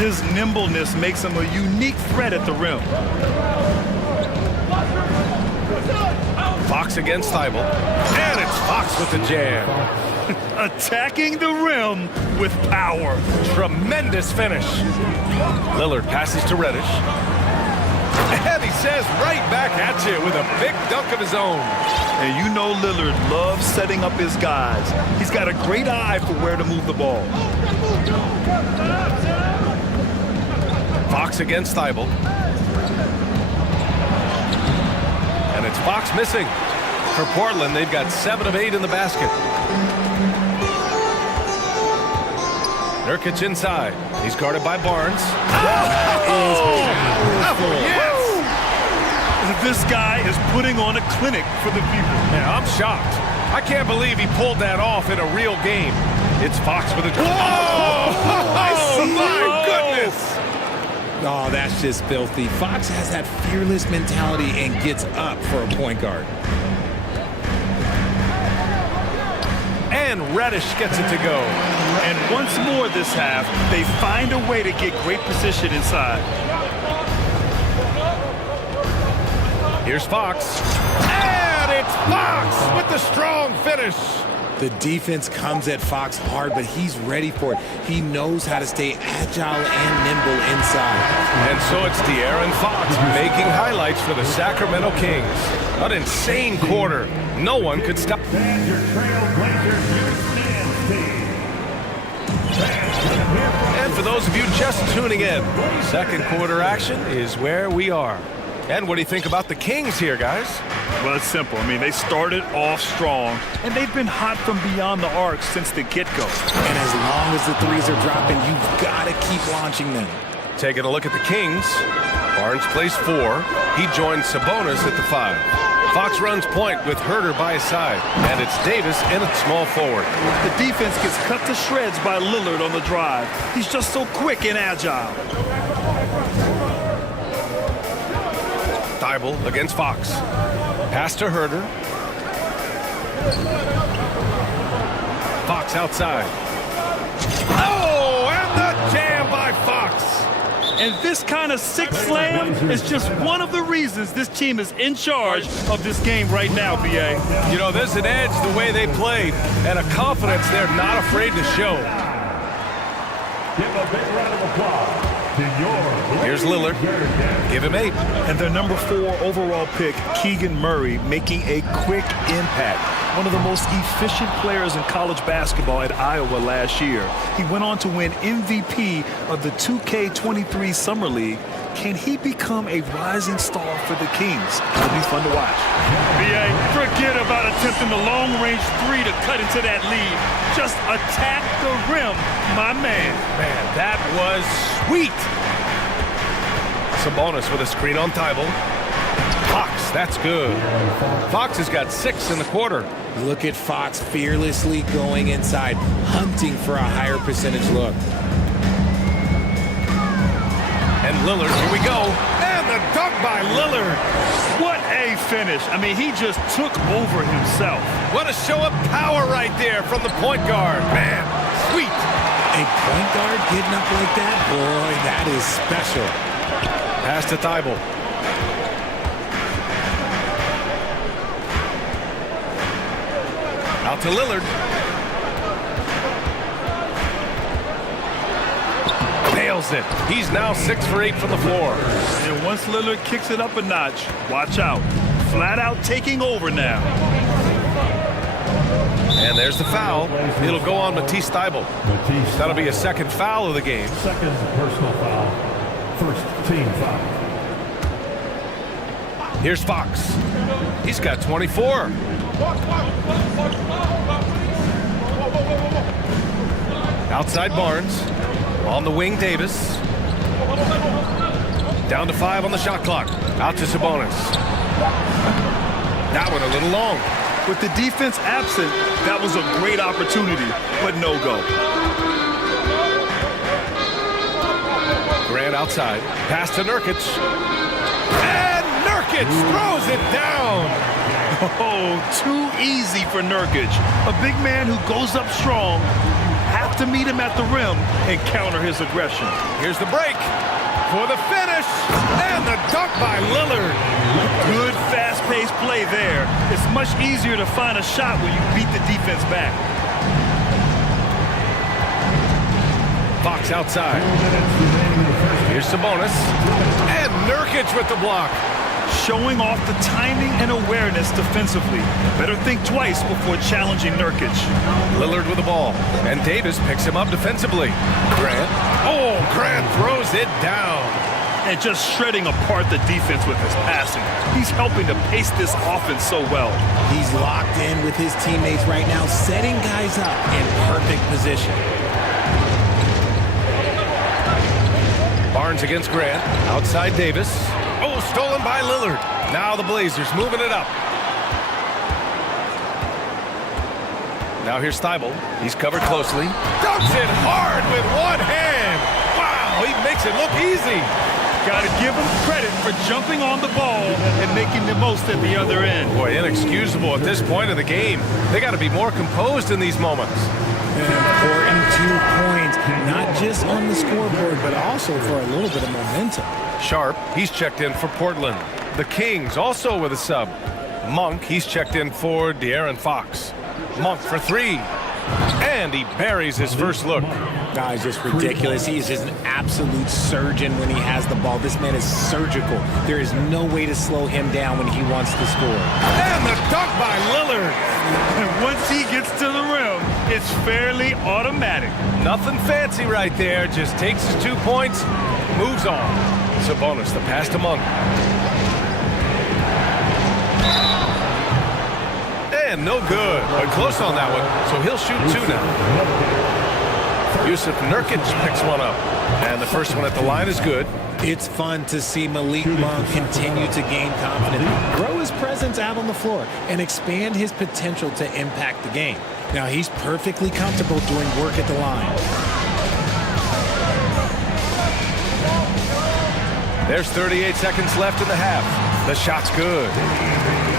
His nimbleness makes him a unique threat at the rim. Fox against Thibault. And it's Fox with the jam. Attacking the rim with power. Tremendous finish. Lillard passes to Reddish. And he says right back at you with a big dunk of his own. And you know Lillard loves setting up his guys. He's got a great eye for where to move the ball. Fox against Thibault. And it's Fox missing. For Portland, they've got 7 of 8 in the basket. Nurkic inside. He's guarded by Barnes. Yes! This guy is putting on a clinic for the people. Yeah, I'm shocked. I can't believe he pulled that off in a real game. It's Fox with a... Whoa! Oh, my goodness! Oh, that's just filthy. Fox has that fearless mentality and gets up for a point guard. And Reddish gets it to go. And once more this half, they find a way to get great position inside. Here's Fox. And it's Fox with the strong finish. The defense comes at Fox hard, but he's ready for it. He knows how to stay agile and nimble inside. And so it's De'Aaron Fox making highlights for the Sacramento Kings. An insane quarter. No one could stop. And your Trailblazers Youth Dance team. And for those of you just tuning in, second quarter action is where we are. And what do you think about the Kings here, guys? Well, it's simple. I mean, they started off strong, and they've been hot from beyond the arc since the get-go. And as long as the threes are dropping, you've got to keep launching them. Taking a look at the Kings. Barnes plays 4. He joins Sabonis at the 5. Fox runs point with Herter by his side. And it's Davis in at small forward. The defense gets cut to shreds by Lillard on the drive. He's just so quick and agile. Thibault against Fox. Pass to Herter. Fox outside. Oh, and the jam by Fox. And this kind of sick slam is just one of the reasons this team is in charge of this game right now, B.A. You know, there's an edge the way they played and a confidence they're not afraid to show. Give a big round of applause. Here's Lillard. Give him 8. And their number 4 overall pick, Keegan Murray, making a quick impact. One of the most efficient players in college basketball at Iowa last year. He went on to win MVP of the 2K23 Summer League. Can he become a rising star for the Kings? It'll be fun to watch. B.A., forget about attempting the long-range 3 to cut into that lead. Just attack the rim, my man. Man, that was sweet. Sabonis with a screen on Thibault. Fox, that's good. Fox has got 6 in the quarter. Look at Fox fearlessly going inside, hunting for a higher percentage look. And Lillard, here we go. And the dunk by Lillard. What a finish. I mean, he just took over himself. What a show of power right there from the point guard. Man, sweet. A point guard getting up like that? Boy, that is special. Pass to Thibault. Out to Lillard. Nails it. He's now 6 for 8 from the floor. And once Lillard kicks it up a notch, watch out. Flat out taking over now. And there's the foul. It'll go on Matisse Thibault. That'll be a second foul of the game. Second personal foul. First team foul. Here's Fox. He's got 24. Outside Barnes. On the wing, Davis. Down to 5 on the shot clock. Out to Sabonis. That one a little long. With the defense absent, that was a great opportunity, but no go. Grant outside. Pass to Nurkic. And Nurkic throws it down. Oh, too easy for Nurkic. A big man who goes up strong. You have to meet him at the rim and counter his aggression. Here's the break for the finish, and the dunk by Lillard. Good fast-paced play there. It's much easier to find a shot when you beat the defense back. Fox outside. Here's Sabonis. And Nurkic with the block. Showing off the timing and awareness defensively. Better think twice before challenging Nurkic. Lillard with the ball. And Davis picks him up defensively. Grant. Oh, Grant throws it down. And just shredding apart the defense with his passing. He's helping to pace this offense so well. He's locked in with his teammates right now, setting guys up in perfect position. Barnes against Grant. Outside Davis. Oh, stolen by Lillard. Now the Blazers moving it up. Now here's Thibault. He's covered closely. Dunks it hard with one hand. Wow, he makes it look easy. Got to give him credit for jumping on the ball and making the most at the other end. Boy, inexcusable at this point of the game. They got to be more composed in these moments. An important 2 points, not just on the scoreboard, but also for a little bit of momentum. Sharp, he's checked in for Portland. The Kings also with a sub. Monk, he's checked in for De'Aaron Fox. Monk for 3. And he buries his first look. Guy's just ridiculous. He is just an absolute surgeon when he has the ball. This man is surgical. There is no way to slow him down when he wants to score. And the dunk by Lillard. And once he gets to the rim, it's fairly automatic. Nothing fancy right there. Just takes his 2 points, moves on. Sabonis, the pass to Monk. And no good, but close on that one. So he'll shoot 2 now. Yusuf Nurkic picks one up. And the first one at the line is good. It's fun to see Malik Monk continue to gain confidence, grow his presence out on the floor, and expand his potential to impact the game. Now he's perfectly comfortable doing work at the line. There's 38 seconds left in the half. The shot's good.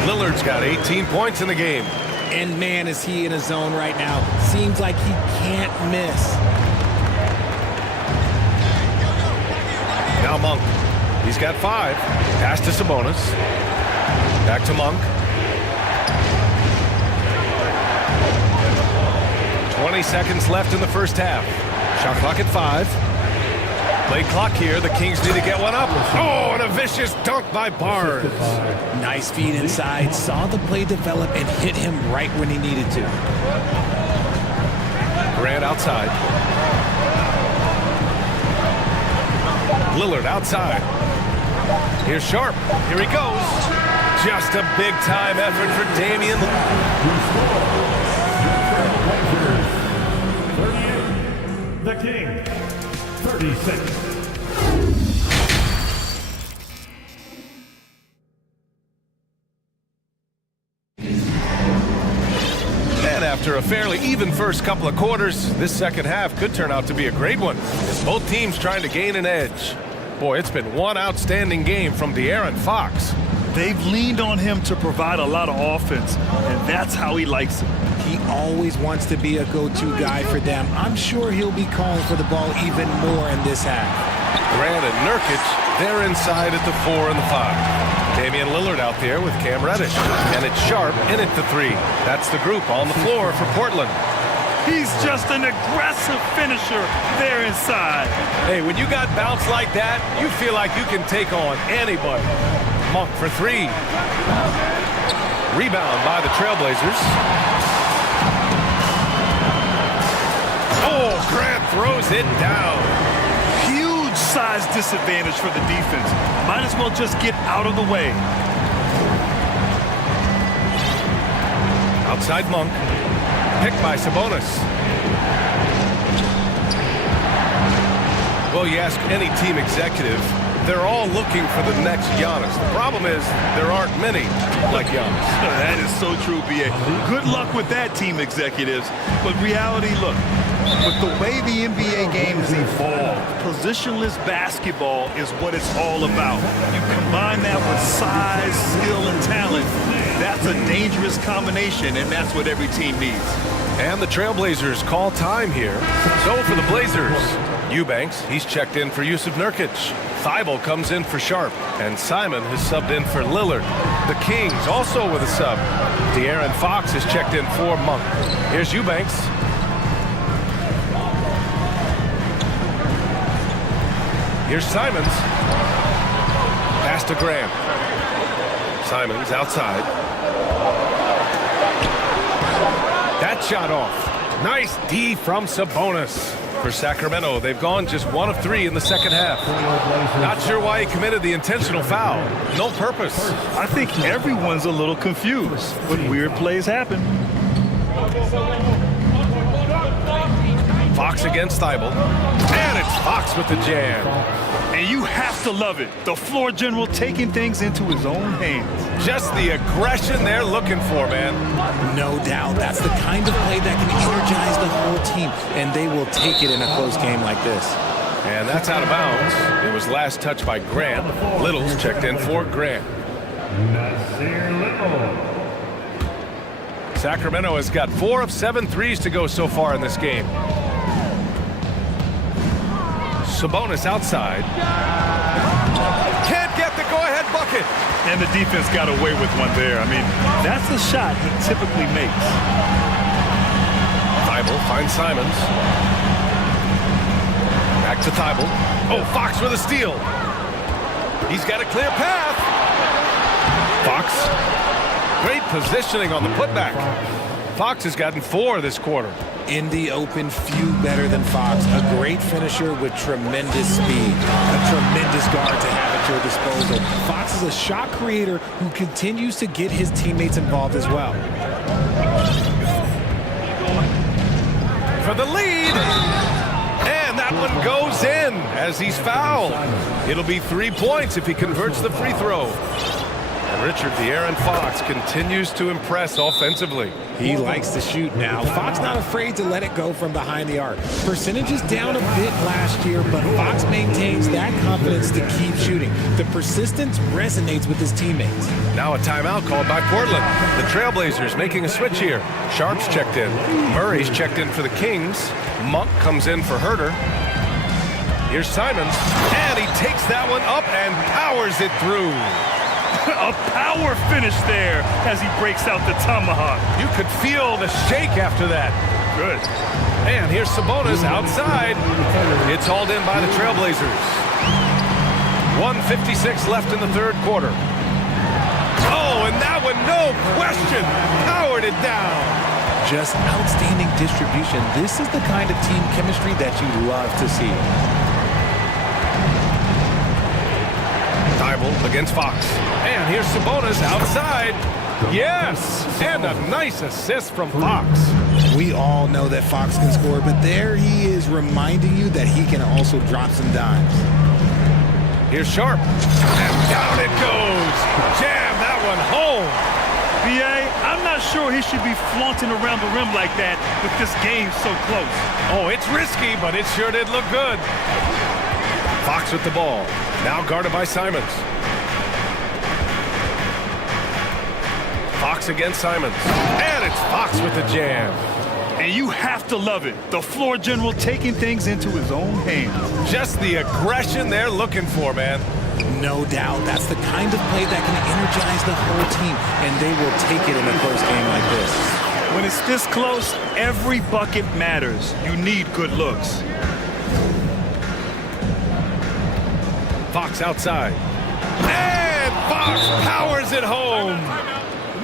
Lillard's got 18 points in the game. And man, is he in a zone right now. Seems like he can't miss. Now Monk. He's got 5. Pass to Sabonis. Back to Monk. 20 seconds left in the first half. Shot clock at 5. Play clock here. The Kings need to get one up. Oh, and a vicious dunk by Barnes. Nice feed inside. Saw the play develop and hit him right when he needed to. Grant outside. Lillard outside. Here's Sharp. Here he goes. Just a big-time effort for Damian. 38. The King. 36. And after a fairly even first couple of quarters, this second half could turn out to be a great one, as both teams trying to gain an edge. Boy, it's been one outstanding game from De'Aaron Fox. They've leaned on him to provide a lot of offense, and that's how he likes it. He always wants to be a go-to guy for them. I'm sure he'll be calling for the ball even more in this half. Grant and Nurkic, they're inside at the 4 and the 5. Damian Lillard out there with Cam Reddish. And it's Sharp in at the 3. That's the group on the floor for Portland. He's just an aggressive finisher there inside. Hey, when you got bounce like that, you feel like you can take on anybody. Monk for 3. Rebound by the Trailblazers. Oh, Grant throws it down. Huge size disadvantage for the defense. Might as well just get out of the way. Outside Monk. Picked by Sabonis. Well, you ask any team executive, they're all looking for the next Giannis. The problem is there aren't many like Giannis. That is so true, B.A. Good luck with that, team executives. But reality, look, with the way the NBA game has evolved, positionless basketball is what it's all about. You combine that with size, skill, and talent, That's a dangerous combination, and that's what every team needs. And the Trailblazers call time here. So for the Blazers, Eubanks, he's checked in for Yusuf Nurkic. Thibault comes in for Sharp, and Simon has subbed in for Lillard. The Kings also with a sub. De'Aaron Fox has checked in for Monk. Here's Eubanks. Here's Simons. Pass to Grant. Simons outside. That shot off. Nice D from Sabonis. For Sacramento, they've gone just 1 of 3 in the second half. Not sure why he committed the intentional foul. No purpose. I think everyone's a little confused, but weird plays happen. Fox against Thibault. And it's Fox with the jam. And you have to love it. The floor general taking things into his own hands. Just the aggression they're looking for, man. No doubt. That's the kind of play that can energize the whole team, and they will take it in a close game like this. And that's out of bounds. It was last touched by Grant. Little's checked in for Grant. Sacramento has got 4 of 7 threes to go so far in this game. Sabonis outside. Can't get the go-ahead bucket. And the defense got away with one there. I mean, that's a shot he typically makes. Thibault finds Simons. Back to Thibault. Oh, Fox with a steal. He's got a clear path. Fox. Great positioning on the putback. Fox has gotten 4 this quarter. In the open, few better than Fox. A great finisher with tremendous speed. A tremendous guard to have at your disposal. Fox is a shot creator who continues to get his teammates involved as well. For the lead. And that one goes in as he's fouled. It'll be 3 points if he converts the free throw. And Richard De'Aaron Fox continues to impress offensively. He likes to shoot now. Fox not afraid to let it go from behind the arc. Percentage is down a bit last year, but Fox maintains that confidence to keep shooting. The persistence resonates with his teammates. Now a timeout called by Portland. The Trailblazers making a switch here. Sharp's checked in. Murray's checked in for the Kings. Monk comes in for Herter. Here's Simons. And he takes that one up and powers it through. A power finish there as he breaks out the tomahawk. You could feel the shake after that. Good. And here's Sabonis outside. It's hauled in by the Trailblazers. 1:56 left in the third quarter. Oh, and that one, no question, powered it down. Just outstanding distribution. This is the kind of team chemistry that you love to see. Thibault against Fox. And here's Sabonis outside. Yes! And a nice assist from Fox. We all know that Fox can score, but there he is reminding you that he can also drop some dimes. Here's Sharp. And down it goes. Jam that one home. B.A., I'm not sure he should be flaunting around the rim like that with this game so close. Oh, it's risky, but it sure did look good. Fox with the ball. Now guarded by Simons. Fox against Simons. And it's Fox with the jam. And you have to love it. The floor general taking things into his own hands. Just the aggression they're looking for, man. No doubt. That's the kind of play that can energize the whole team, and they will take it in a close game like this. When it's this close, every bucket matters. You need good looks. Fox outside. And Fox powers it home.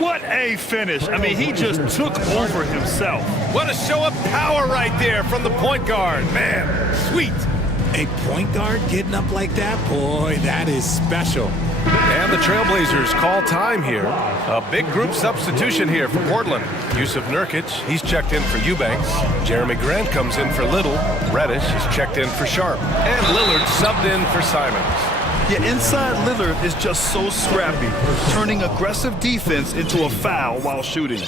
What a finish. I mean, he just took over himself. What a show of power right there from the point guard. Man, sweet. A point guard getting up like that? Boy, that is special. And the Trailblazers call time here. A big group substitution here for Portland. Yusuf Nurkic, he's checked in for Eubanks. Jeremy Grant comes in for Little. Reddish is checked in for Sharp. And Lillard subbed in for Simons. Yeah, inside Lillard is just so scrappy, turning aggressive defense into a foul while shooting.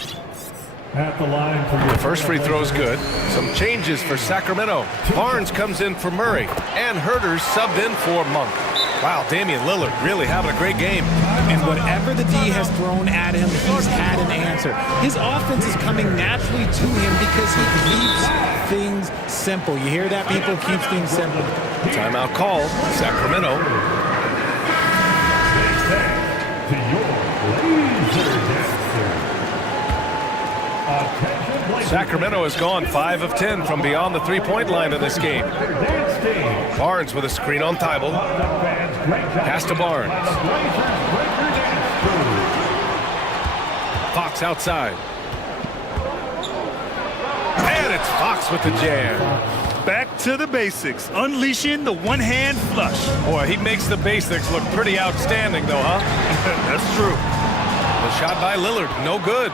At the line The first free throw is good. Some changes for Sacramento. Barnes comes in for Murray. And Herter's subbed in for Monk. Wow, Damian Lillard really having a great game. And whatever the D has thrown at him, he's had an answer. His offense is coming naturally to him because he keeps things simple. You hear that, people? Keeps things simple. Timeout called. Sacramento. Sacramento has gone 5 of 10 from beyond the three-point line in this game. Barnes with a screen on Thibault. Pass to Barnes. Fox outside. And it's Fox with the jam. Back to the basics, unleashing the one-hand flush. Boy, he makes the basics look pretty outstanding, though, huh? That's true. The shot by Lillard, no good.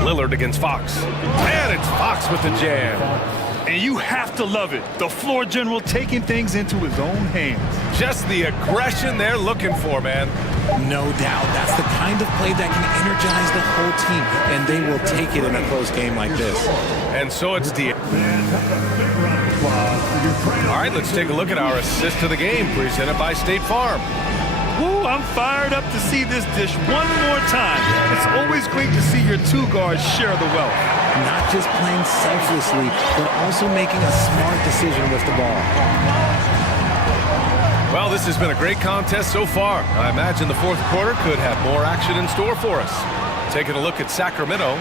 Lillard against Fox. And it's Fox with the jam. And you have to love it. The floor general taking things into his own hands. Just the aggression they're looking for, man. No doubt. That's the kind of play that can energize the whole team, and they will take it in a close game like this. And so it's the... All right, let's take a look at our assist to the game presented by State Farm. Ooh, I'm fired up to see this dish one more time. It's always great to see your two guards share the wealth. Not just playing selflessly, but also making a smart decision with the ball. Well, this has been a great contest so far. I imagine the fourth quarter could have more action in store for us. Taking a look at Sacramento,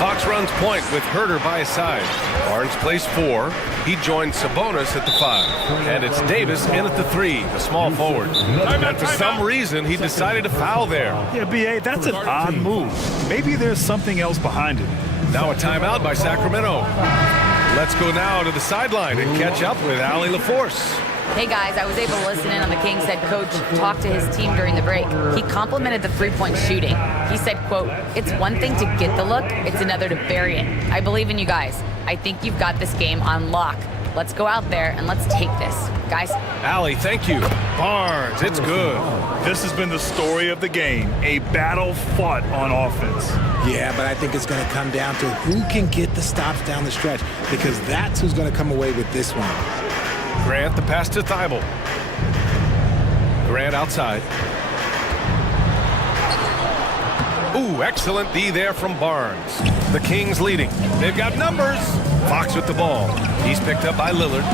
Fox runs point with Herter by his side. Barnes plays 4. He joins Sabonis at the 5. And it's Davis in at the 3, the small forward. And for some reason, he decided to foul there. Yeah, B.A., that's an odd move. Maybe there's something else behind it. Now a timeout by Sacramento. Let's go now to the sideline and catch up with Allie LaForce. Hey guys, I was able to listen in on the Kings head coach talk to his team during the break. He complimented the three-point shooting. He said, quote, "It's one thing to get the look, it's another to bury it. I believe in you guys. I think you've got this game on lock. Let's go out there and let's take this." Guys. Allie, thank you. Barnes, it's good. This has been the story of the game, a battle fought on offense. Yeah, but I think it's going to come down to who can get the stops down the stretch, because that's who's going to come away with this one. Grant, the pass to Thibault. Grant outside. Ooh, excellent D there from Barnes. The Kings leading. They've got numbers. Fox with the ball. He's picked up by Lillard.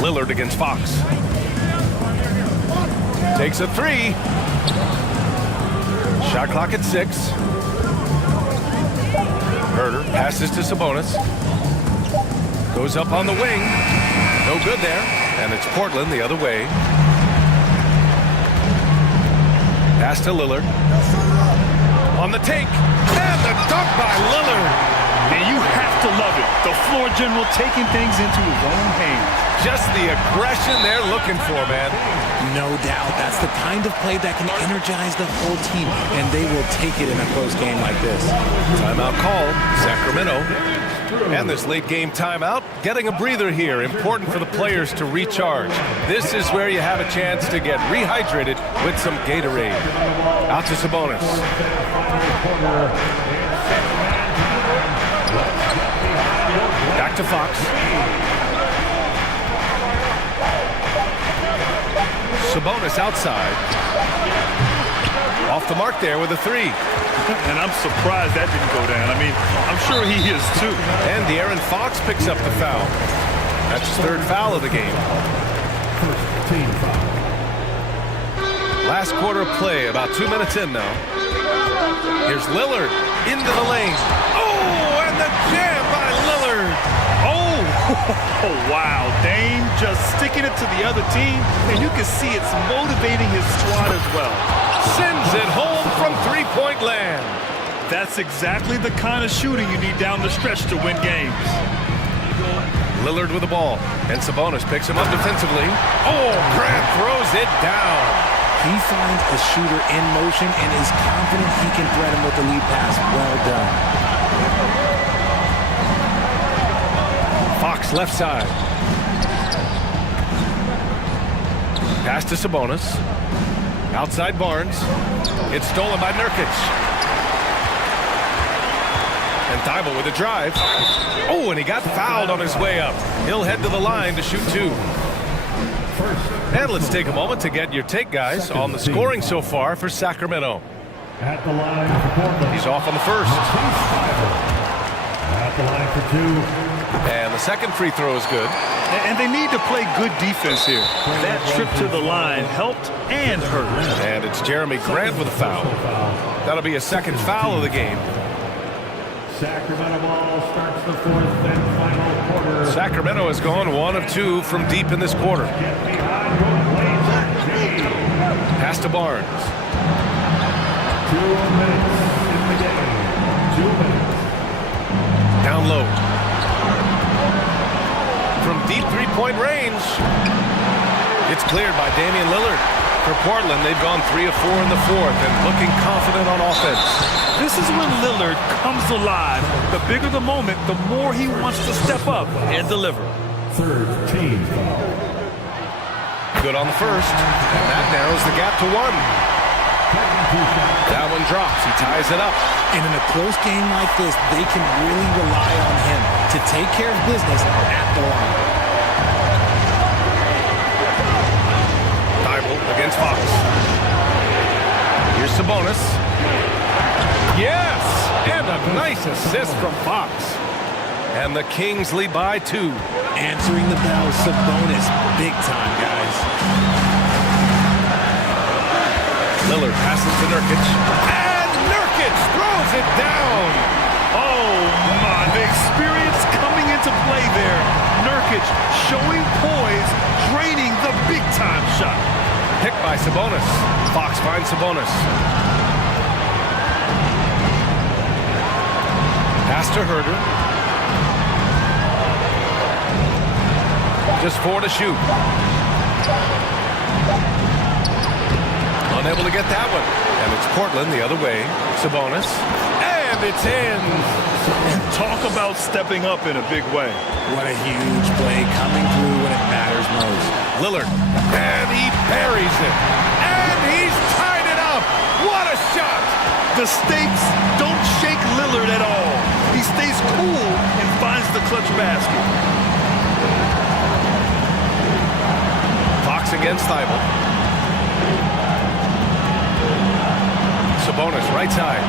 Lillard against Fox. Takes a 3. Shot clock at 6. Herter passes to Sabonis. Goes up on the wing. No good there. And it's Portland the other way. Pass to Lillard. On the take. And the dunk by Lillard. And you have to love it. The floor general taking things into his own hands. Just the aggression they're looking for, man. No doubt. That's the kind of play that can energize the whole team, and they will take it in a close game like this. Timeout called. Sacramento. And this late game timeout, getting a breather here, important for the players to recharge. This is where you have a chance to get rehydrated with some Gatorade. Out to Sabonis. Back to Fox. Sabonis outside. Off the mark there with a 3. And I'm surprised that didn't go down. I mean, I'm sure he is too. And De'Aaron Fox picks up the foul. That's his 3rd foul of the game. Team foul. Last quarter of play, about 2 minutes in now. Here's Lillard into the lane. Oh, and the jam by Lillard. Oh, wow. Dame just sticking it to the other team, and you can see it's motivating his squad as well. Sends it home from three-point land. That's exactly the kind of shooting you need down the stretch to win games. Lillard with the ball, and Sabonis picks him up defensively. Oh, Grant throws it down. He finds a shooter in motion and is confident he can thread him with the lead pass. Well done. Fox left side. Pass to Sabonis. Outside Barnes. It's stolen by Nurkic. And Thibault with a drive. Oh, and he got fouled on his way up. He'll head to the line to shoot 2. And let's take a moment to get your take, guys, on the scoring so far for Sacramento. At the line for Portland. He's off on the first. At the line for 2. And the second free throw is good. And they need to play good defense here. That trip to the line helped and hurt. And it's Jeremy Grant with a foul. That'll be a second foul of the game. Sacramento ball starts the 4th and final quarter. Sacramento has gone 1 of 2 from deep in this quarter. Pass to Barnes. 2 minutes in the game. 2 minutes. Down low. From deep three-point range. It's cleared by Damian Lillard. For Portland, they've gone 3 of 4 in the 4th and looking confident on offense. This is when Lillard comes alive. The bigger the moment, the more he wants to step up and deliver. Third team foul. Good on the first, and that narrows the gap to 1. That one drops. He ties it up. And in a close game like this, they can really rely on him to take care of business at the line. Thibault against Fox. Here's Sabonis. Yes! And a nice assist from Fox. And the Kings lead by 2. Answering the bell, Sabonis, big time, guys. Lillard passes to Nurkic. And Nurkic throws it down! Oh, my. The experience coming into play there. Nurkic showing poise, draining the big-time shot. Picked by Sabonis. Fox finds Sabonis. Pass to Herder. Just 4 to shoot. Unable to get that one. And it's Portland the other way. Sabonis. And it's in. And talk about stepping up in a big way. What a huge play coming through when it matters most. Lillard. And he buries it. And he's tied it up. What a shot. The stakes don't shake Lillard at all. He stays cool and finds the clutch basket. Fox against Thibault. Sabonis right side.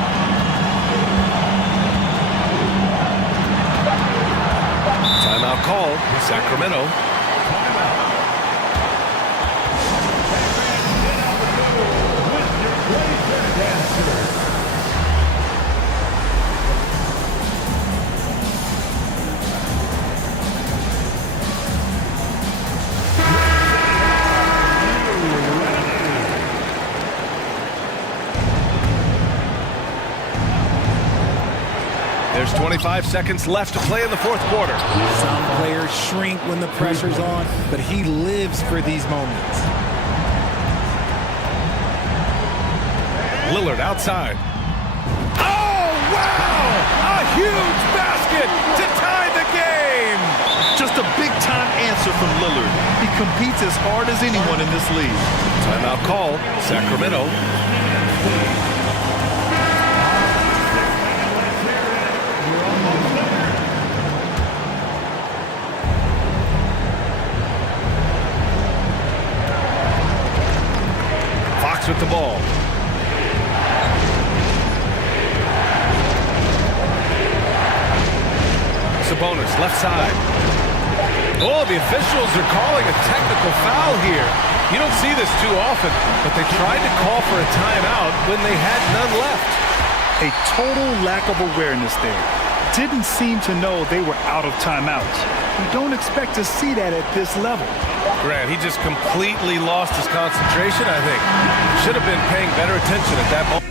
Timeout called. Sacramento. There's 25 seconds left to play in the 4th quarter. Some players shrink when the pressure's on, but he lives for these moments. Lillard outside. Oh, wow! A huge basket to tie the game! Just a big-time answer from Lillard. He competes as hard as anyone in this league. Timeout call. Sacramento. Fox with the ball. Sabonis, left side. Oh, the officials are calling a technical foul here. You don't see this too often, but they tried to call for a timeout when they had none left. A total lack of awareness there. Didn't seem to know they were out of timeouts. You don't expect to see that at this level. Grant, he just completely lost his concentration, I think. Should have been paying better attention at that moment.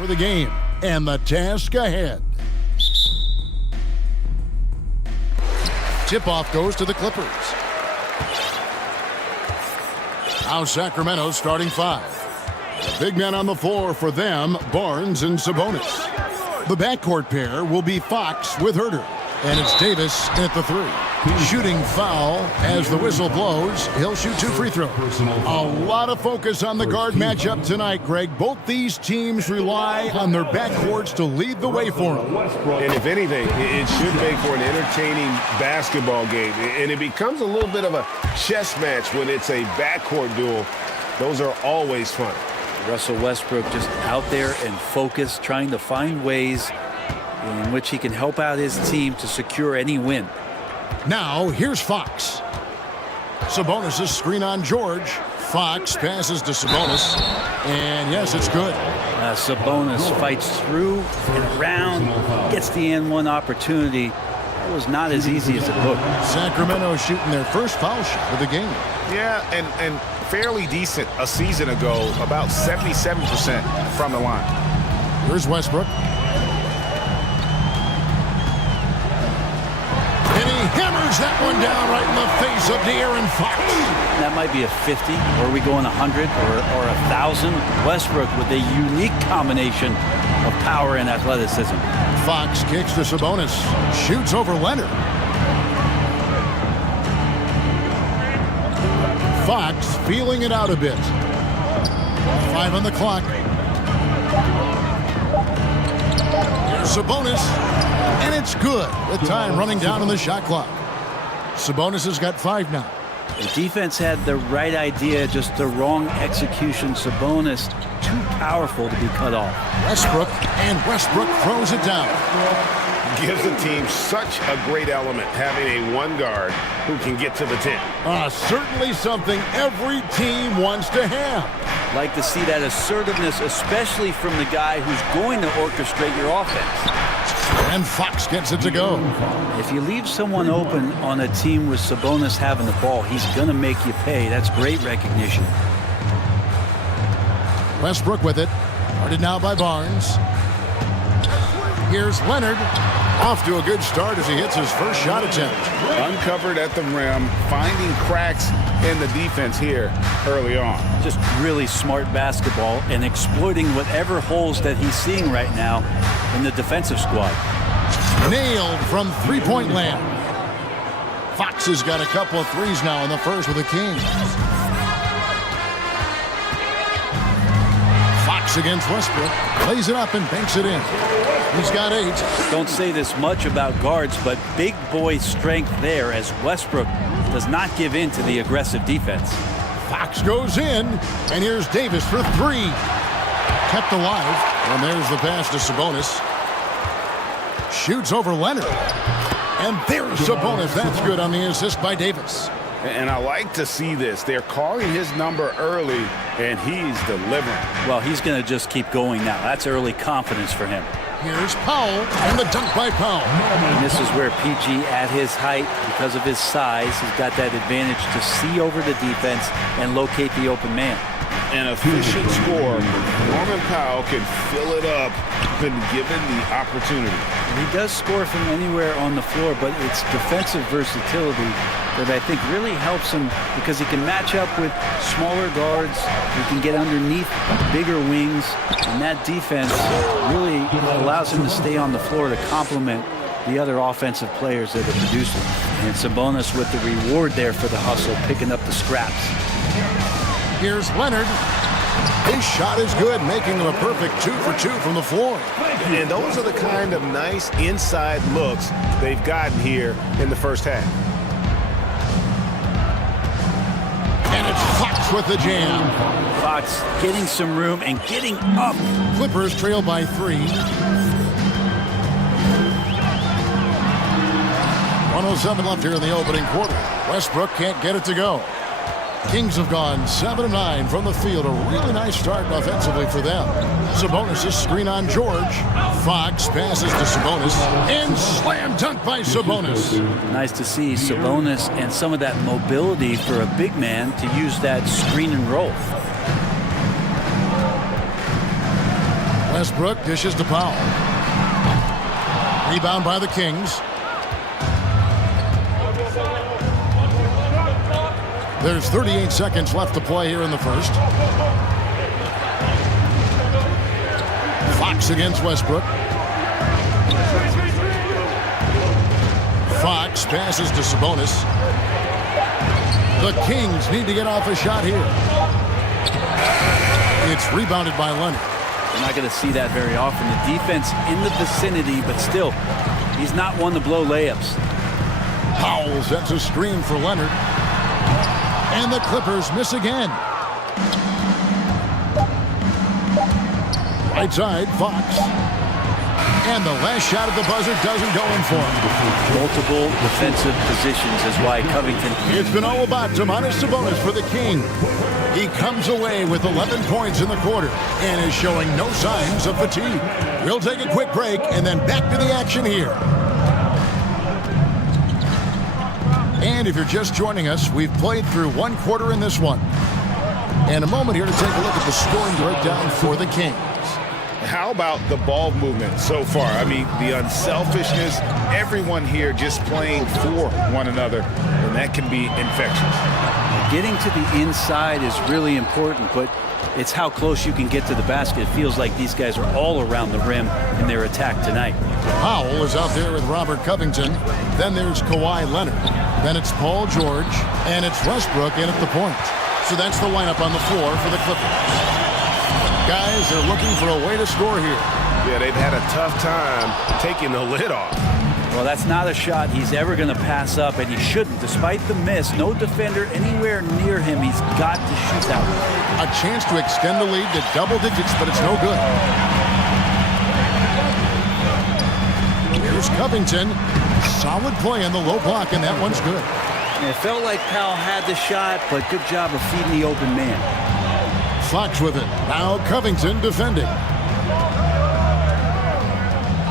for the game and the task ahead. Tip-off goes to the Clippers. Now Sacramento starting 5. The big men on the floor for them, Barnes and Sabonis. The backcourt pair will be Fox with Herter. And it's Davis at the 3. Shooting foul as the whistle blows. He'll shoot 2 free throws. A lot of focus on the guard matchup tonight, Greg. Both these teams rely on their backcourts to lead the way for them. And if anything, it should make for an entertaining basketball game. And it becomes a little bit of a chess match when it's a backcourt duel. Those are always fun. Russell Westbrook just out there and focused, trying to find ways in which he can help out his team to secure any win. Now, here's Fox. Sabonis' screen on George. Fox passes to Sabonis. And yes, it's good. Sabonis fights through and around, gets the N1 opportunity. It was not as easy as it looked. Sacramento shooting their first foul shot of the game. Yeah, and fairly decent a season ago, about 77% from the line. Here's Westbrook. And he hammers that one down right in the face of De'Aaron Fox. That might be a 50, or are we going 100 or 1,000? Westbrook with a unique combination of power and athleticism. Fox kicks to Sabonis. Shoots over Leonard. Fox feeling it out a bit. 5 on the clock. Here's Sabonis. And it's good with time running down on the shot clock. Sabonis has got 5 now. The defense had the right idea, just the wrong execution. Sabonis too powerful to be cut off. Westbrook, and Westbrook throws it down. Gives the team such a great element having a one guard who can get to the 10. Certainly something every team wants to have. Like to see that assertiveness, especially from the guy who's going to orchestrate your offense. And Fox gets it to go. If you leave someone open on a team with Sabonis having the ball, he's going to make you pay. That's great recognition. Westbrook with it. Guarded now by Barnes. Here's Leonard. Off to a good start as he hits his first shot attempt. Uncovered at the rim, finding cracks in the defense here early on. Just really smart basketball and exploiting whatever holes that he's seeing right now in the defensive squad. Nailed from three-point land. Fox has got a couple of threes now in the first with the Kings. Fox against Westbrook. Lays it up and banks it in. He's got 8. Don't say this much about guards, but big boy strength there as Westbrook does not give in to the aggressive defense. Fox goes in, and here's Davis for 3. Kept alive, and there's the pass to Sabonis. Shoots over Leonard. And there's Sabonis. That's good on the assist by Davis. And I like to see this. They're calling his number early, and he's delivering. Well, he's going to just keep going now. That's early confidence for him. Here's Powell, and the dunk by Powell. And this is where PG, at his height, because of his size, has got that advantage to see over the defense and locate the open man. An efficient scorer. Norman Powell can fill it up when given the opportunity. He does score from anywhere on the floor, but it's defensive versatility that I think really helps him because he can match up with smaller guards. He can get underneath bigger wings, and that defense really allows him to stay on the floor to complement the other offensive players that are producing. And Sabonis with the reward there for the hustle, picking up the scraps. Here's Leonard. His shot is good, making him a perfect 2 for 2 from the floor. And those are the kind of nice inside looks they've gotten here in the first half. And it's Fox with the jam. Fox getting some room and getting up. Clippers trail by 3. 1:07 left here in the opening quarter. Westbrook can't get it to go. Kings have gone 7-9 from the field. A really nice start offensively for them. Sabonis' screen on George. Fox passes to Sabonis. And slam dunk by Sabonis. Nice to see Sabonis and some of that mobility for a big man to use that screen and roll. Westbrook dishes to Powell. Rebound by the Kings. There's 38 seconds left to play here in the first. Fox against Westbrook. Fox passes to Sabonis. The Kings need to get off a shot here. It's rebounded by Leonard. You're not going to see that very often. The defense in the vicinity, but still, he's not one to blow layups. Powell sets a screen for Leonard. And the Clippers miss again. Right side, Fox. And the last shot at the buzzer doesn't go in for him. Multiple defensive positions is why Covington. It's been all about Domantas Sabonis for the King. He comes away with 11 points in the quarter and is showing no signs of fatigue. We'll take a quick break and then back to the action here. And if you're just joining us, we've played through one quarter in this one. And a moment here to take a look at the scoring breakdown for the Kings. How about the ball movement so far? I mean, the unselfishness, everyone here just playing for one another, and that can be infectious. Getting to the inside is really important, but it's how close you can get to the basket. It feels like these guys are all around the rim in their attack tonight. Powell is out there with Robert Covington. Then there's Kawhi Leonard. Then it's Paul George, and it's Westbrook in at the point. So that's the lineup on the floor for the Clippers. Guys, they're looking for a way to score here. Yeah, they've had a tough time taking the lid off. Well, that's not a shot he's ever going to pass up, and he shouldn't. Despite the miss, no defender anywhere near him. He's got to shoot that one. A chance to extend the lead to double digits, but it's no good. Here's Covington. Solid play in the low block, and that one's good. It felt like Powell had the shot, but good job of feeding the open man. Fox with it. Now Covington defending.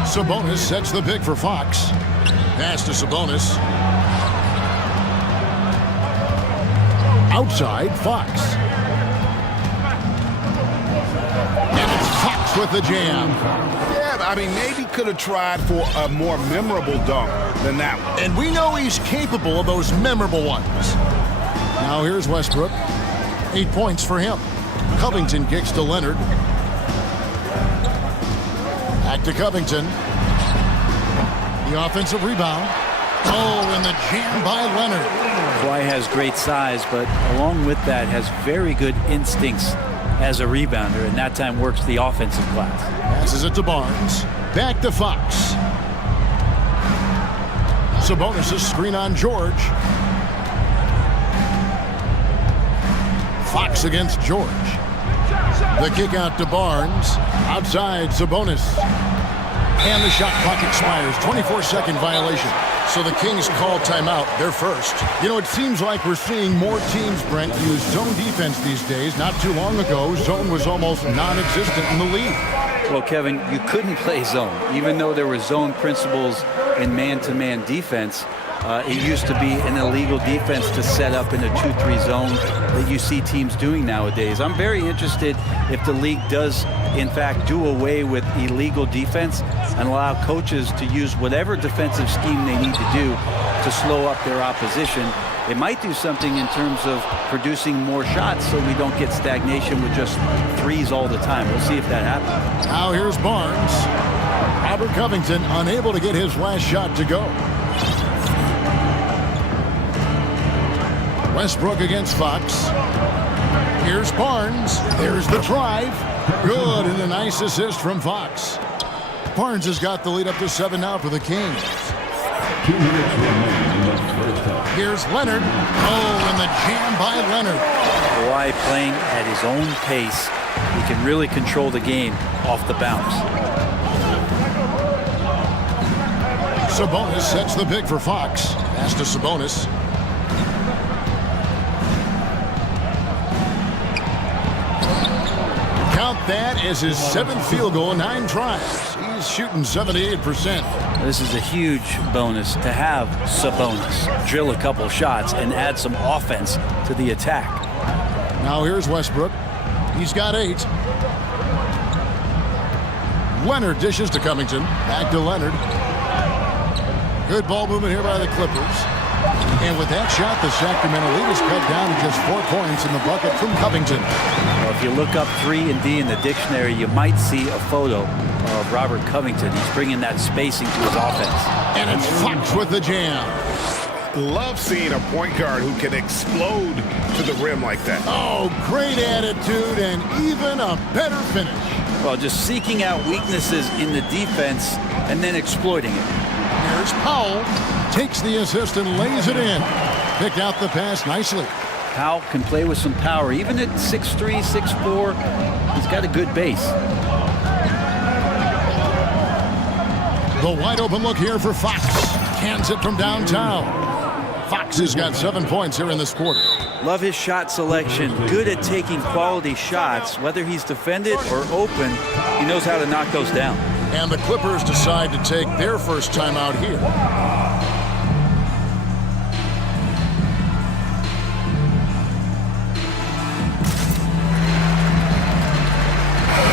Sabonis sets the pick for Fox. Pass to Sabonis. Outside, Fox. And it's Fox with the jam. Yeah, I mean, maybe could have tried for a more memorable dunk than that one. And we know he's capable of those memorable ones. Now here's Westbrook. 8 points for him. Covington kicks to Leonard. Back to Covington. The offensive rebound. Oh, and the jam by Leonard. Kawhi has great size, but along with that has very good instincts as a rebounder, and that time works the offensive class. Passes it to Barnes. Back to Fox. Sabonis' screen on George. Fox against George. The kick out to Barnes. Outside, Sabonis. And the shot clock expires. 24-second violation. So the Kings call timeout. They're first. You know, it seems like we're seeing more teams, Brent, use zone defense these days. Not too long ago, zone was almost non-existent in the league. Well, Kevin, you couldn't play zone. Even though there were zone principles in man-to-man defense, it used to be an illegal defense to set up in a 2-3 zone that you see teams doing nowadays. I'm very interested if the league does, in fact, do away with illegal defense and allow coaches to use whatever defensive scheme they need to do to slow up their opposition. It might do something in terms of producing more shots so we don't get stagnation with just threes all the time. We'll see if that happens. Now here's Barnes. Robert Covington unable to get his last shot to go. Westbrook against Fox. Here's Barnes. There's the drive. Good, and a nice assist from Fox. Barnes has got the lead up to 7 now for the Kings. 2 minutes remaining in the first half. Here's Leonard. Oh, and the jam by Leonard. Kawhi playing at his own pace. He can really control the game off the bounce. Sabonis sets the pick for Fox. Pass to Sabonis. Count that as his 7th field goal in 9 tries. He's shooting 78%. This is a huge bonus to have Sabonis drill a couple shots and add some offense to the attack. Now here's Westbrook. He's got 8. Leonard dishes to Covington. Back to Leonard. Good ball movement here by the Clippers. And with that shot, the Sacramento lead is cut down to just 4 points in the bucket from Covington. Well, if you look up 3 and D in the dictionary, you might see a photo of Robert Covington. He's bringing that spacing to his offense. And it's Fox with the jam. Love seeing a point guard who can explode to the rim like that. Oh, great attitude and even a better finish. Well, just seeking out weaknesses in the defense and then exploiting it. Here's Powell. Takes the assist and lays it in. Picked out the pass nicely. Powell can play with some power. Even at 6'3", 6'4", he's got a good base. The wide open look here for Fox. Cans it from downtown. Fox has got 7 points here in this quarter. Love his shot selection. Good at taking quality shots. Whether he's defended or open, he knows how to knock those down. And the Clippers decide to take their first timeout here.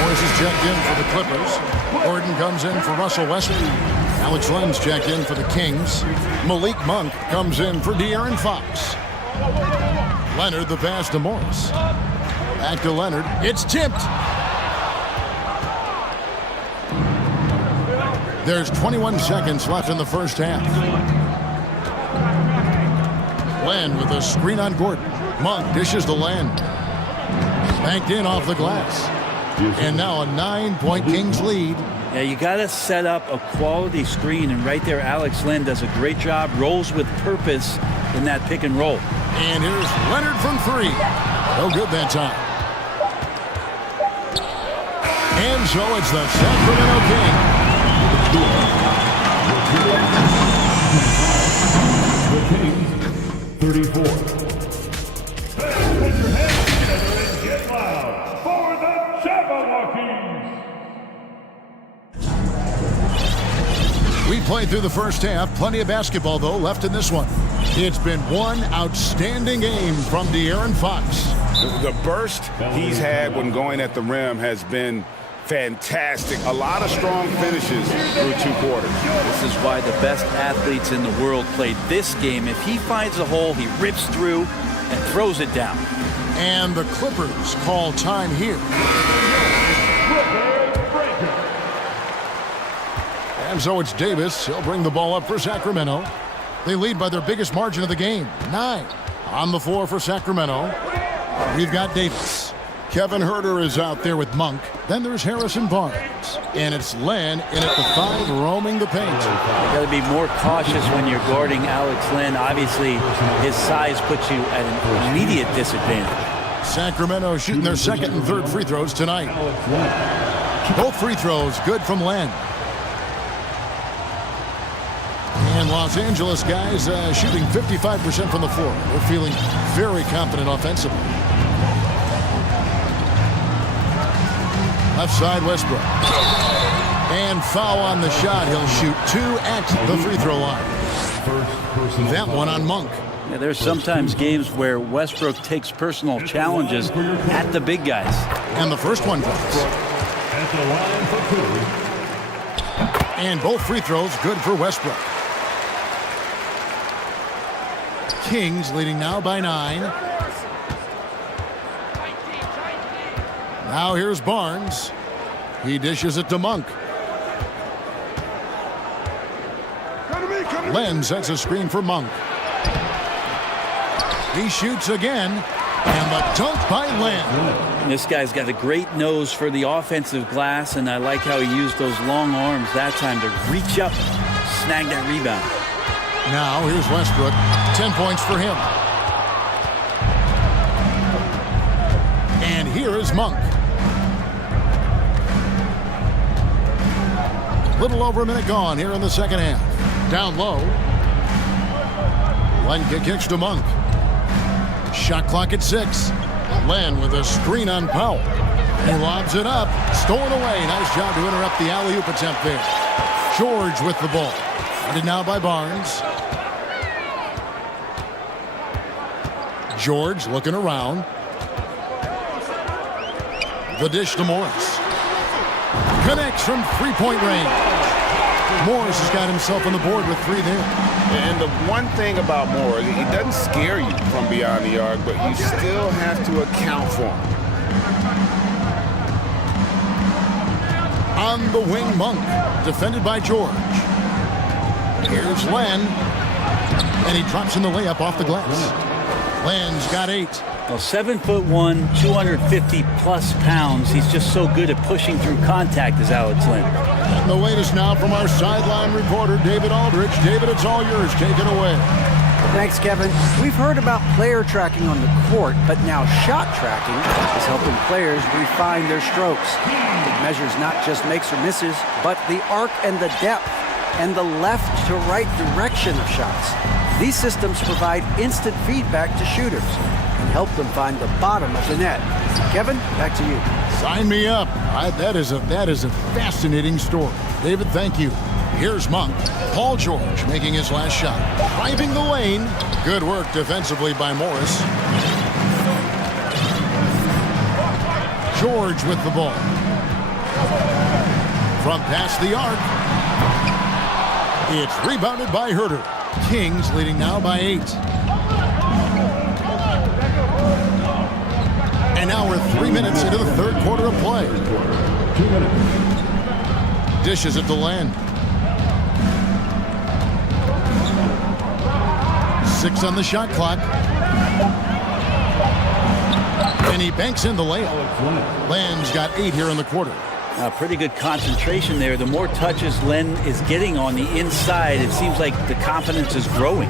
Morris is checked in for the Clippers. Gordon comes in for Russell Westbrook. Alex Len's checked in for the Kings. Malik Monk comes in for De'Aaron Fox. Leonard the pass to Morris. Back to Leonard. It's tipped. There's 21 seconds left in the first half. Len with a screen on Gordon. Monk dishes to Len. Banked in off the glass. And now a 9-point Kings lead. Yeah, you got to set up a quality screen, and right there Alex Len does a great job, rolls with purpose in that pick and roll. And here's Leonard from 3. No good that time. And so it's the Sacramento Kings. The Kings, 34. Put your hands together and get loud for the Jabberwockies. We played through the first half. Plenty of basketball, though, left in this one. It's been one outstanding game from De'Aaron Fox. The burst he's had when going at the rim has been fantastic. A lot of strong finishes through 2 quarters. This is why the best athletes in the world played this game. If he finds a hole, he rips through and throws it down. And the Clippers call time here. And so it's Davis. He'll bring the ball up for Sacramento. They lead by their biggest margin of the game, 9. On the floor for Sacramento, we've got Davis. Kevin Huerter is out there with Monk. Then there's Harrison Barnes. And it's Len in at the 5, roaming the paint. You got to be more cautious when you're guarding Alex Len. Obviously, his size puts you at an immediate disadvantage. Sacramento shooting their second and third free throws tonight. Both free throws good from Len. And Los Angeles guys shooting 55% from the floor. They're feeling very confident offensively. Left side, Westbrook. And foul on the shot. He'll shoot 2 at the free throw line. That one on Monk. Yeah, there's sometimes games where Westbrook takes personal challenges at the big guys. And the first one drops. At the line for 2. And both free throws good for Westbrook. Kings leading now by 9. Now here's Barnes. He dishes it to Monk. Len sets a screen for Monk. He shoots again. And the dunk by Len. This guy's got a great nose for the offensive glass, and I like how he used those long arms that time to reach up, snag that rebound. Now here's Westbrook. 10 points for him. And here is Monk. Little over a minute gone here in the second half. Down low. Len kicks to Monk. Shot clock at 6. Len with a screen on Powell. He lobs it up. Stolen away. Nice job to interrupt the alley-oop attempt there. George with the ball. Guarded now by Barnes. George looking around. The dish to Morris. Connects from three-point range. Morris has got himself on the board with 3 there. And the one thing about Moore, he doesn't scare you from beyond the arc, but you still have to account for him. On the wing, Monk, defended by George. Here's Len, and he drops in the layup off the glass. Len's got 8. Well, 7'1", 250-plus pounds. He's just so good at pushing through contact, is Alex Len. And the latest now from our sideline reporter, David Aldrich. David, it's all yours. Take it away. Thanks, Kevin. We've heard about player tracking on the court, but now shot tracking is helping players refine their strokes. It measures not just makes or misses, but the arc and the depth and the left to right direction of shots. These systems provide instant feedback to shooters and help them find the bottom of the net. Kevin, back to you. Sign me up. That is a fascinating story. David, thank you. Here's Monk. Paul George making his last shot. Driving the lane. Good work defensively by Morris. George with the ball. From past the arc. It's rebounded by Herter. Kings leading now by 8. And now we're 3 minutes into the third quarter of play. Dishes at the land. 6 on the shot clock. And he banks in the layup. Len's got 8 here in the quarter. Pretty good concentration there. The more touches Len is getting on the inside, it seems like the confidence is growing.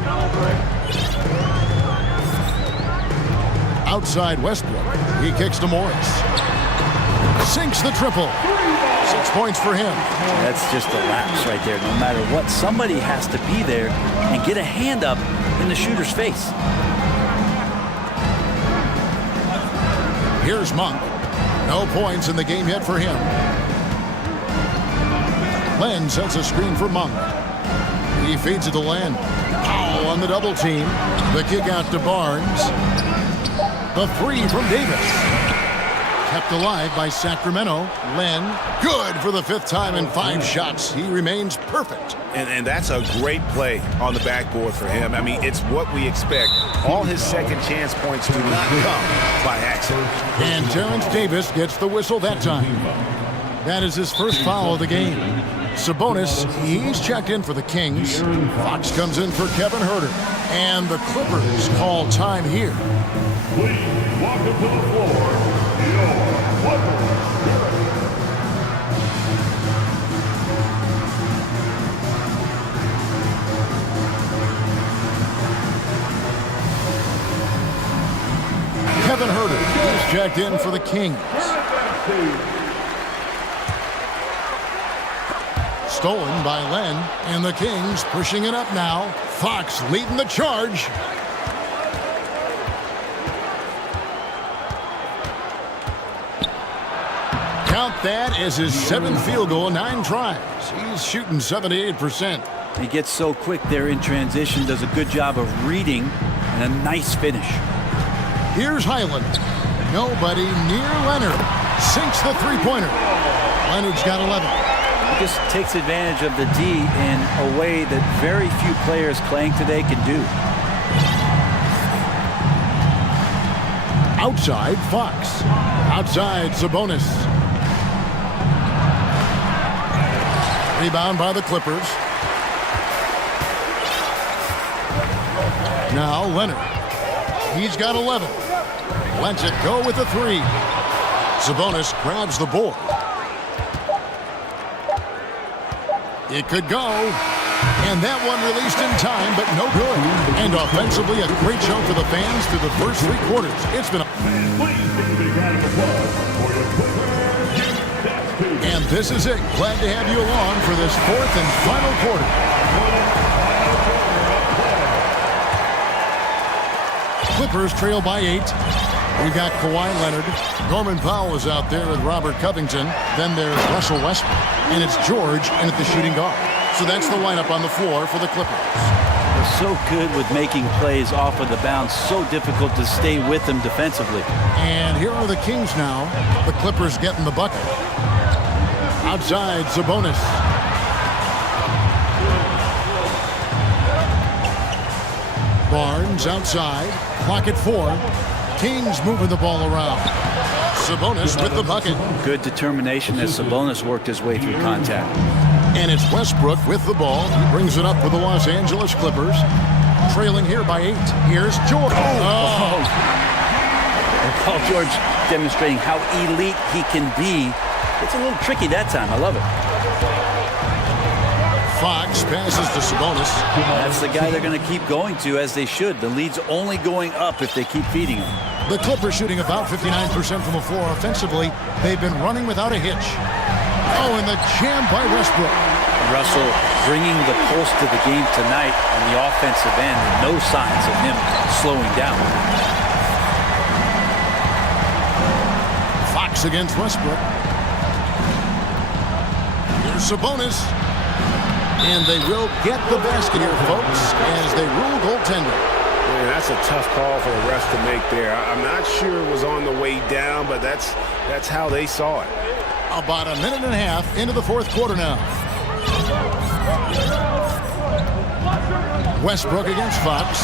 Outside Westbrook. He kicks to Morris. Sinks the triple. 6 points for him. That's just a lapse right there. No matter what, somebody has to be there and get a hand up in the shooter's face. Here's Monk. No points in the game yet for him. Len sets a screen for Monk. He feeds it to Len. Powell on the double team. The kick out to Barnes. The 3 from Davis. Kept alive by Sacramento. Len, good for the 5th time in 5 shots. He remains perfect. And that's a great play on the backboard for him. I mean, it's what we expect. All his second chance points do not come by accident. And Terrence Davis gets the whistle that time. That is his first foul of the game. Sabonis, he's checked in for the Kings. Fox comes in for Kevin Herter. And the Clippers call time here. Please welcome to the floor, your Clippers. Kevin Herter is checked in for the Kings. Stolen by Len, and the Kings pushing it up now. Fox leading the charge. Count that as his 7th field goal in 9 tries. He's shooting 78%. He gets so quick there in transition, does a good job of reading, and a nice finish. Here's Highland. Nobody near Leonard. Sinks the 3-pointer. Leonard's got 11. He just takes advantage of the D in a way that very few players playing today can do. Outside, Fox. Outside, Sabonis. Rebound by the Clippers. Now Leonard. He's got 11. Lets it go with the 3. Sabonis grabs the board. It could go. And that one released in time, but no good. And offensively, a great show for the fans through the first 3 quarters. It's been And this is it. Glad to have you along for this 4th and final quarter. Clippers trail by 8. We've got Kawhi Leonard. Norman Powell is out there with Robert Covington. Then there's Russell Westbrook. And it's George in at the shooting guard. So that's the lineup on the floor for the Clippers. They're so good with making plays off of the bounce. So difficult to stay with them defensively. And here are the Kings now. The Clippers getting the bucket. Outside, Sabonis. Barnes outside. Clock at 4. Kings moving the ball around. Sabonis with the bucket. Good determination as Sabonis worked his way through contact. And it's Westbrook with the ball. He brings it up for the Los Angeles Clippers. Trailing here by 8. Here's George. Oh. Paul George demonstrating how elite he can be. It's a little tricky that time. I love it. Fox passes to Sabonis. That's the guy they're going to keep going to, as they should. The lead's only going up if they keep feeding him. The Clippers shooting about 59% from the floor offensively. They've been running without a hitch. Oh, and the jam by Westbrook. Russell bringing the pulse to the game tonight on the offensive end. No signs of him slowing down. Fox against Westbrook. Here's Sabonis. And they will get the basket here, folks, as they rule goaltender. Man, that's a tough call for the refs to make there. I'm not sure it was on the way down, but that's how they saw it. About a minute and a half into the fourth quarter now. Westbrook against Fox.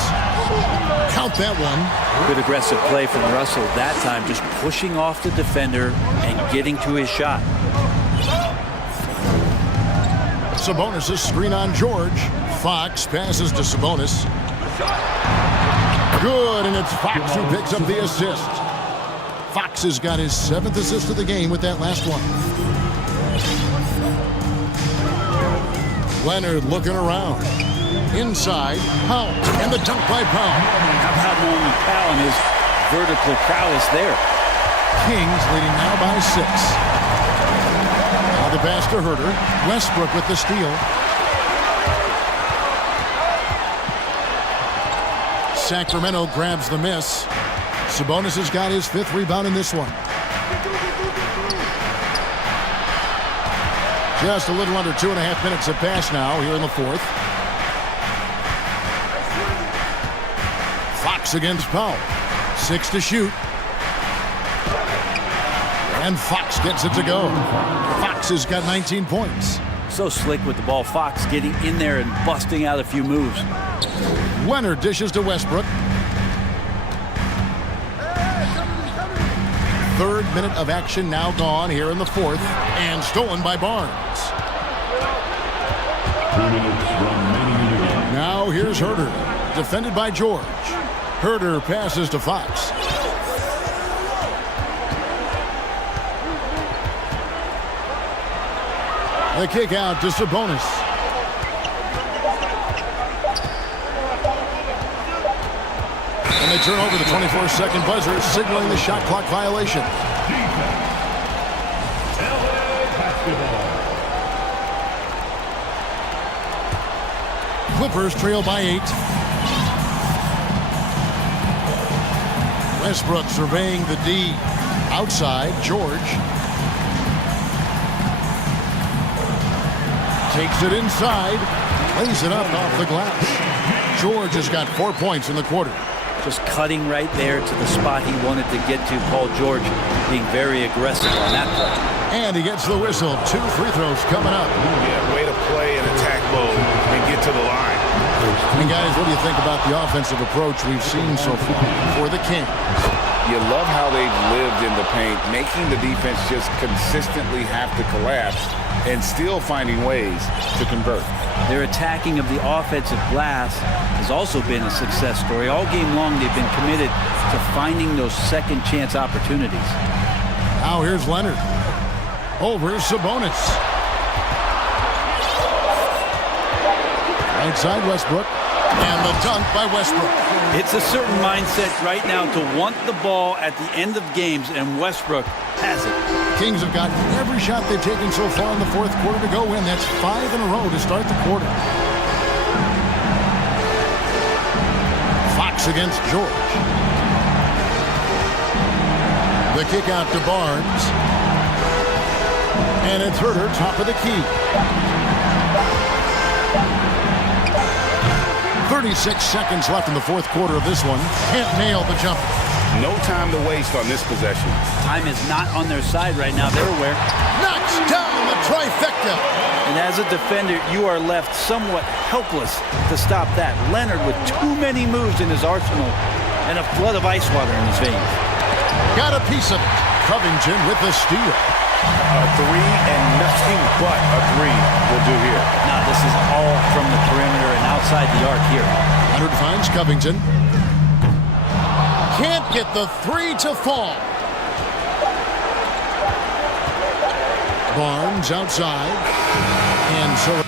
Count that one. Good aggressive play from Russell that time, just pushing off the defender and getting to his shot. Sabonis' screen on George. Fox passes to Sabonis. Good, and it's Fox who picks up the assist. Fox has got his 7th assist of the game with that last one. Leonard looking around. Inside, Powell, and the dunk by Powell. How about Norman Powell and his vertical prowess there? Kings leading now by 6. Now the pass to Herter. Westbrook with the steal. Sacramento grabs the miss. Sabonis has got his 5th rebound in this one. Just a little under 2.5 minutes have passed now here in the fourth. Fox against Powell. 6 to shoot. And Fox gets it to go. Fox has got 19 points. So slick with the ball. Fox getting in there and busting out a few moves. Leonard dishes to Westbrook. 3rd minute of action now gone here in the fourth. And stolen by Barnes. Now here's Herter. Defended by George. Herter passes to Fox. The kick out to Sabonis. And they turn over the 24-second buzzer, signaling the shot clock violation. Clippers trail by 8. Westbrook surveying the D. Outside, George. Takes it inside. Lays it up off the glass. George has got 4 points in the quarter. Just cutting right there to the spot he wanted to get to. Paul George being very aggressive on that play. And he gets the whistle. 2 free throws coming up. Yeah, way to play in attack mode and get to the line. And guys, what do you think about the offensive approach we've seen so far for the Kings? You love how they've lived in the paint, making the defense just consistently have to collapse and still finding ways to convert. Their attacking of the offensive glass has also been a success story. All game long, they've been committed to finding those second chance opportunities. Now here's Leonard. Over Sabonis. Right side Westbrook. And the dunk by Westbrook. It's a certain mindset right now to want the ball at the end of games, and Westbrook has it. Kings have gotten every shot they've taken so far in the fourth quarter to go in. That's 5 in a row to start the quarter. Fox against George. The kick out to Barnes. And it's Herter, top of the key. 36 seconds left in the fourth quarter of this one. Can't nail the jumper. No time to waste on this possession. Time is not on their side right now. They're aware. Knocks down the trifecta. And as a defender, you are left somewhat helpless to stop that. Leonard with too many moves in his arsenal and a flood of ice water in his veins. Got a piece of it. Covington with the steal. A three and nothing but a three will do here. Now this is all from the perimeter and outside the arc here. Leonard finds Covington. Can't get the three to fall. Barnes outside. And so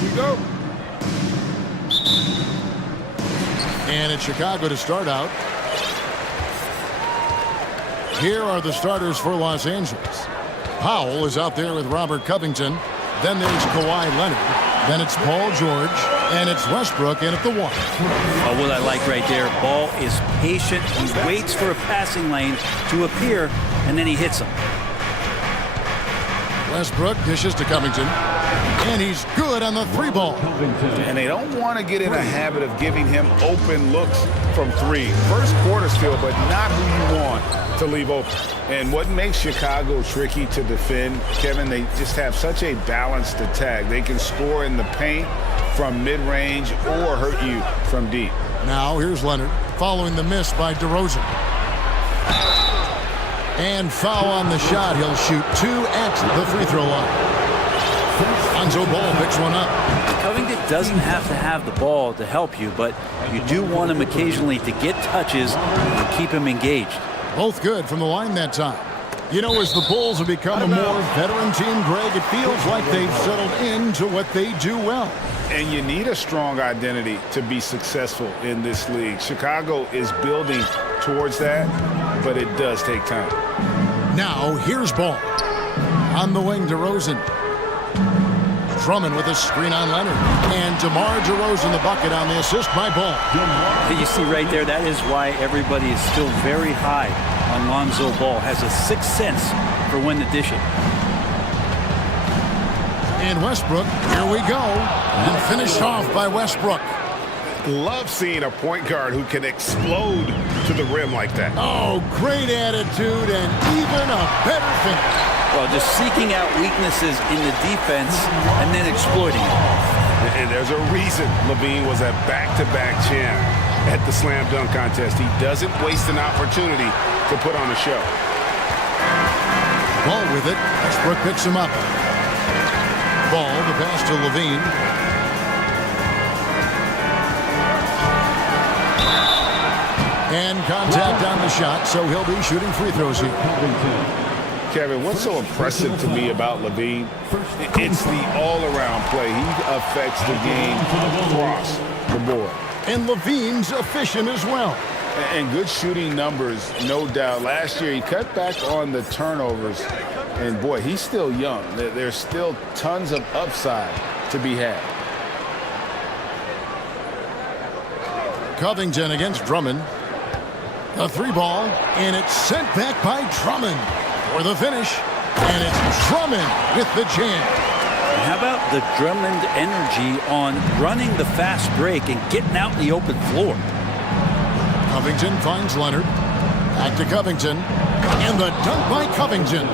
Here we go. And it's Chicago to start out. Here are the starters for Los Angeles. Powell is out there with Robert Covington. Then there's Kawhi Leonard. Then it's Paul George. And it's Westbrook in at the 1. Oh, what I like right there, Ball is patient. He waits for a passing lane to appear, and then he hits him. Westbrook dishes to Covington. And he's good on the 3-ball. And they don't want to get in a habit of giving him open looks from 3. First quarter still, but not who you want to leave open. And what makes Chicago tricky to defend, Kevin, they just have such a balanced attack. They can score in the paint from mid-range or hurt you from deep. Now here's Leonard following the miss by DeRozan. And foul on the shot. He'll shoot 2 at the free throw line. Lonzo Ball picks one up. Covington doesn't have to have the ball to help you, but you do want him occasionally to get touches and keep him engaged. Both good from the line that time. You know, as the Bulls have become a more veteran team, Greg, it feels like they've settled into what they do well. And you need a strong identity to be successful in this league. Chicago is building towards that, but it does take time. Now, here's Ball. On the wing, DeRozan. Drummond with a screen on Leonard. And DeMar DeRozan the bucket on the assist by Ball. You see right there, that is why everybody is still very high on Lonzo Ball. Has a sixth sense for when to dish it. And Westbrook, here we go. And finished off by Westbrook. Love seeing a point guard who can explode to the rim like that. Oh, great attitude and even a better finish. Well, just seeking out weaknesses in the defense and then exploiting it. And there's a reason Levine was a back-to-back champ at the slam dunk contest. He doesn't waste an opportunity to put on a show. Ball with it. Westbrook picks him up. Ball, the pass to Levine. And contact on the shot, so he'll be shooting free throws here. Kevin, what's so impressive to me about Levine? It's the all-around play. He affects the game across the board. And Levine's efficient as well. And good shooting numbers, no doubt. Last year, he cut back on the turnovers. And, boy, he's still young. There's still tons of upside to be had. Covington against Drummond. A 3-ball, and it's sent back by Drummond for the finish. And it's Drummond with the jam. And how about the Drummond energy on running the fast break and getting out in the open floor? Covington finds Leonard. Back to Covington. And the dunk by Covington.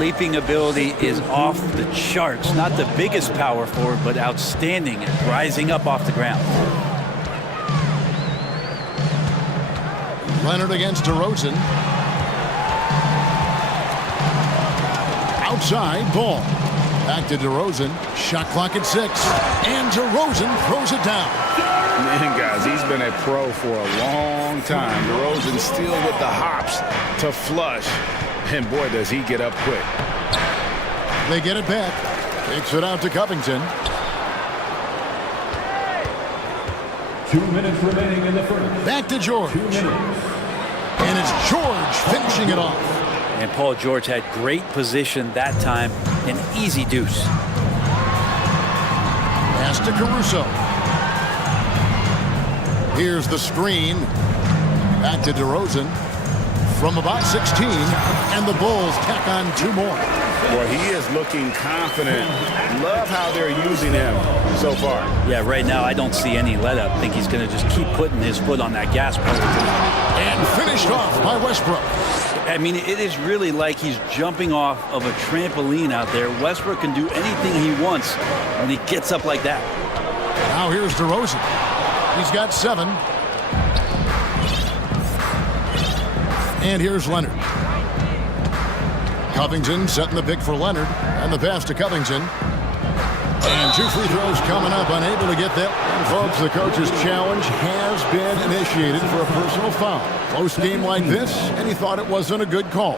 Leaping ability is off the charts. Not the biggest power forward, but outstanding at rising up off the ground. Leonard against DeRozan. Outside, Ball. Back to DeRozan. Shot clock at 6. And DeRozan throws it down. Man, guys, he's been a pro for a long time. DeRozan still with the hops to flush. And, boy, does he get up quick. They get it back. Takes it out to Covington. 2 minutes remaining in the first. Back to George. 2 minutes. And it's George finishing it off. And Paul George had great position that time. An easy deuce. Pass to Caruso. Here's the screen. Back to DeRozan. From about 16. And the Bulls tack on 2 more. Boy, he is looking confident. Love how they're using him so far. Yeah, right now I don't see any let up. I think he's going to just keep putting his foot on that gas pedal. And finished off by Westbrook. I mean, it is really like he's jumping off of a trampoline out there. Westbrook can do anything he wants when he gets up like that. Now here's DeRozan. He's got 7. And here's Leonard. Covington setting the pick for Leonard. And the pass to Covington. And 2 free throws coming up. Unable to get that. And folks, the coach's challenge has been initiated for a personal foul. Close game like this, and he thought it wasn't a good call.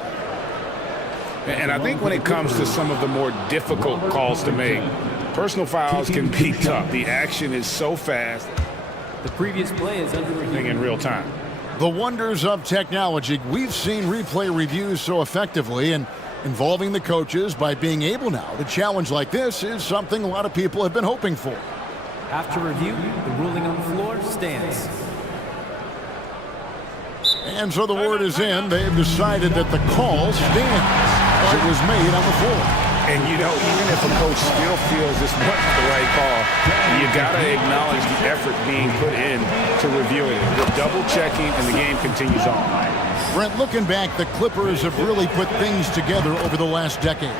And I think when it comes to some of the more difficult calls to make, Personal fouls can be tough. The action is so fast. The previous play is under review. In real time. The wonders of technology. We've seen replay reviews so effectively, and involving the coaches by being able now to challenge like this is something a lot of people have been hoping for. After review, the ruling on the floor stands. And so the word is in. They've decided that the call stands as it was made on the floor. And, you know, even if a coach still feels this wasn't the right call, you got to acknowledge the effort being put in to reviewing it. The double-checking, and the game continues on. Brent, looking back, the Clippers have really put things together over the last decade.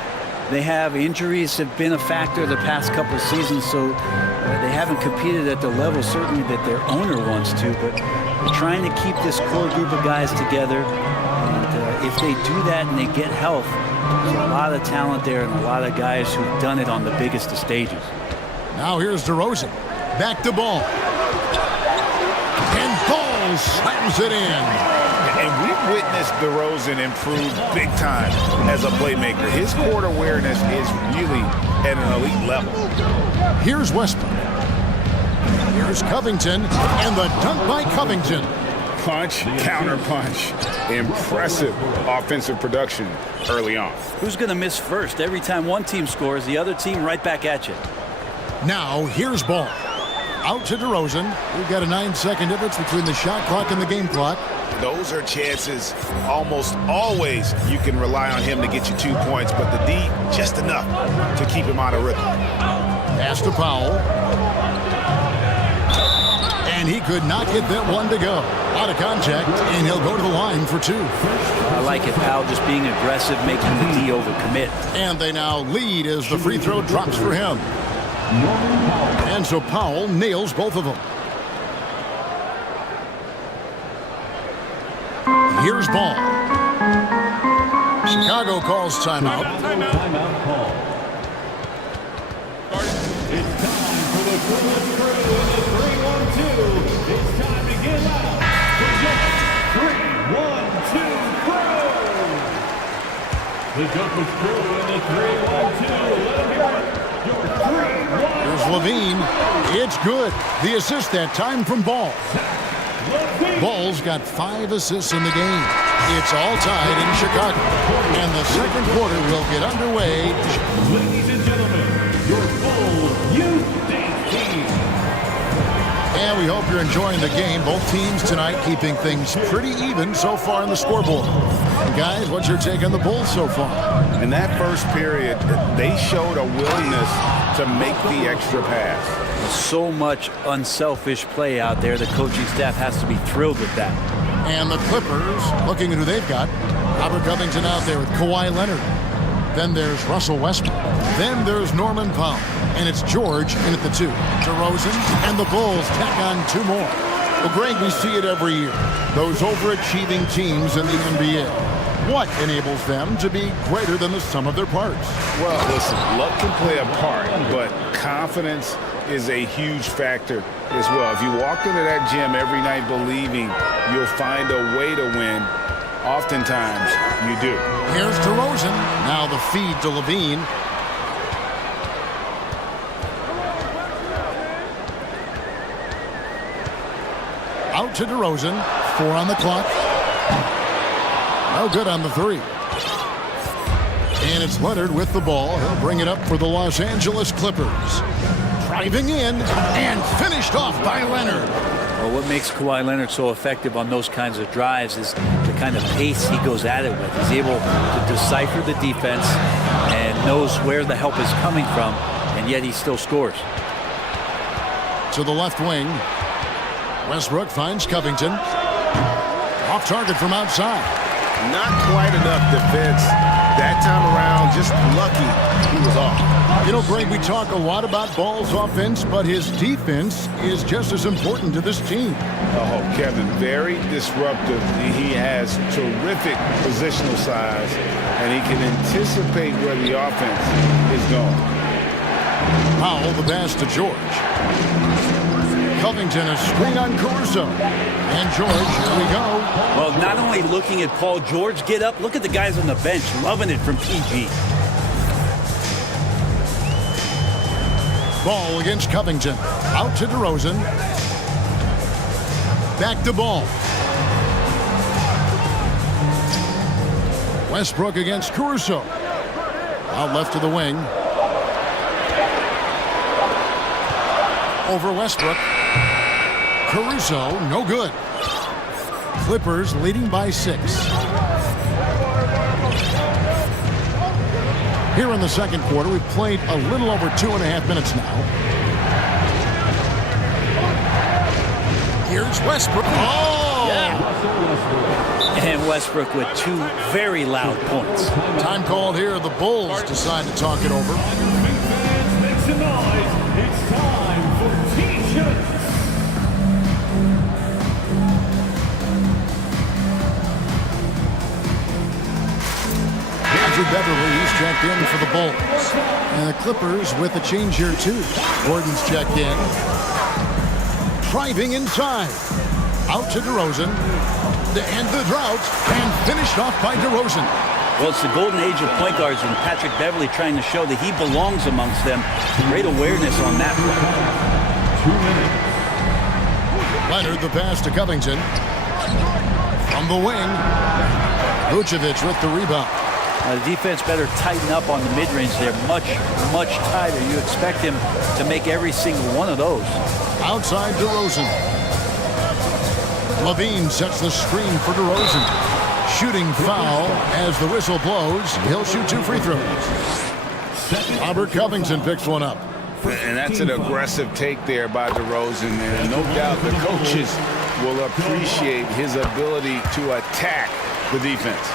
They have injuries have been a factor the past couple of seasons, so they haven't competed at the level certainly that their owner wants to, but they're trying to keep this core group of guys together. And if they do that and they get health, there's a lot of talent there and a lot of guys who've done it on the biggest of stages. Now here's DeRozan. Back to Ball. And Ball slams it in. And we've witnessed DeRozan improve big time as a playmaker. His court awareness is really at an elite level. Here's Westbrook. Here's Covington, and the dunk by Covington. Punch, counter punch. Impressive offensive production early on. Who's going to miss first? Every time one team scores, the other team right back at you. Now here's Ball. Out to DeRozan. We've got a 9-second difference between the shot clock and the game clock. Those are chances almost always you can rely on him to get you 2 points, but the D just enough to keep him out of rhythm. Pass to Powell. And he could not get that one to go. Out of contact, and he'll go to the line for 2. I like it, Powell, just being aggressive, making the D overcommit. And they now lead as the free throw drops for him. And so Powell nails both of them. Here's Ball. Chicago calls timeout. Timeout call. It's time for the Cleveland crew in the 3-1-2. It's time to give out for your 3-1-2 crew. The Compass crew in the 3-1-2. Let them hear it. Your 3-1-2. Here's Levine. It's good. The assist that time from Ball. Ball's got 5 assists in the game. It's all tied in Chicago. And the second quarter will get underway. Ladies and gentlemen, your full youth dance team. And we hope you're enjoying the game. Both teams tonight keeping things pretty even so far on the scoreboard. And guys, what's your take on the Bulls so far? In that first period, they showed a willingness to make the extra pass. So much unselfish play out there. The coaching staff has to be thrilled with that. And the Clippers, looking at who they've got. Robert Covington out there with Kawhi Leonard. Then there's Russell Westbrook. Then there's Norman Powell. And it's George in at the 2. DeRozan, and the Bulls tack on 2 more. Well, Greg, we see it every year. Those overachieving teams in the NBA. What enables them to be greater than the sum of their parts? Well, listen, luck can play a part, but confidence is a huge factor as well. If you walk into that gym every night believing you'll find a way to win, oftentimes you do. Here's DeRozan. Now the feed to Levine. Out to DeRozan. 4 on the clock. No good on the 3. And it's Leonard with the ball. He'll bring it up for the Los Angeles Clippers. Driving in and finished off by Leonard. Well, what makes Kawhi Leonard so effective on those kinds of drives is the kind of pace he goes at it with. He's able to decipher the defense and knows where the help is coming from, and yet he still scores. To the left wing. Westbrook finds Covington. Off target from outside. Not quite enough defense that time around. Just lucky he was off. You know, Greg, we talk a lot about Ball's offense, but his defense is just as important to this team. Oh, Kevin, very disruptive. He has terrific positional size, and he can anticipate where the offense is going. Powell, the pass to George. Covington, a screen on Caruso. And George, here we go. Well, not only looking at Paul George get up, look at the guys on the bench loving it from PG. Ball against Covington. Out to DeRozan. Back to Ball. Westbrook against Caruso. Out left to the wing. Over Westbrook. Caruso, no good. Clippers leading by 6. Here in the second quarter, we've played a little over 2.5 minutes now. Here's Westbrook. Oh! Yeah. And Westbrook with 2 very loud points. Time called here. The Bulls decide to talk it over. Make some noise. It's time for T-shirts. Beverly, he's checked in for the Bulls. And the Clippers with a change here, too. Gordon's checked in. Driving inside. Out to DeRozan. To end the drought. And finished off by DeRozan. Well, it's the golden age of point guards, and Patrick Beverly trying to show that he belongs amongst them. Great awareness on that play. Leonard, the pass to Covington. From the wing. Vucevic with the rebound. The defense better tighten up on the mid-range. They're much, much tighter. You expect him to make every single one of those. Outside DeRozan. Levine sets the screen for DeRozan. Shooting foul as the whistle blows. He'll shoot 2 free throws. Robert Covington picks one up. And that's an aggressive take there by DeRozan. And no doubt the coaches will appreciate his ability to attack the defense.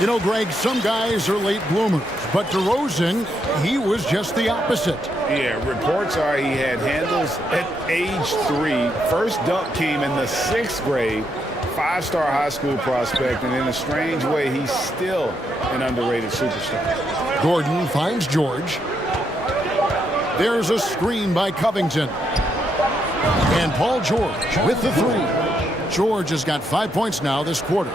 You know, Greg, some guys are late bloomers, but DeRozan, he was just the opposite. Yeah, reports are he had handles at age 3. First dunk came in the 6th grade. 5-star high school prospect, and in a strange way, he's still an underrated superstar. Gordon finds George. There's a screen by Covington. And Paul George with the 3. George has got 5 points now this quarter.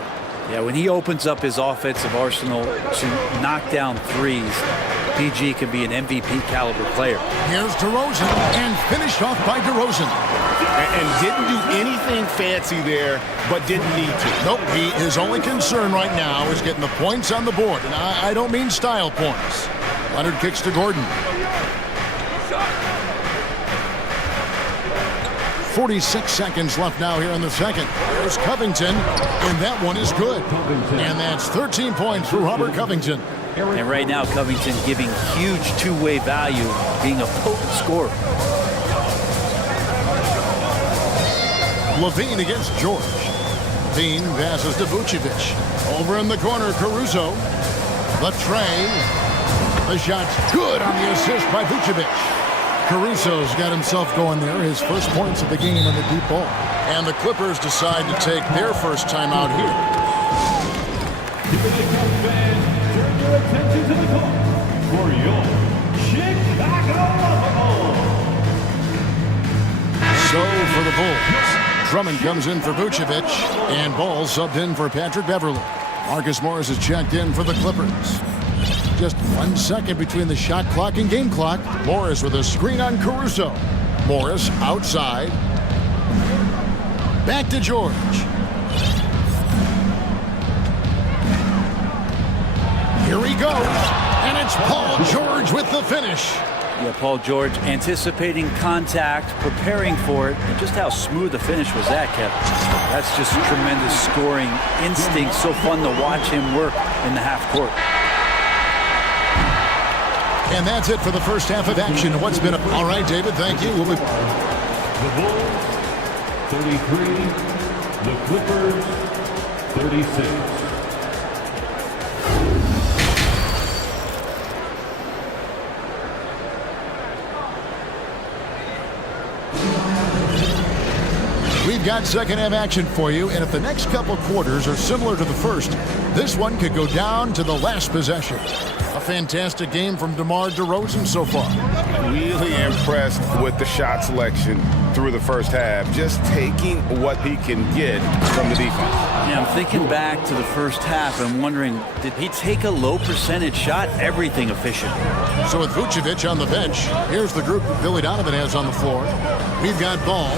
Yeah, when he opens up his offensive arsenal to knock down threes, PG can be an MVP caliber player. Here's DeRozan, and finished off by DeRozan. And didn't do anything fancy there, but didn't need to. Nope, his only concern right now is getting the points on the board. And I don't mean style points. Leonard kicks to Gordon. 46 seconds left now here in the second. There's Covington, and that one is good. And that's 13 points for Robert Covington. And right now, Covington giving huge two-way value, being a potent scorer. Levine against George. Levine passes to Vucevic. Over in the corner, Caruso. The tray. The shot's good on the assist by Vucevic. Caruso's got himself going there, his first points of the game on the deep ball. And the Clippers decide to take their first time out here. Here they come, fans. Turn your attention to the court for your Chicago Ball. So for the Bulls, Drummond comes in for Vucevic, and Ball subbed in for Patrick Beverly. Marcus Morris is checked in for the Clippers. Just 1 second between the shot clock and game clock. Morris with a screen on Caruso. Morris outside. Back to George. Here he goes. And it's Paul George with the finish. Yeah, Paul George anticipating contact, preparing for it, and just how smooth the finish was that, Kevin. That's just tremendous scoring instinct. So fun to watch him work in the half court. And that's it for the first half of action. What's been all right, David, thank you. We'll be... The Bulls, 33. The Clippers, 36. We've got second half action for you, and if the next couple quarters are similar to the first, this one could go down to the last possession. A fantastic game from DeMar DeRozan so far. Really impressed with the shot selection through the first half, just taking what he can get from the defense. Yeah, I'm thinking back to the first half and wondering, did he take a low percentage shot? Everything efficient. So with Vucevic on the bench, here's the group that Billy Donovan has on the floor. We've got Ball.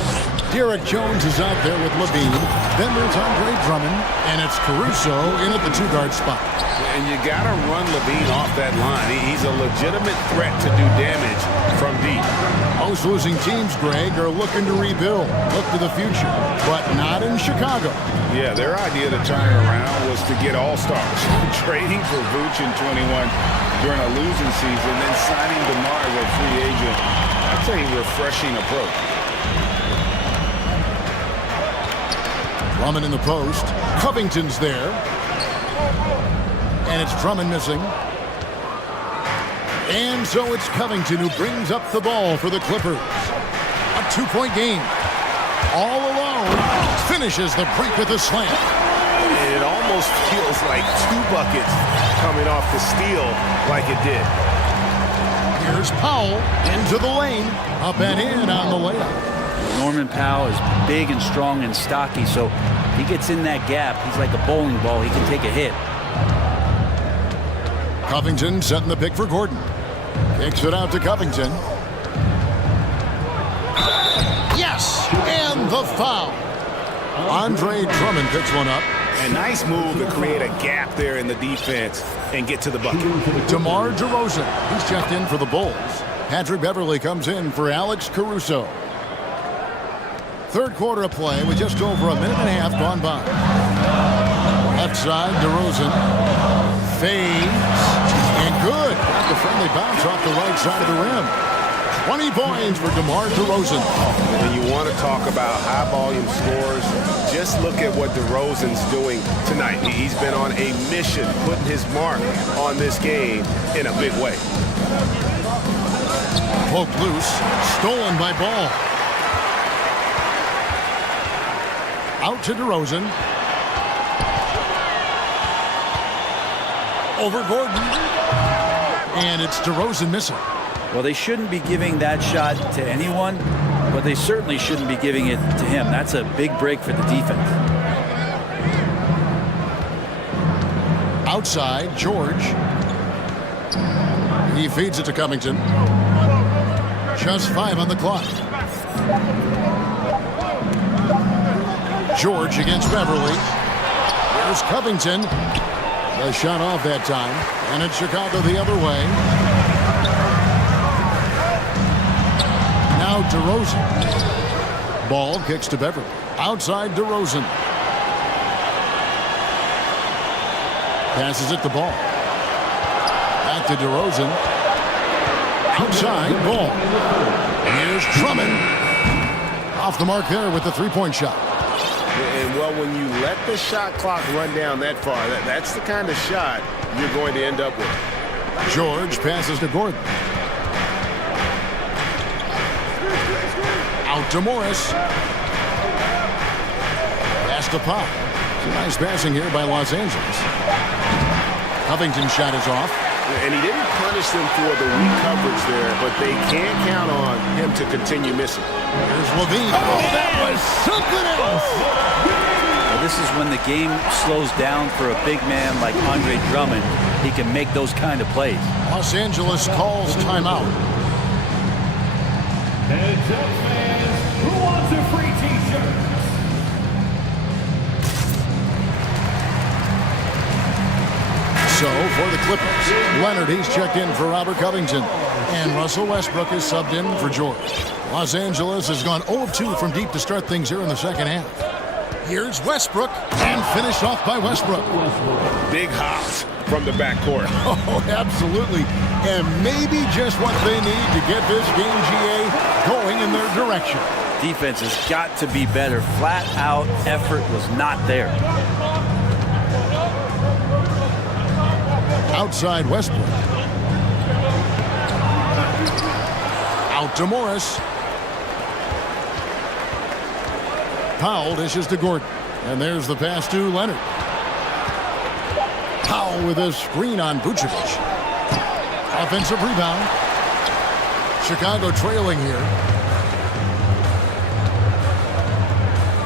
Derek Jones is out there with Levine. Then there's Andre Drummond, and it's Caruso in at the two-guard spot. And you got to run Levine off that line. He's a legitimate threat to do damage from deep. Most losing teams, Greg, are looking to rebuild, look to the future, but not in Chicago. Yeah, their idea to turn it around was to get all-stars. Trading for Vooch in 21 during a losing season, then signing DeMar as a free agent. That's a refreshing approach. Drummond in the post. Covington's there. And it's Drummond missing. And so it's Covington who brings up the ball for the Clippers. A two-point game. All alone. Finishes the break with a slam. It almost feels like two buckets coming off the steal like it did. Here's Powell into the lane. Up and in on the layup. Norman Powell is big and strong and stocky, so he gets in that gap. He's like a bowling ball. He can take a hit. Covington setting the pick for Gordon. Kicks it out to Covington. Yes! And the foul. Andre Drummond picks one up. A nice move to create a gap there in the defense and get to the bucket. DeMar DeRozan. He's checked in for the Bulls. Patrick Beverly comes in for Alex Caruso. Third quarter of play with just over a minute and a half gone by. Left side, DeRozan. Fades. And good. Got the friendly bounce off the right side of the rim. 20 points for DeMar DeRozan. When you want to talk about high-volume scores, just look at what DeRozan's doing tonight. He's been on a mission, putting his mark on this game in a big way. Poked loose. Stolen by Ball. Out to DeRozan. Over Gordon. And it's DeRozan missing. Well, they shouldn't be giving that shot to anyone, but they certainly shouldn't be giving it to him. That's a big break for the defense. Outside, George. He feeds it to Covington. Just 5 on the clock. George against Beverly. Here's Covington. The shot off that time. And it's Chicago the other way. Now DeRozan. Ball kicks to Beverly. Outside DeRozan. Passes it to Ball. Back to DeRozan. Outside Ball. Here's Drummond. Off the mark there with the three-point shot. And, well, when you let the shot clock run down that far, that's the kind of shot you're going to end up with. George passes to Gordon. Out to Morris. Pass to Pop. Some nice passing here by Los Angeles. Covington's shot is off. And he didn't punish them for the weak coverage there, but they can't count on him to continue missing. Here's Levine. Oh, that was something else. Well, this is when the game slows down for a big man like Andre Drummond. He can make those kind of plays. Los Angeles calls timeout. Heads up, fans. Who wants a free t-shirt? So, for the Clippers, Leonard, he's checked in for Robert Covington. And Russell Westbrook is subbed in for George. Los Angeles has gone 0-2 from deep to start things here in the second half. Here's Westbrook, and finished off by Westbrook. Big hops from the backcourt. Oh, absolutely. And maybe just what they need to get this game, GA, going in their direction. Defense has got to be better. Flat out effort was not there. Outside Westbrook. Out to Morris. Powell dishes to Gordon. And there's the pass to Leonard. Powell with a screen on Vucevic. Offensive rebound. Chicago trailing here.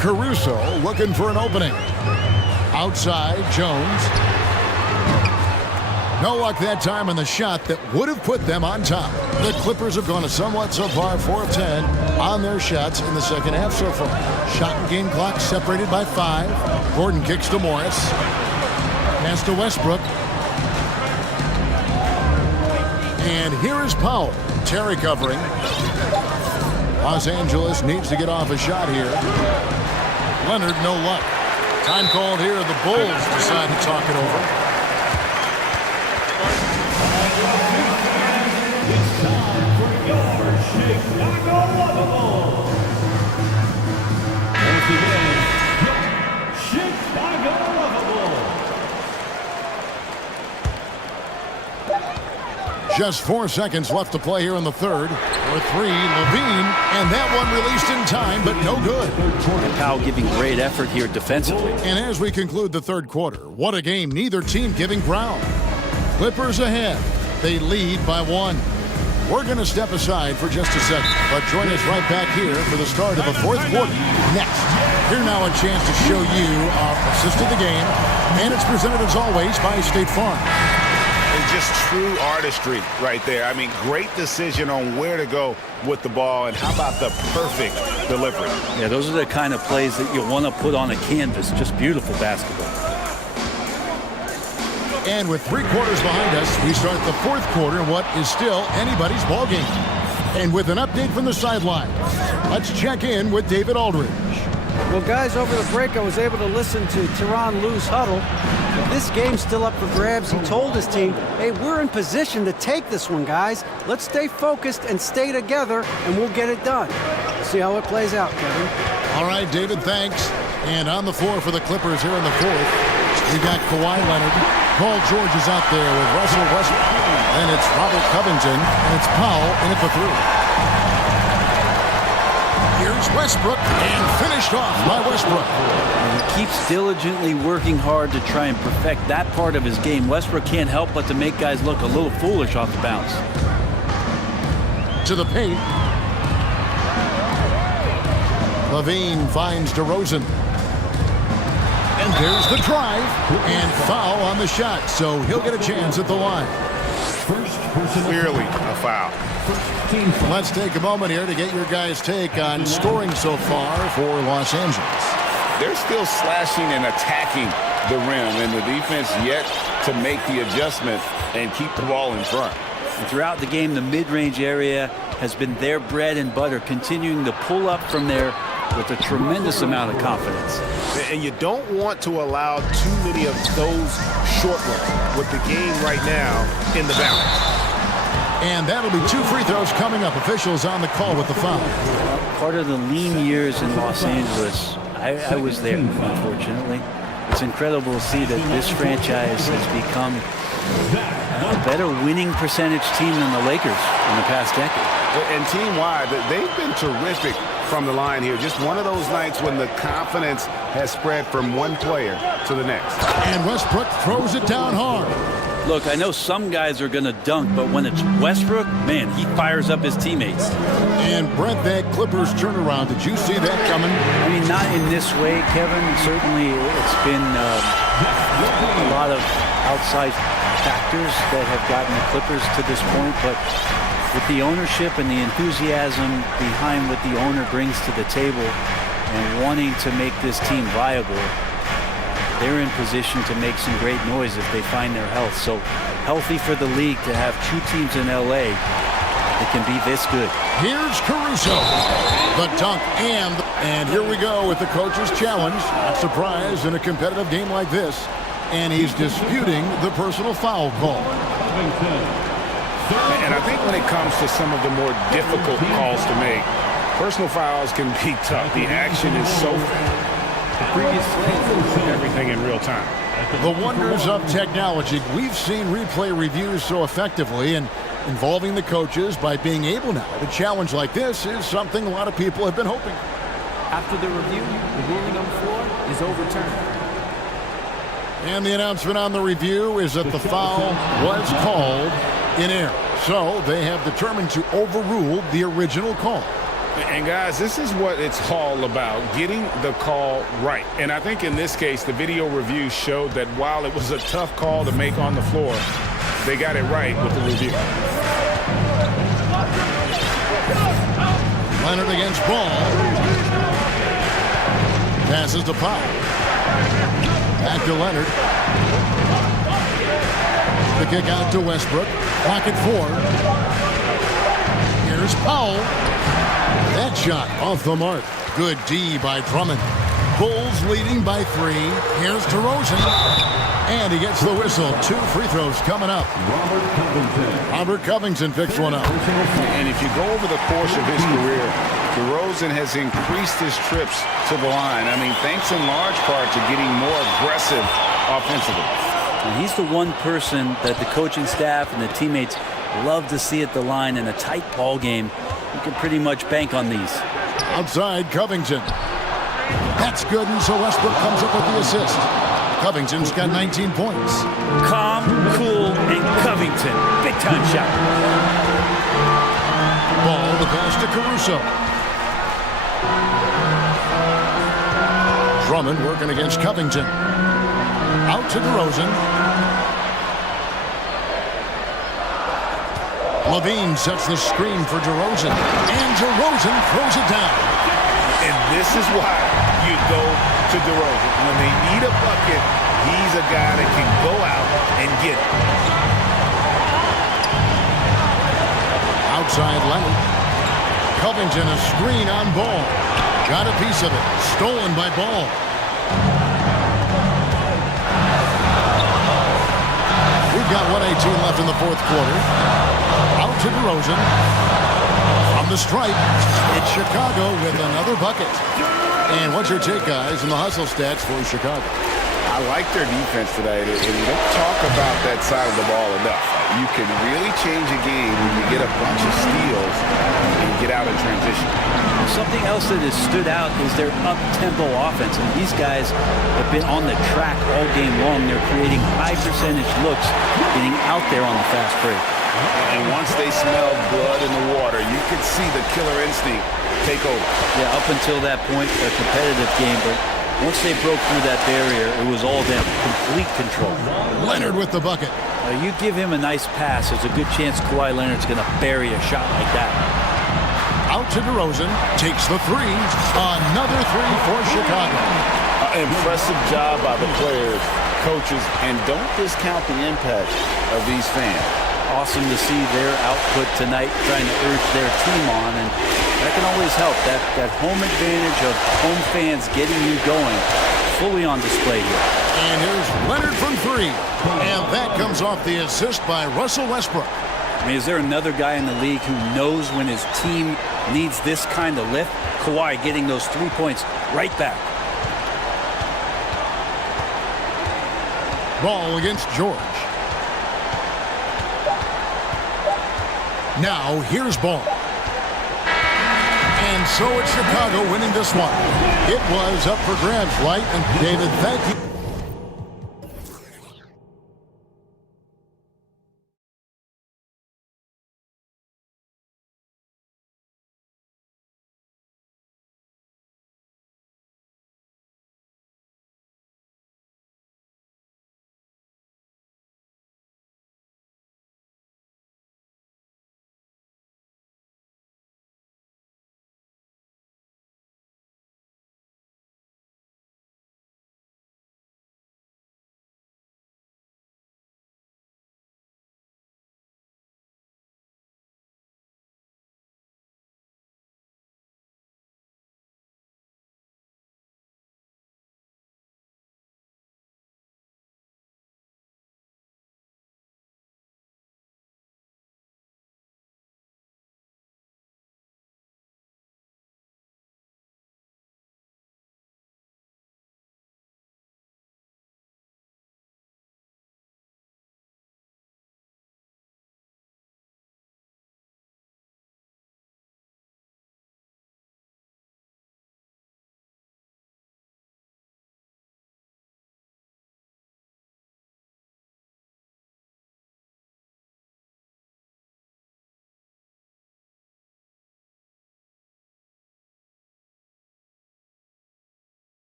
Caruso looking for an opening. Outside, Jones. No luck that time on the shot that would have put them on top. The Clippers have gone a somewhat subpar 4 of 10 on their shots in the second half so far. Shot and game clock separated by 5. Gordon kicks to Morris. Pass to Westbrook. And here is Powell. Terry covering. Los Angeles needs to get off a shot here. Leonard, no luck. Time called here. The Bulls decide to talk it over. It's time for your Chicago Lovable. Once again, your Chicago Lovable. Just 4 seconds left to play here in the third. For 3, Levine, and that one released in time, but no good. And Powell giving great effort here defensively. And as we conclude the third quarter, what a game, neither team giving ground. Clippers ahead. They lead by 1. We're going to step aside for just a second, but join us right back here for the start of the fourth quarter. Next, here now a chance to show you our assist of the game, and it's presented as always by State Farm. It's just true artistry right there. I mean, great decision on where to go with the ball, and how about the perfect delivery? Yeah, those are the kind of plays that you want to put on a canvas. Just beautiful basketball. And with 3 quarters behind us, we start the fourth quarter in what is still anybody's ball game. And with an update from the sideline, let's check in with David Aldridge. Well, guys, over the break, I was able to listen to Tyronn Lue's huddle. But this game's still up for grabs. He told his team, hey, we're in position to take this one, guys. Let's stay focused and stay together, and we'll get it done. See how it plays out, Kevin. All right, David, thanks. And on the floor for the Clippers here in the fourth, we got Kawhi Leonard. Paul George is out there with Russell Westbrook. And it's Robert Covington, and it's Powell in at the 3. Here's Westbrook, and finished off by Westbrook. And he keeps diligently working hard to try and perfect that part of his game. Westbrook can't help but to make guys look a little foolish off the bounce. To the paint. Levine finds DeRozan. And there's the drive, and foul on the shot, so he'll get a chance at the line. Clearly a foul. Let's take a moment here to get your guys' take on scoring so far for Los Angeles. They're still slashing and attacking the rim, and the defense yet to make the adjustment and keep the ball in front. And throughout the game, the mid-range area has been their bread and butter, continuing to pull up from there with a tremendous amount of confidence. And you don't want to allow too many of those short ones with the game right now in the balance. And that'll be 2 free throws coming up. Officials on the call with the foul. Part of the lean years in Los Angeles, I was there, unfortunately. It's incredible to see that this franchise has become a better winning percentage team than the Lakers in the past decade. And team-wide, they've been terrific from the line here. Just one of those nights when the confidence has spread from one player to the next. And Westbrook throws it down hard. Look, I know some guys are going to dunk, but when it's Westbrook, man, he fires up his teammates. And Brent, that Clippers turnaround, did you see that coming? I mean, not in this way, Kevin. Certainly, it's been a lot of outside factors that have gotten the Clippers to this point, but with the ownership and the enthusiasm behind what the owner brings to the table and wanting to make this team viable, they're in position to make some great noise if they find their health. So healthy for the league to have 2 teams in LA that can be this good. Here's Caruso. The dunk and here we go with the coach's challenge. Not surprised in a competitive game like this. And he's disputing the personal foul call. And I think when it comes to some of the more difficult calls to make, personal fouls can be tough. The action is so fast. Everything in real time. The wonders of technology. We've seen replay reviews so effectively, and involving the coaches by being able now to challenge like this is something a lot of people have been hoping. After the review, the ruling on the floor is overturned. And the announcement on the review is that the foul was called in air. So they have determined to overrule the original call. And guys, this is what it's all about, getting the call right. And I think in this case, the video review showed that while it was a tough call to make on the floor, they got it right with the review. Leonard against Ball. Passes to Powell. Back to Leonard. The kick out to Westbrook. Clock at 4. Here's Powell. That shot off the mark. Good D by Drummond. Bulls leading by 3. Here's DeRozan. And he gets the whistle. 2 free throws coming up. Robert Covington picks one up. And if you go over the course of his career, DeRozan has increased his trips to the line. I mean, thanks in large part to getting more aggressive offensively. And he's the one person that the coaching staff and the teammates love to see at the line in a tight ball game. You can pretty much bank on these. Outside Covington. That's good, and so Westbrook comes up with the assist. Covington's got 19 points. Calm, cool, and Covington. Big time shot. Ball, the pass to Caruso. Drummond working against Covington. Out to DeRozan. Levine sets the screen for DeRozan. And DeRozan throws it down. And this is why you go to DeRozan. When they need a bucket, he's a guy that can go out and get it. Outside Leonard. Covington a screen on Ball. Got a piece of it. Stolen by Ball. We've got 1:18 left in the fourth quarter. Out to DeRozan. From the stripe, it's Chicago with another bucket. And what's your take, guys, in the hustle stats for Chicago? I like their defense today, and we don't talk about that side of the ball enough. You can really change a game when you get a bunch of steals and get out in transition. Something else that has stood out is their up-tempo offense. And these guys have been on the track all game long. They're creating high-percentage looks, getting out there on the fast break. And once they smell blood in the water, you can see the killer instinct take over. Yeah, up until that point, a competitive game, but once they broke through that barrier, it was all them. Complete control. Leonard with the bucket. You give him a nice pass, there's a good chance Kawhi Leonard's going to bury a shot like that. Out to DeRozan. Takes the 3. Another 3 for Chicago. Impressive job by the players, coaches, and don't discount the impact of these fans. Awesome to see their output tonight, trying to urge their team on, and that can always help. That home advantage of home fans getting you going, fully on display here. And here's Leonard from 3. And that comes off the assist by Russell Westbrook. I mean, is there another guy in the league who knows when his team needs this kind of lift? Kawhi getting those 3 points right back. Ball against George. Now, here's Ball. And so it's Chicago winning this one. It was up for grabs, right? And David, thank you.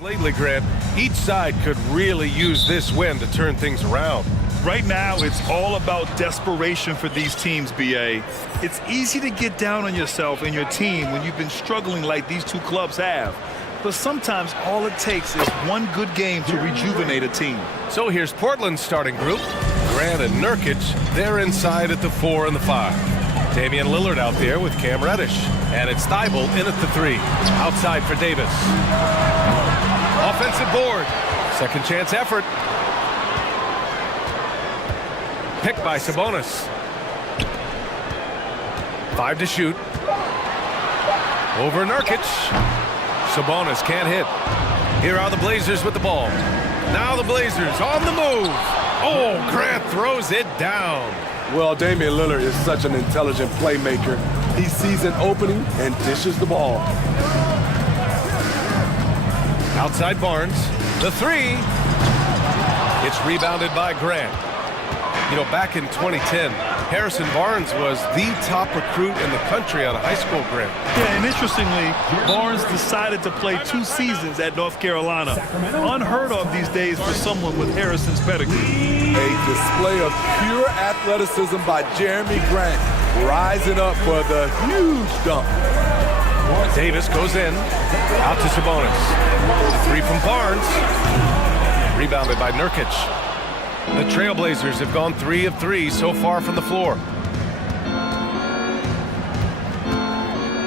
Lately, Grant, each side could really use this win to turn things around. Right now, it's all about desperation for these teams, BA. It's easy to get down on yourself and your team when you've been struggling like these two clubs have. But sometimes all it takes is one good game to rejuvenate a team. So here's Portland's starting group. Grant and Nurkic, they're inside at the 4 and the 5. Damian Lillard out there with Cam Reddish. And it's Thibault in at the 3. Outside for Davis. Offensive board. Second chance effort. Picked by Sabonis. 5 to shoot. Over Nurkic. Sabonis can't hit. Here are the Blazers with the ball. Now the Blazers on the move. Oh, Grant throws it down. Well, Damian Lillard is such an intelligent playmaker. He sees an opening and dishes the ball. Outside Barnes. The 3. It's rebounded by Grant. You know, back in 2010, Harrison Barnes was the top recruit in the country out of high school, Grant. Yeah, and interestingly, Barnes decided to play 2 seasons at North Carolina. Unheard of these days for someone with Harrison's pedigree. A display of pure athleticism by Jeremy Grant, rising up for the huge dunk. Davis goes in, out to Sabonis. 3 from Barnes. Rebounded by Nurkic. The Trailblazers have gone 3 of 3 so far from the floor.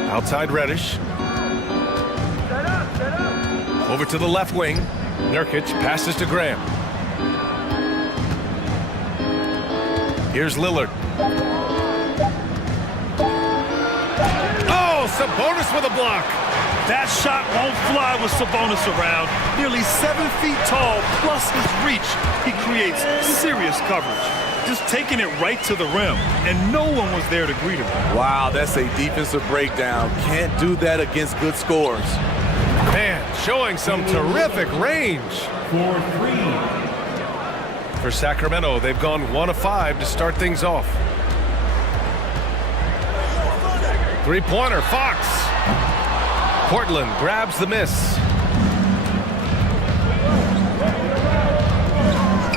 Outside Reddish. Over to the left wing. Nurkic passes to Graham. Here's Lillard. Oh, Sabonis with a block. That shot won't fly with Sabonis around. Nearly 7 feet tall, plus his reach. He creates serious coverage. Just taking it right to the rim, and no one was there to greet him. Wow, that's a defensive breakdown. Can't do that against good scores. Man, showing some terrific range. For Sacramento, they've gone 1 of 5 to start things off. 3-pointer, Fox. Portland grabs the miss.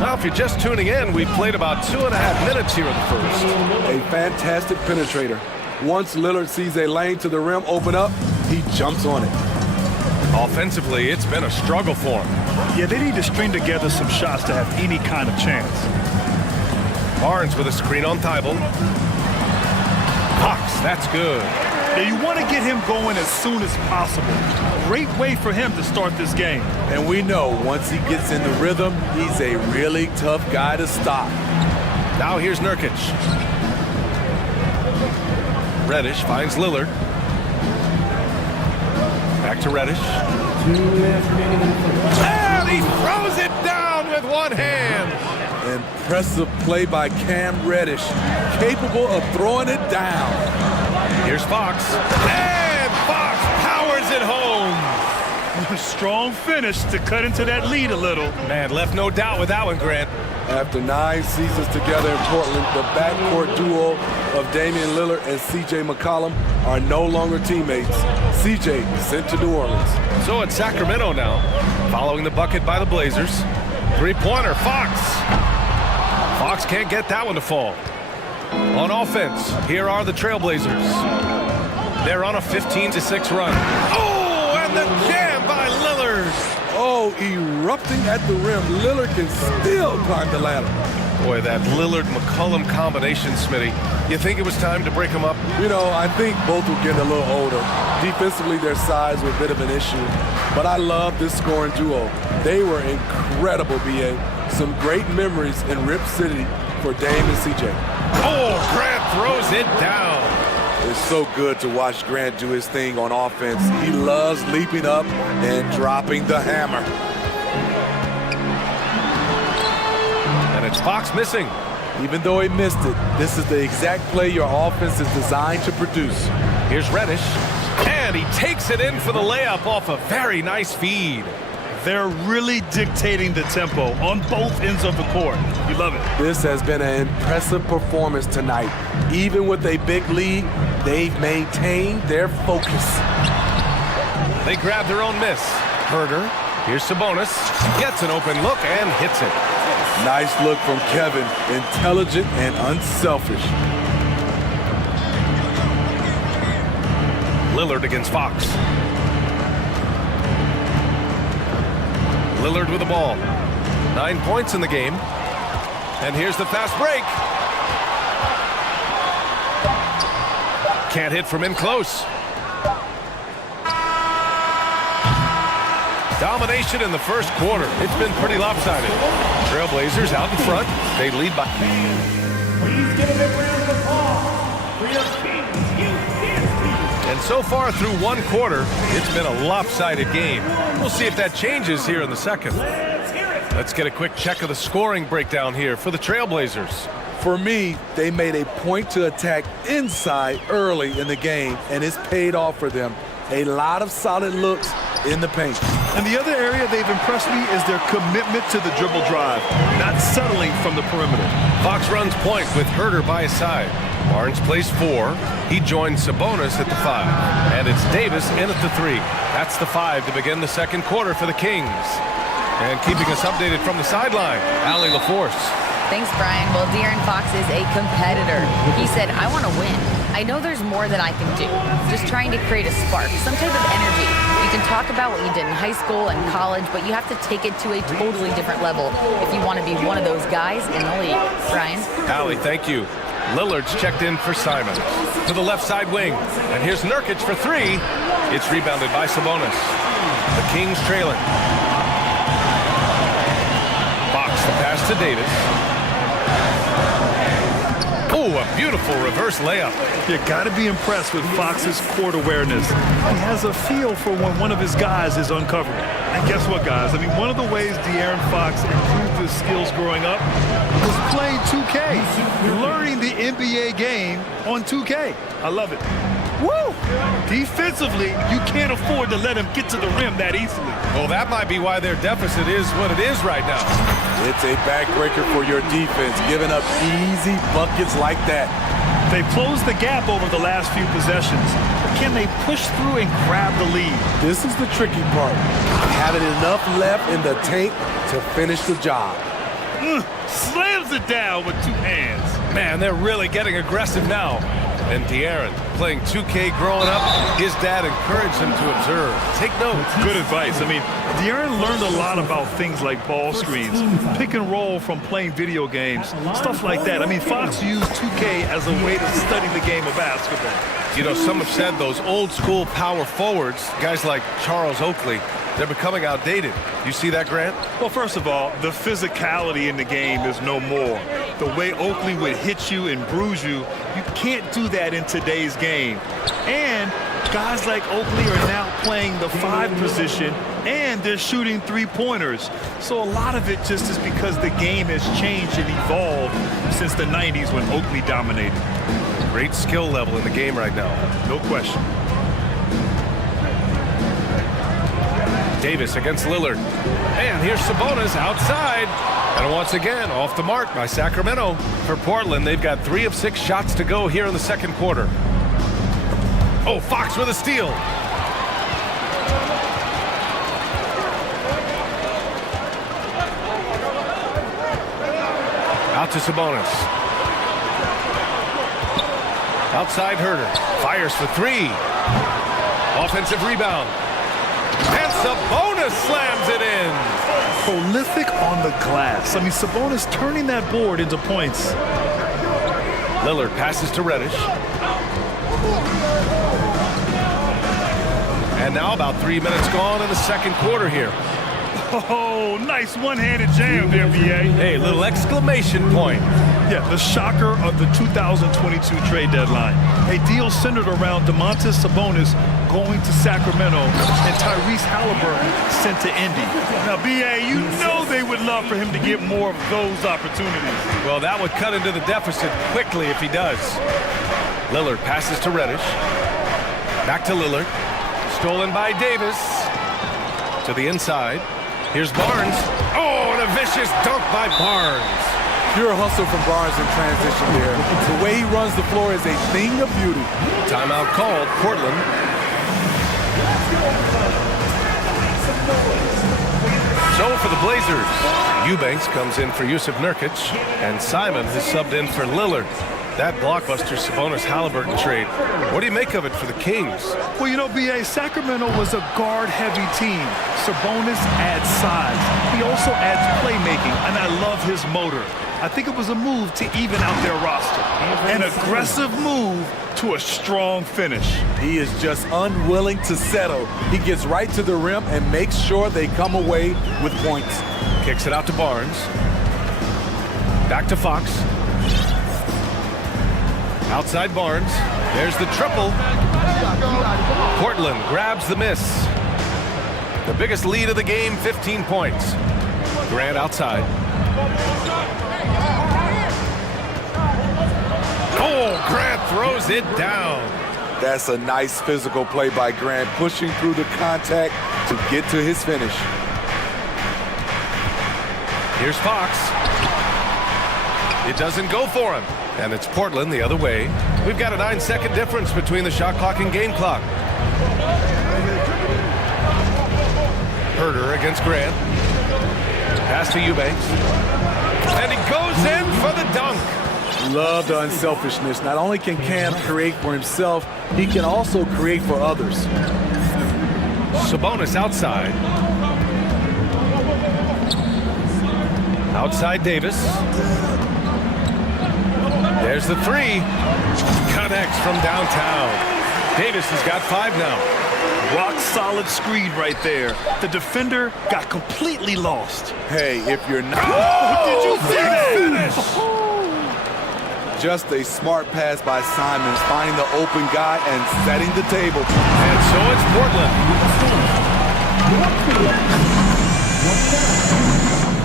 Now, if you're just tuning in, we've played about 2.5 minutes here in the first. A fantastic penetrator. Once Lillard sees a lane to the rim open up, he jumps on it. Offensively, it's been a struggle for him. Yeah, they need to string together some shots to have any kind of chance. Barnes with a screen on Thibault. Fox, that's good. Yeah, you want to get him going as soon as possible. Great way for him to start this game. And we know once he gets in the rhythm, he's a really tough guy to stop. Now here's Nurkic. Reddish finds Lillard. Back to Reddish. And he throws it down with one hand. Impressive play by Cam Reddish, capable of throwing it down. Here's Fox. And Fox powers it home. Strong finish to cut into that lead a little. Man, left no doubt with that one, Grant. After 9 seasons together in Portland, the backcourt duo of Damian Lillard and C.J. McCollum are no longer teammates. C.J. sent to New Orleans. So it's Sacramento now, following the bucket by the Blazers. 3-pointer, Fox. Fox can't get that one to fall. On offense, here are the Trailblazers. They're on a 15-6 run. Oh, and the jam by Lillard. Oh, erupting at the rim. Lillard can still climb the ladder. Boy, that Lillard-McCollum combination, Smitty. You think it was time to break them up? You know, I think both were getting a little older. Defensively, their size was a bit of an issue. But I love this scoring duo. They were incredible, B.A. Some great memories in Rip City for Dame and C.J. Oh, Grant throws it down. It's so good to watch Grant do his thing on offense. He loves leaping up and dropping the hammer. And it's Fox missing. Even though he missed it, this is the exact play your offense is designed to produce. Here's Reddish. And he takes it in for the layup off a very nice feed. They're really dictating the tempo on both ends of the court. You love it. This has been an impressive performance tonight. Even with a big lead, they've maintained their focus. They grab their own miss. Herter Here's Sabonis. Gets an open look and hits it. Nice look from Kevin. Intelligent and unselfish. Lillard against Fox. Lillard with the ball. 9 points in the game. And here's the fast break. Can't hit from in close. Domination in the first quarter. It's been pretty lopsided. Trailblazers out in front. They lead by. Please give a big round of applause for your team. And so far through one quarter, it's been a lopsided game. We'll see if that changes here in the second. Let's get a quick check of the scoring breakdown here for the Trailblazers. For me, they made a point to attack inside early in the game, and it's paid off for them. A lot of solid looks in the paint. And the other area they've impressed me is their commitment to the dribble drive, not settling from the perimeter. Fox runs point with Herter by his side. Barnes plays 4. He joins Sabonis at the 5. And it's Davis in at the 3. That's the 5 to begin the second quarter for the Kings. And keeping us updated from the sideline, Allie LaForce. Thanks, Brian. Well, De'Aaron Fox is a competitor. He said, I want to win. I know there's more that I can do. Just trying to create a spark, some type of energy. You can talk about what you did in high school and college, but you have to take it to a totally different level if you want to be one of those guys in the league. Brian? Allie, thank you. Lillard's checked in for Simons. To the left side wing. And here's Nurkic for 3. It's rebounded by Sabonis. The Kings trailing. Fox the pass to Davis. Oh, a beautiful reverse layup. You got to be impressed with Fox's court awareness. He has a feel for when one of his guys is uncovered. And guess what, guys? I mean, one of the ways De'Aaron Fox improved his skills growing up was playing 2K, learning the NBA game on 2K. I love it. Woo! Defensively, you can't afford to let him get to the rim that easily. Well, that might be why their deficit is what it is right now. It's a backbreaker for your defense, giving up easy buckets like that. They've closed the gap over the last few possessions. Can they push through and grab the lead? This is the tricky part. Having enough left in the tank to finish the job. Slams it down with 2 hands. Man, they're really getting aggressive now. And De'Aaron, playing 2K growing up, his dad encouraged him to observe. Take notes. Good advice. I mean, De'Aaron learned a lot about things like ball screens, pick and roll from playing video games, stuff like that. I mean, Fox used 2K as a way to study the game of basketball. You know, some have said those old school power forwards, guys like Charles Oakley, they're becoming outdated. You see that, Grant? Well, first of all, the physicality in the game is no more. The way Oakley would hit you and bruise you, you can't do that in today's game. And guys like Oakley are now playing the 5 position, and they're shooting 3-pointers. So a lot of it just is because the game has changed and evolved since the 90s when Oakley dominated. Great skill level in the game right now. No question. Davis against Lillard. And here's Sabonis outside. And once again, off the mark by Sacramento. For Portland, they've got 3 of 6 shots to go here in the second quarter. Oh, Fox with a steal. Out to Sabonis. Outside Herter. Fires for 3. Offensive rebound. And Sabonis slams it in. Prolific on the glass. I mean, Sabonis turning that board into points. Lillard passes to Reddish. And now about 3 minutes gone in the second quarter here. Oh, nice one-handed jam there, BA. Hey, little exclamation point. Yeah, the shocker of the 2022 trade deadline. A deal centered around Domantas Sabonis going to Sacramento and Tyrese Halliburton sent to Indy. Now, BA, you know they would love for him to get more of those opportunities. Well, that would cut into the deficit quickly if he does. Lillard passes to Reddish. Back to Lillard. Stolen by Davis. To the inside. Here's Barnes. Oh, and a vicious dunk by Barnes. Pure hustle from Barnes in transition there. The way he runs the floor is a thing of beauty. Timeout called, Portland. So for the Blazers, Eubanks comes in for Yusuf Nurkic, and Simon has subbed in for Lillard. That blockbuster Sabonis-Halliburton trade. What do you make of it for the Kings? Well, you know, B.A., Sacramento was a guard-heavy team. Sabonis adds size. He also adds playmaking, and I love his motor. I think it was a move to even out their roster. An aggressive move to a strong finish. He is just unwilling to settle. He gets right to the rim and makes sure they come away with points. Kicks it out to Barnes. Back to Fox. Outside Barnes. There's the triple. Portland grabs the miss. The biggest lead of the game, 15 points. Grant outside. Oh, Grant throws it down. That's a nice physical play by Grant, pushing through the contact to get to his finish. Here's Fox. It doesn't go for him. And it's Portland the other way. We've got a 9-second difference between the shot clock and game clock. Herder against Grant. Pass to Eubanks. And he goes in for the dunk. Love the unselfishness. Not only can Cam create for himself, he can also create for others. Sabonis outside. Outside Davis. There's the three. Connects from downtown. Davis has got 5 now. Rock solid screen right there. The defender got completely lost. Hey, if you're not... Oh, did you see that? Finish! Just a smart pass by Simons, finding the open guy and setting the table. And so it's Portland.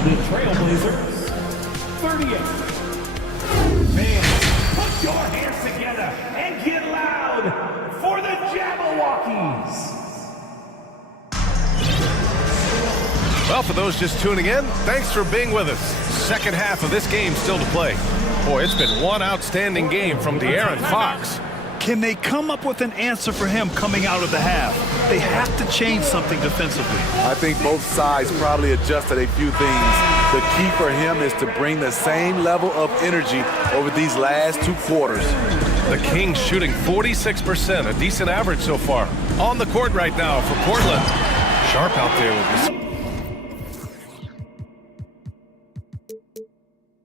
The Trailblazers, 38. Put your hands together and get loud for the Jabberwockies. Well, for those just tuning in, thanks for being with us. Second half of this game still to play. Boy, it's been one outstanding game from De'Aaron Fox. Can they come up with an answer for him coming out of the half? They have to change something defensively. I think both sides probably adjusted a few things. The key for him is to bring the same level of energy over these last 2 quarters. The Kings shooting 46%, a decent average so far. On the court right now for Portland. Sharp out there with this.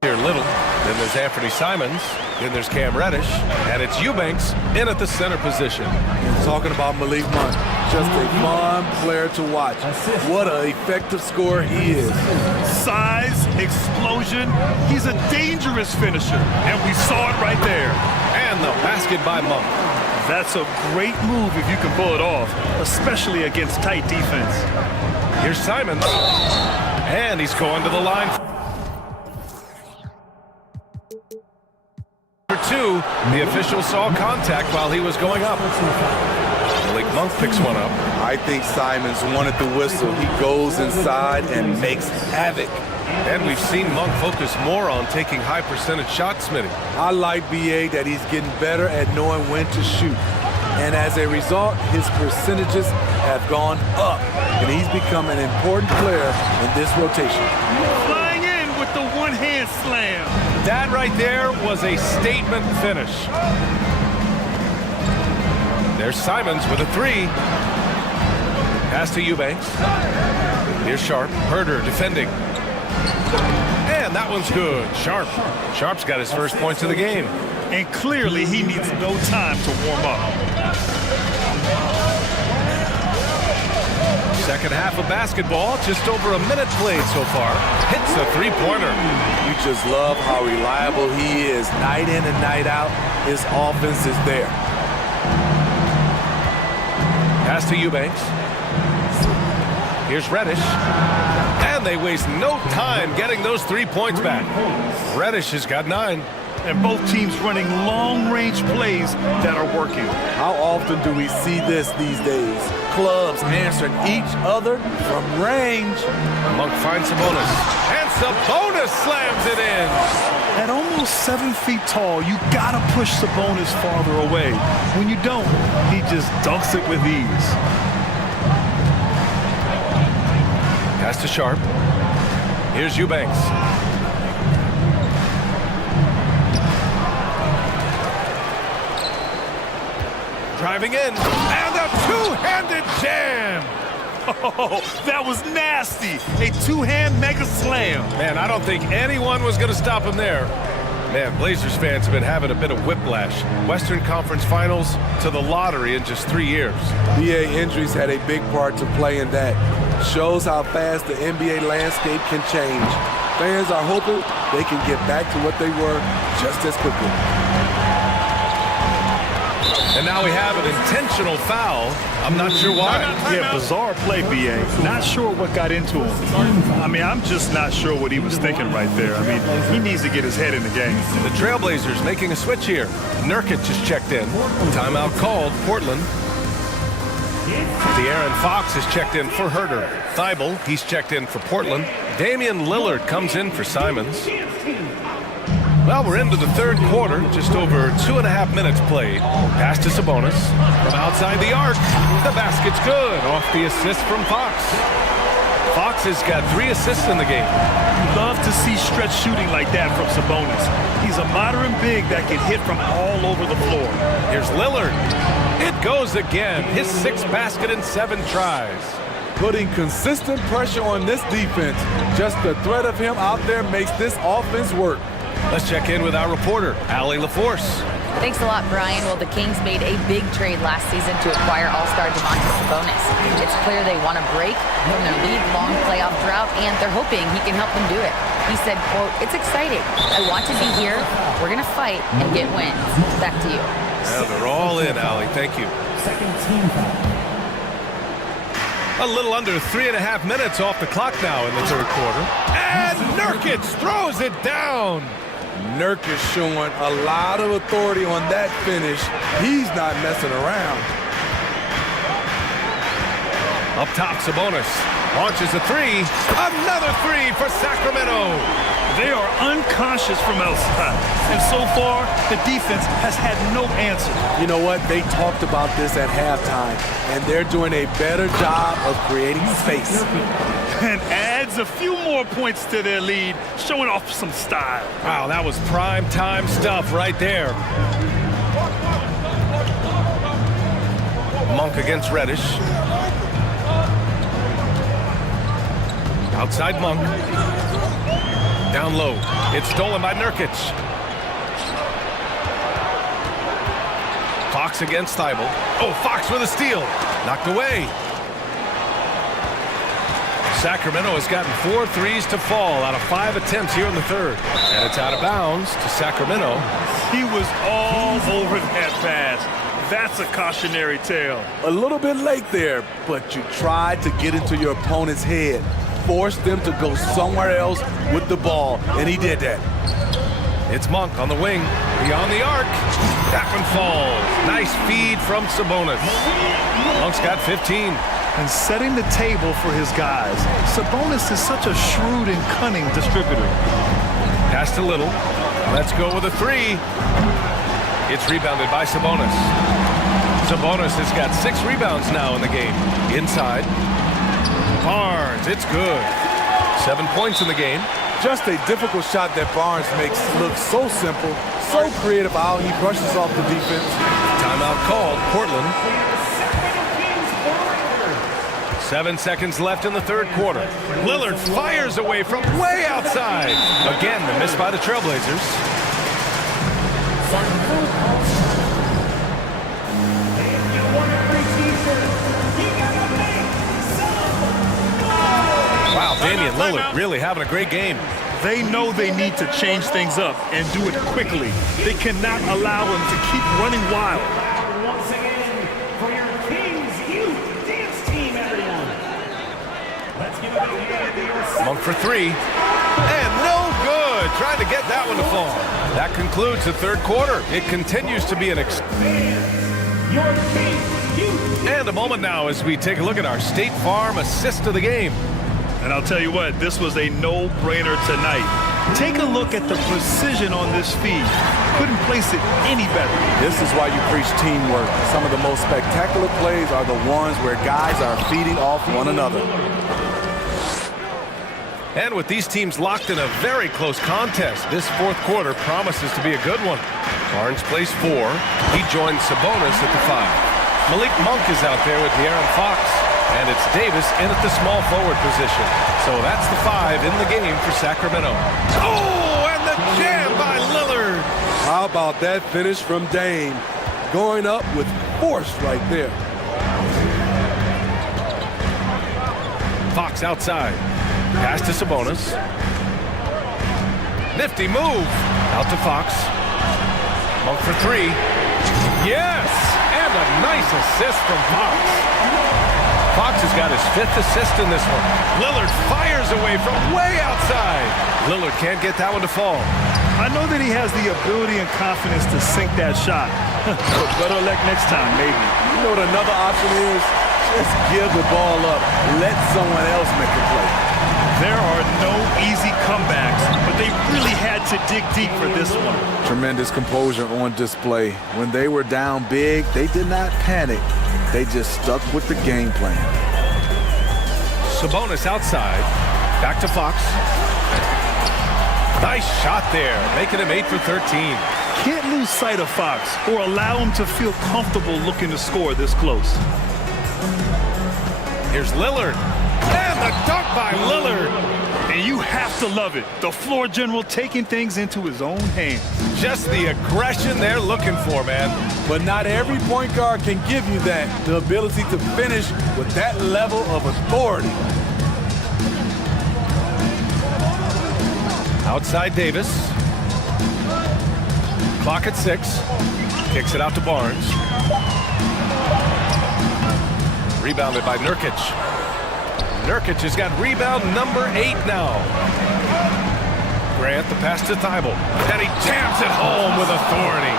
Here Little, then there's Anthony Simons, then there's Cam Reddish, and it's Eubanks in at the center position. And talking about Malik Monk, just a fun player to watch. What an effective scorer he is. Size, explosion, he's a dangerous finisher, and we saw it right there. And the basket by Monk. That's a great move if you can pull it off, especially against tight defense. Here's Simons, and he's going to the line. For 2, the official saw contact while he was going up. Malik Monk picks one up. I think Simons wanted the whistle. He goes inside and makes havoc. And we've seen Monk focus more on taking high percentage shots, Smitty. I like B.A. that he's getting better at knowing when to shoot. And as a result, his percentages have gone up. And he's become an important player in this rotation. Flying in with the one-hand slam. That right there was a statement finish. There's Simons with a 3. Pass to Eubanks. Here's Sharp. Herder defending. And that one's good. Sharp's got his first points of the game. And clearly he needs no time to warm up. Second half of basketball, just over a minute played so far. Hits a 3-pointer. You just love how reliable he is. Night in and night out, his offense is there. Pass to Eubanks. Here's Reddish. And they waste no time getting those 3 points back. Reddish has got 9. And both teams running long-range plays that are working. How often do we see this these days? Clubs answering each other from range. Monk finds Sabonis. And Sabonis slams it in. At almost 7 feet tall, you gotta push Sabonis farther away. When you don't, he just dunks it with ease. Pass to Sharp. Here's Eubanks. Driving in, and a two-handed jam. Oh, that was nasty. A two-hand mega slam. Man, I don't think anyone was going to stop him there. Man, Blazers fans have been having a bit of whiplash. Western Conference Finals to the lottery in just 3 years. BA injuries had a big part to play in that. Shows how fast the NBA landscape can change. Fans are hoping they can get back to what they were just as quickly. And now we have an intentional foul. I'm not sure why. Yeah, bizarre play, BA. Not sure what got into him. I mean, I'm just not sure what he was thinking right there. I mean, he needs to get his head in the game. The Trailblazers making a switch here. Nurkic is checked in. Timeout called, Portland. De'Aaron Fox is checked in for Herter. Thibault, he's checked in for Portland. Damian Lillard comes in for Simons. Well, we're into the third quarter, just over 2.5 minutes played. Pass to Sabonis. From outside the arc, the basket's good. Off the assist from Fox. Fox has got 3 assists in the game. Love to see stretch shooting like that from Sabonis. He's a modern big that can hit from all over the floor. Here's Lillard. It goes again. His 6th basket in 7 tries. Putting consistent pressure on this defense. Just the threat of him out there makes this offense work. Let's check in with our reporter, Allie LaForce. Thanks a lot, Brian. Well, the Kings made a big trade last season to acquire all-star Domantas Sabonis. It's clear they want to break from their league-long playoff drought, and they're hoping he can help them do it. He said, quote, "It's exciting. I want to be here. We're going to fight and get wins." Back to you. Yeah, they're all in, Allie. Thank you. A little under 3.5 minutes off the clock now in the third quarter. And Nurkic throws it down. Nurkic showing a lot of authority on that finish. He's not messing around. Up top, Sabonis launches a 3. Another 3 for Sacramento. They are unconscious from outside. And so far, the defense has had no answer. You know what? They talked about this at halftime, and they're doing a better job of creating space. And adds a few more points to their lead, showing off some style. Wow, that was prime time stuff right there. Monk against Reddish. Outside Monk. Down low. It's stolen by Nurkic. Fox against Thibault. Oh, Fox with a steal. Knocked away. Sacramento has gotten 4 threes to fall out of 5 attempts here in the third. And it's out of bounds to Sacramento. He was all over that pass. That's a cautionary tale. A little bit late there, but you tried to get into your opponent's head. Force them to go somewhere else with the ball, and he did that. It's Monk on the wing, beyond the arc. That one falls. Nice feed from Sabonis. Monk's got 15. And setting the table for his guys. Sabonis is such a shrewd and cunning distributor. Pass to Little. Let's go with a 3. It's rebounded by Sabonis. Sabonis has got 6 rebounds now in the game. Inside. Barnes, it's good. 7 points in the game. Just a difficult shot that Barnes makes look so simple, so creative how he brushes off the defense. Timeout called, Portland. 7 seconds left in the third quarter. Lillard fires away from way outside. Again, the miss by the Trailblazers. Wow, Damian Lillard really having a great game. They know they need to change things up and do it quickly. They cannot allow him to keep running wild. Once again, for your Kings Youth Dance Team, everyone. Let's give it a hand to your... Monk for 3. And no good. Trying to get that one to fall. That concludes the third quarter. It continues to be an... Your Kings Youth... And a moment now as we take a look at our State Farm assist of the game. And I'll tell you what, this was a no-brainer tonight. Take a look at the precision on this feed. Couldn't place it any better. This is why you preach teamwork. Some of the most spectacular plays are the ones where guys are feeding off one another. And with these teams locked in a very close contest, this fourth quarter promises to be a good one. Barnes plays 4. He joins Sabonis at the 5. Malik Monk is out there with De'Aaron Fox. And it's Davis in at the small forward position. So that's the 5 in the game for Sacramento. Oh, and the jam by Lillard. How about that finish from Dame? Going up with force right there. Fox outside. Pass to Sabonis. Nifty move. Out to Fox. Monk for 3. Yes! And a nice assist from Fox. Fox has got his 5th assist in this one. Lillard fires away from way outside. Lillard can't get that one to fall. I know that he has the ability and confidence to sink that shot. Better luck next time, maybe. You know what another option is? Just give the ball up. Let someone else make the play. There are no easy comebacks, but they really had to dig deep for this one. Tremendous composure on display. When they were down big, they did not panic. They just stuck with the game plan. Sabonis outside. Back to Fox. Nice shot there, making him 8 for 13. Can't lose sight of Fox or allow him to feel comfortable looking to score this close. Here's Lillard. And the dunk by Lillard. And you have to love it. The floor general taking things into his own hands. Just the aggression they're looking for, man. But not every point guard can give you that. The ability to finish with that level of authority. Outside Davis. Clock at 6. Kicks it out to Barnes. Rebounded by Nurkic. Nurkic has got rebound number 8 now. Grant the pass to Thibault. And he jams it home with authority.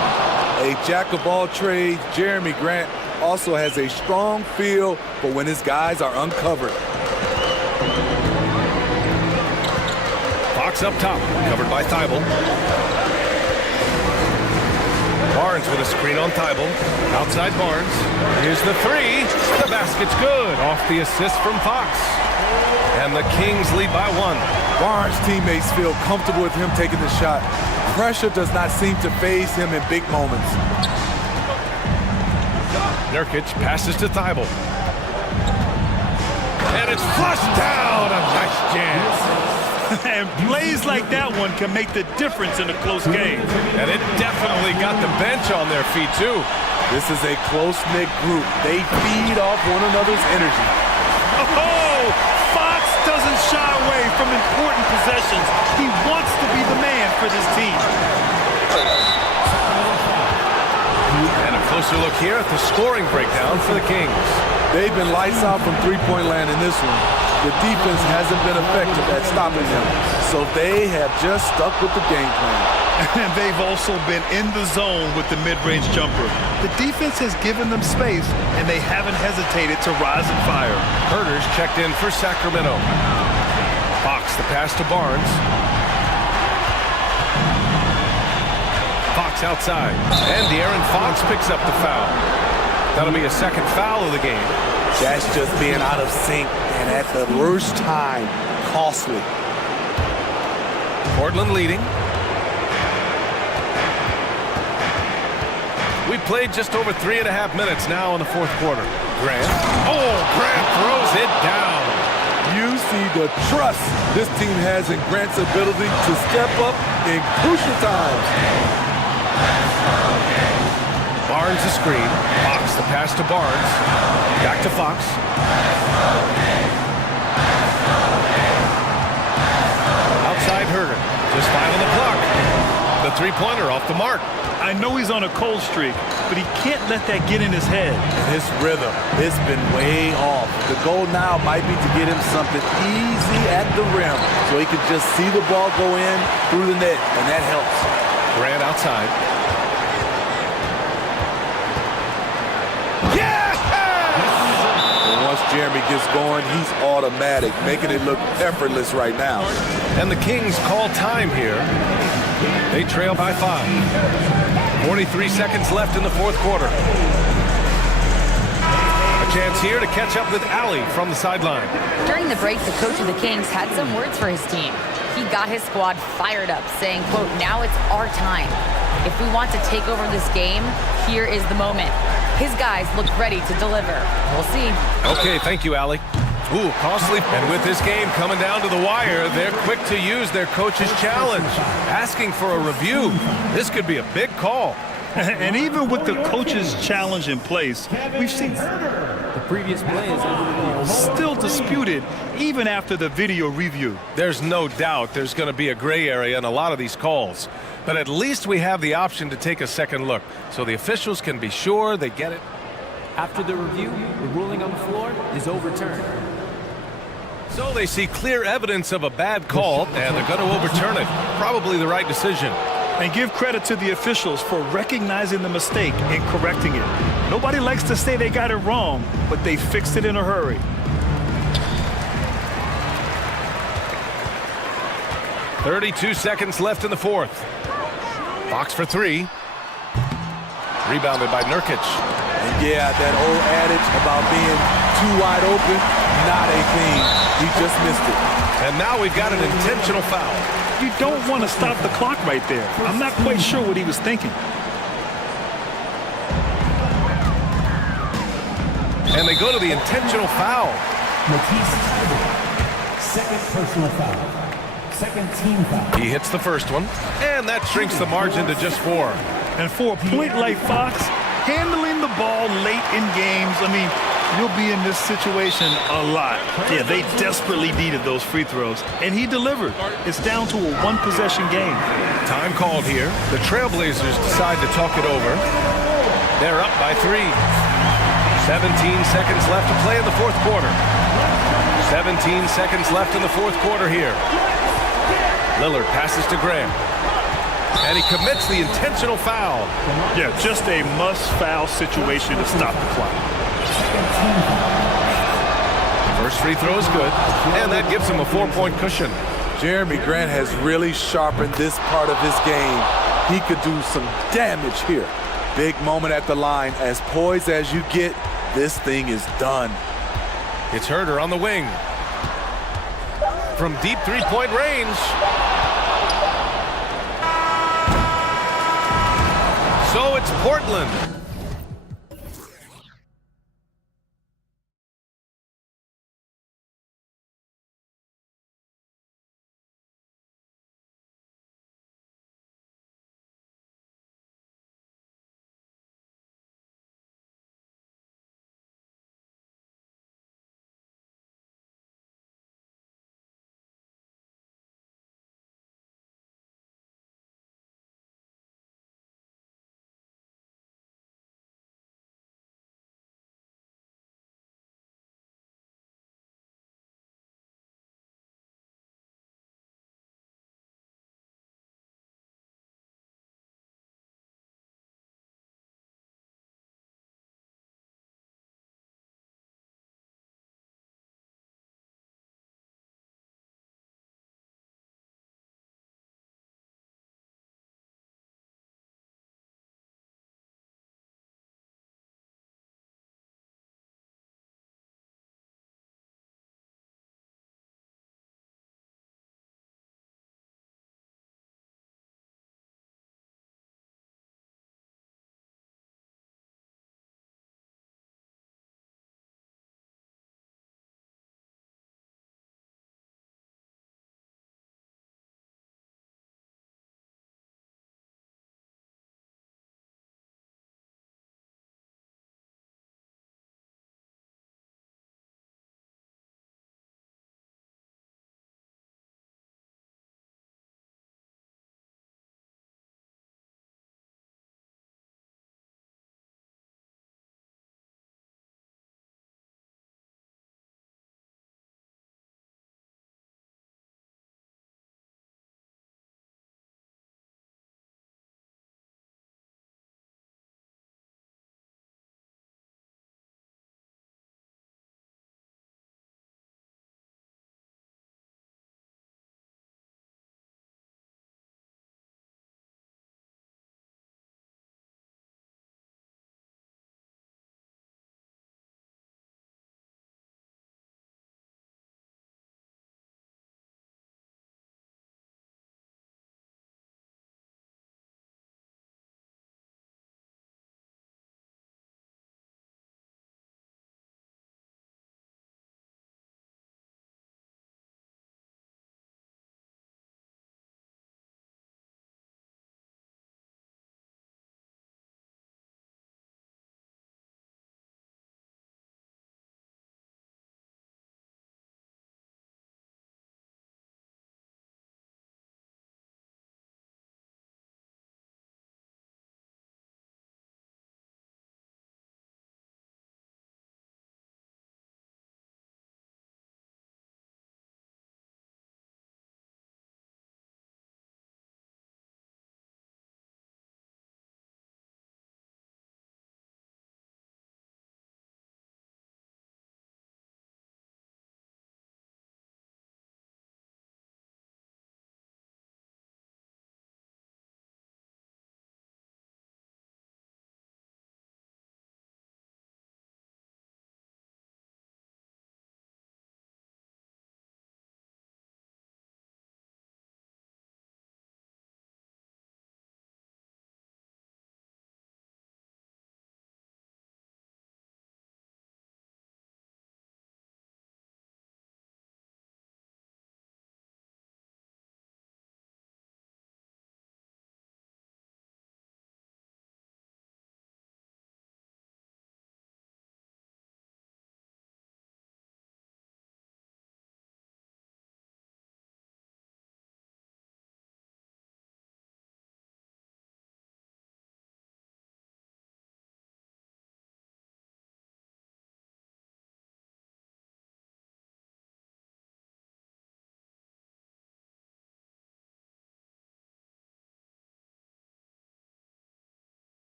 A jack of all trades, Jeremy Grant also has a strong feel for when his guys are uncovered. Fox up top, covered by Thibault. Barnes with a screen on Thibault. Outside Barnes. Here's the 3. The basket's good. Off the assist from Fox. And the Kings lead by 1. Barnes' teammates feel comfortable with him taking the shot. Pressure does not seem to faze him in big moments. Nurkic passes to Thibault. And it's flushed down. A nice jam. And plays like that one can make the difference in a close game. And it definitely got the bench on their feet, too. This is a close-knit group. They feed off one another's energy. Oh, Fox doesn't shy away from important possessions. He wants to be the man for this team. And a closer look here at the scoring breakdown for the Kings. They've been lights out from three-point land in this one. The defense hasn't been effective at stopping them, so they have just stuck with the game plan. And they've also been in the zone with the mid-range jumper. The defense has given them space, and they haven't hesitated to rise and fire. Herder's checked in for Sacramento. Fox the pass to Barnes. Fox outside. And De'Aaron Fox picks up the foul. That'll be a second foul of the game. That's just being out of sync, and at the worst time, costly. Portland leading. We played just over 3.5 minutes now in the fourth quarter. Grant. Oh, Grant throws it down. You see the trust this team has in Grant's ability to step up in crucial times. Barnes the screen. Fox the pass to Barnes. Back to Fox. Outside Herder. Just 5 on the clock. The three-pointer off the mark. I know he's on a cold streak, but he can't let that get in his head. His rhythm has been way off. The goal now might be to get him something easy at the rim so he can just see the ball go in through the net, and that helps. Grant outside. Once Jeremy gets going, he's automatic, making it look effortless right now. And the Kings call time here. They trail by 5. 43 seconds left in the fourth quarter. A Chance here to catch up with Allie from the sideline. During the break, the coach of the Kings had some words for his team. He got his squad fired up, saying, quote, "Now it's our time. If we want to take over this game, here is the moment." His guys look ready to deliver. We'll see. Okay, thank you, Allie. Ooh, costly. And with this game coming down to the wire, they're quick to use their coach's challenge, asking for a review. This could be a big call. And even with the coach's challenge in place, we've seen The previous play is under review. still disputed even after the video review. There's no doubt there's going to be a gray area in a lot of these calls. But at least we have the option to take a second look, so the officials can be sure they get it. After the review, the ruling on the floor is overturned. So they see clear evidence of a bad call, and they're going to overturn it. Probably the right decision. And give credit to the officials for recognizing the mistake and correcting it. Nobody likes to say they got it wrong, but they fixed it in a hurry. .32 seconds left in the fourth. Fox for three. Rebounded by Nurkic. And yeah, that old adage about being too wide open, not a thing. He just missed it. And now we've got an intentional foul. You don't want to stop the clock right there. I'm not quite sure what he was thinking. And they go to the intentional foul. Second personal foul. Second team foul. He hits the first one, and that shrinks the margin to just 4. And for a point like Fox, handling the ball late in games, I mean, you'll be in this situation a lot. Yeah, they desperately needed those free throws, and he delivered. It's down to a one-possession game. Time called here. The Trailblazers decide to talk it over. They're up by 3. 17 seconds left to play in the fourth quarter. 17 seconds left in the fourth quarter here. Lillard passes to Graham. And he commits the intentional foul. Yeah, just a must-foul situation to stop the clock. First free throw is good, and that gives him a 4-point cushion. Jeremy Grant has really sharpened this part of his game. He could do some damage here. Big moment at the line. As poised as you get, this thing is done. It's Herter on the wing. From deep three-point range. So it's Portland.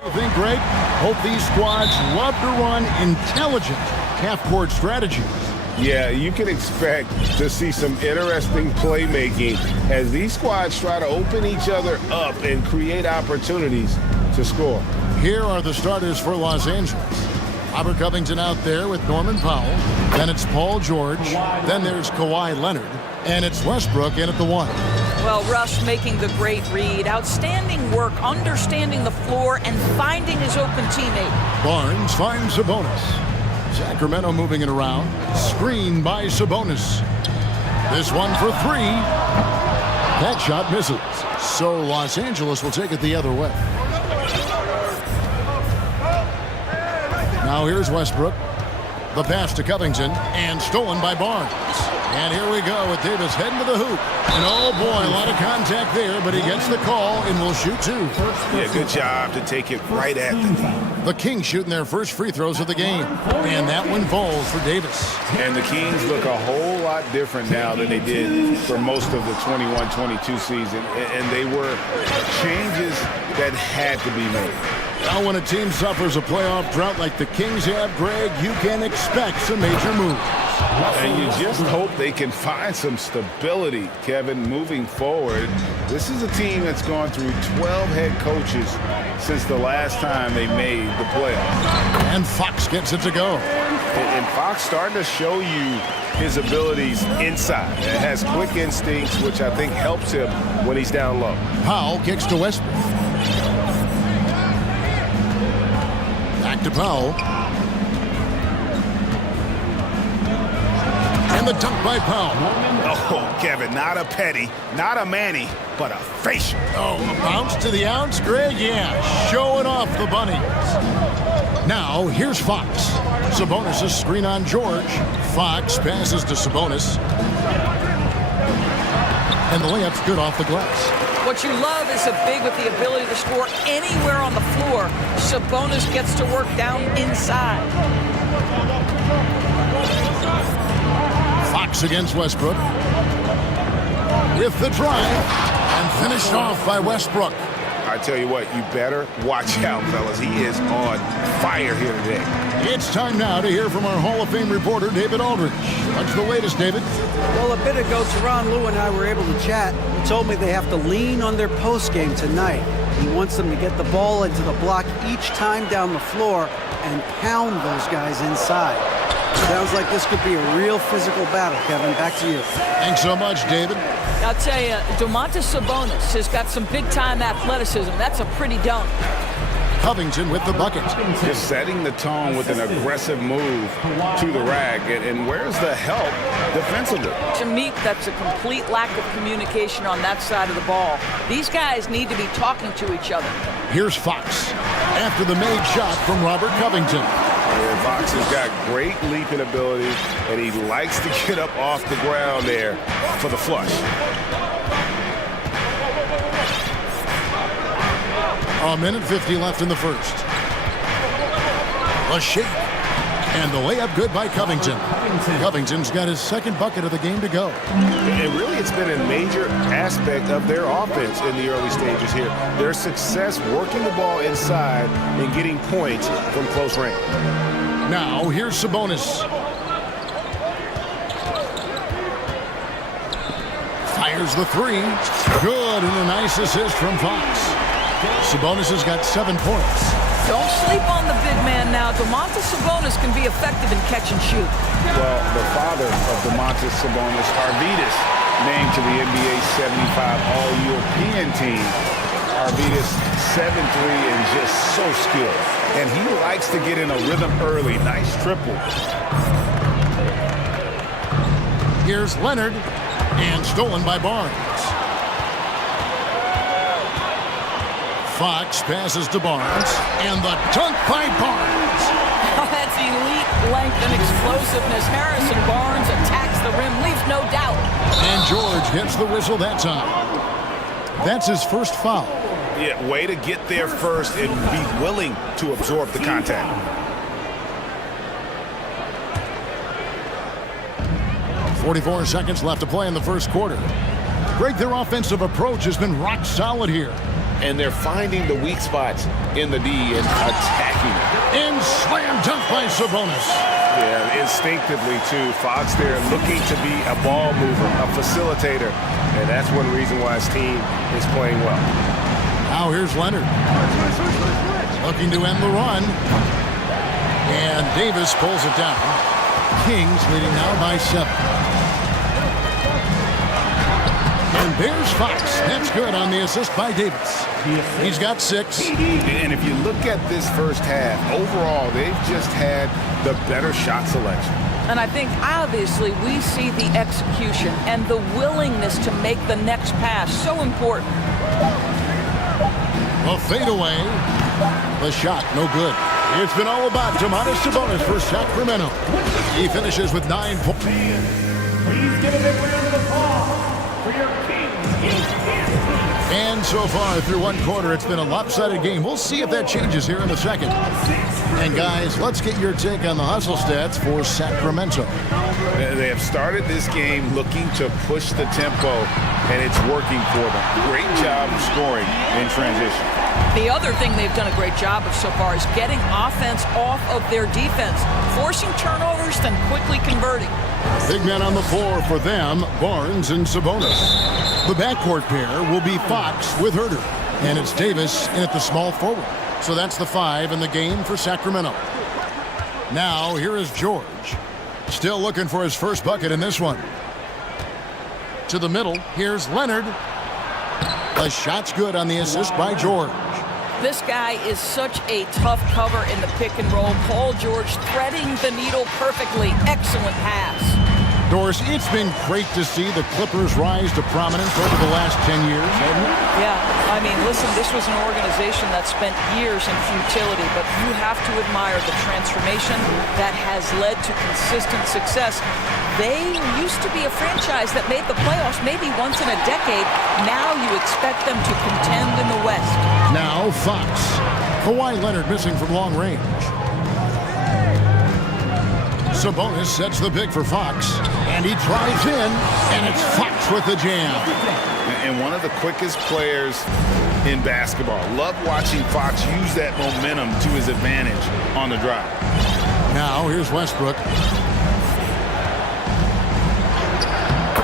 I think, Greg, both these squads love to run intelligent half-court strategies. Yeah, you can expect to see some interesting playmaking as these squads try to open each other up and create opportunities to score. Here are the starters for Los Angeles. Robert Covington out there with Norman Powell. Then it's Paul George. Then there's Kawhi Leonard. And it's Westbrook in at the 1. Well, Russ making the great read. Outstanding work, understanding the floor, and finding his open teammate. Barnes finds Sabonis. Sacramento moving it around. Screen by Sabonis. This one for 3. That shot misses. So Los Angeles will take it the other way. Now here's Westbrook. The pass to Covington and stolen by Barnes. And here we go with Davis heading to the hoop. And oh boy, a lot of contact there, but he gets the call and will shoot 2. Yeah, good job to take it right at the knee. The Kings shooting their first free throws of the game. And that one falls for Davis. And the Kings look a whole lot different now than they did for most of the 21-22 season. And they were changes that had to be made. Now when a team suffers a playoff drought like the Kings have, Greg, you can expect some major moves. And you just hope they can find some stability, Kevin, moving forward. This is a team that's gone through 12 head coaches since the last time they made the playoffs. And Fox gets it to go. And Fox starting to show you his abilities inside. It has quick instincts, which I think helps him when he's down low. Powell kicks to Westbrook. Back to Powell. And the dunk by Powell. Oh, Kevin, not a petty, not a Manny, but a facial. Oh, a bounce to the ounce, Greg? Yeah, showing off the bunnies. Now, here's Fox. Sabonis' screen on George. Fox passes to Sabonis. And the layup's good off the glass. What you love is a big with the ability to score anywhere on the floor. Sabonis gets to work down inside. Fox against Westbrook. With the drive. And finished off by Westbrook. I tell you what, you better watch out, fellas. He is on fire here today. It's time now to hear from our Hall of Fame reporter, David Aldridge. What's the latest, David? Well, a bit ago, Teron Lou and I were able to chat. He told me they have to lean on their post game tonight. He wants them to get the ball into the block each time down the floor and pound those guys inside. Sounds like this could be a real physical battle, Kevin. Back to you. Thanks so much, David. I'll tell you, Domantas Sabonis has got some big-time athleticism. That's a pretty dunk. Covington with the bucket. Just setting the tone with an aggressive move to the rack. And where's the help defensively? To me, that's a complete lack of communication on that side of the ball. These guys need to be talking to each other. Here's Fox after the made shot from Robert Covington. Yeah, Fox has got great leaping ability, and he likes to get up off the ground there for the flush. A minute 50 left in the first. A shake. And the layup good by Covington. Covington's got his second bucket of the game to go. And really, it's been a major aspect of their offense in the early stages here. Their success working the ball inside and getting points from close range. Now, here's Sabonis. Fires the 3. Good, and a nice assist from Fox. Sabonis has got 7 points. Don't sleep on the big man now. Domantas Sabonis can be effective in catch and shoot. Well, the father of Domantas Sabonis, Arvydas, named to the NBA 75 All-European team. Arvydas, 7'3", and just so skilled. And he likes to get in a rhythm early. Nice triple. Here's Leonard, and stolen by Barnes. Fox passes to Barnes, and the dunk by Barnes. Oh, that's elite length and explosiveness. Harrison Barnes attacks the rim, leaves no doubt. And George gets the whistle that time. That's his first foul. Yeah, way to get there first and be willing to absorb the contact. .44 seconds left to play in the first quarter. Greg, their offensive approach has been rock solid here. and they're finding the weak spots in the D and attacking it. And slam dunk by Sabonis. Yeah, instinctively, too. Fox there looking to be a ball mover, a facilitator, and that's one reason why his team is playing well. Now here's Leonard. Looking to end the run. And Davis pulls it down. Kings leading now by 7. And there's Fox. That's good on the assist by Davis. He's got 6. And if you look at this first half, overall, they've just had the better shot selection. And I think, obviously, we see the execution and the willingness to make the next pass so important. A fadeaway. The shot, no good. It's been all about Domantas Sabonis for Sacramento. He finishes with 9 points. Please give a big round of applause for your Kings. And so far through one quarter, it's been a lopsided game. We'll see if that changes here in the second. And guys, let's get your take on the hustle stats for Sacramento. They have started this game looking to push the tempo, and it's working for them. Great job of scoring in transition. The other thing they've done a great job of so far is getting offense off of their defense, forcing turnovers, then quickly converting. Big men on the floor for them, Barnes and Sabonis. The backcourt pair will be Fox with Herter, and it's Davis in at the small forward. So that's the 5 in the game for Sacramento. Now here is George. Still looking for his first bucket in this one. To the middle, here's Leonard. The shot's good on the assist by George. This guy is such a tough cover in the pick and roll. Paul George threading the needle perfectly. Excellent pass. Doris, it's been great to see the Clippers rise to prominence over the last 10 years, hasn't it? Yeah, I mean, listen, this was an organization that spent years in futility, but you have to admire the transformation that has led to consistent success. They used to be a franchise that made the playoffs maybe once in a decade. Now you expect them to contend in the West. Now Fox. Kawhi Leonard missing from long range. Sabonis sets the pick for Fox, and he drives in, and it's Fox with the jam. And one of the quickest players in basketball. Love watching Fox use that momentum to his advantage on the drive. Now here's Westbrook.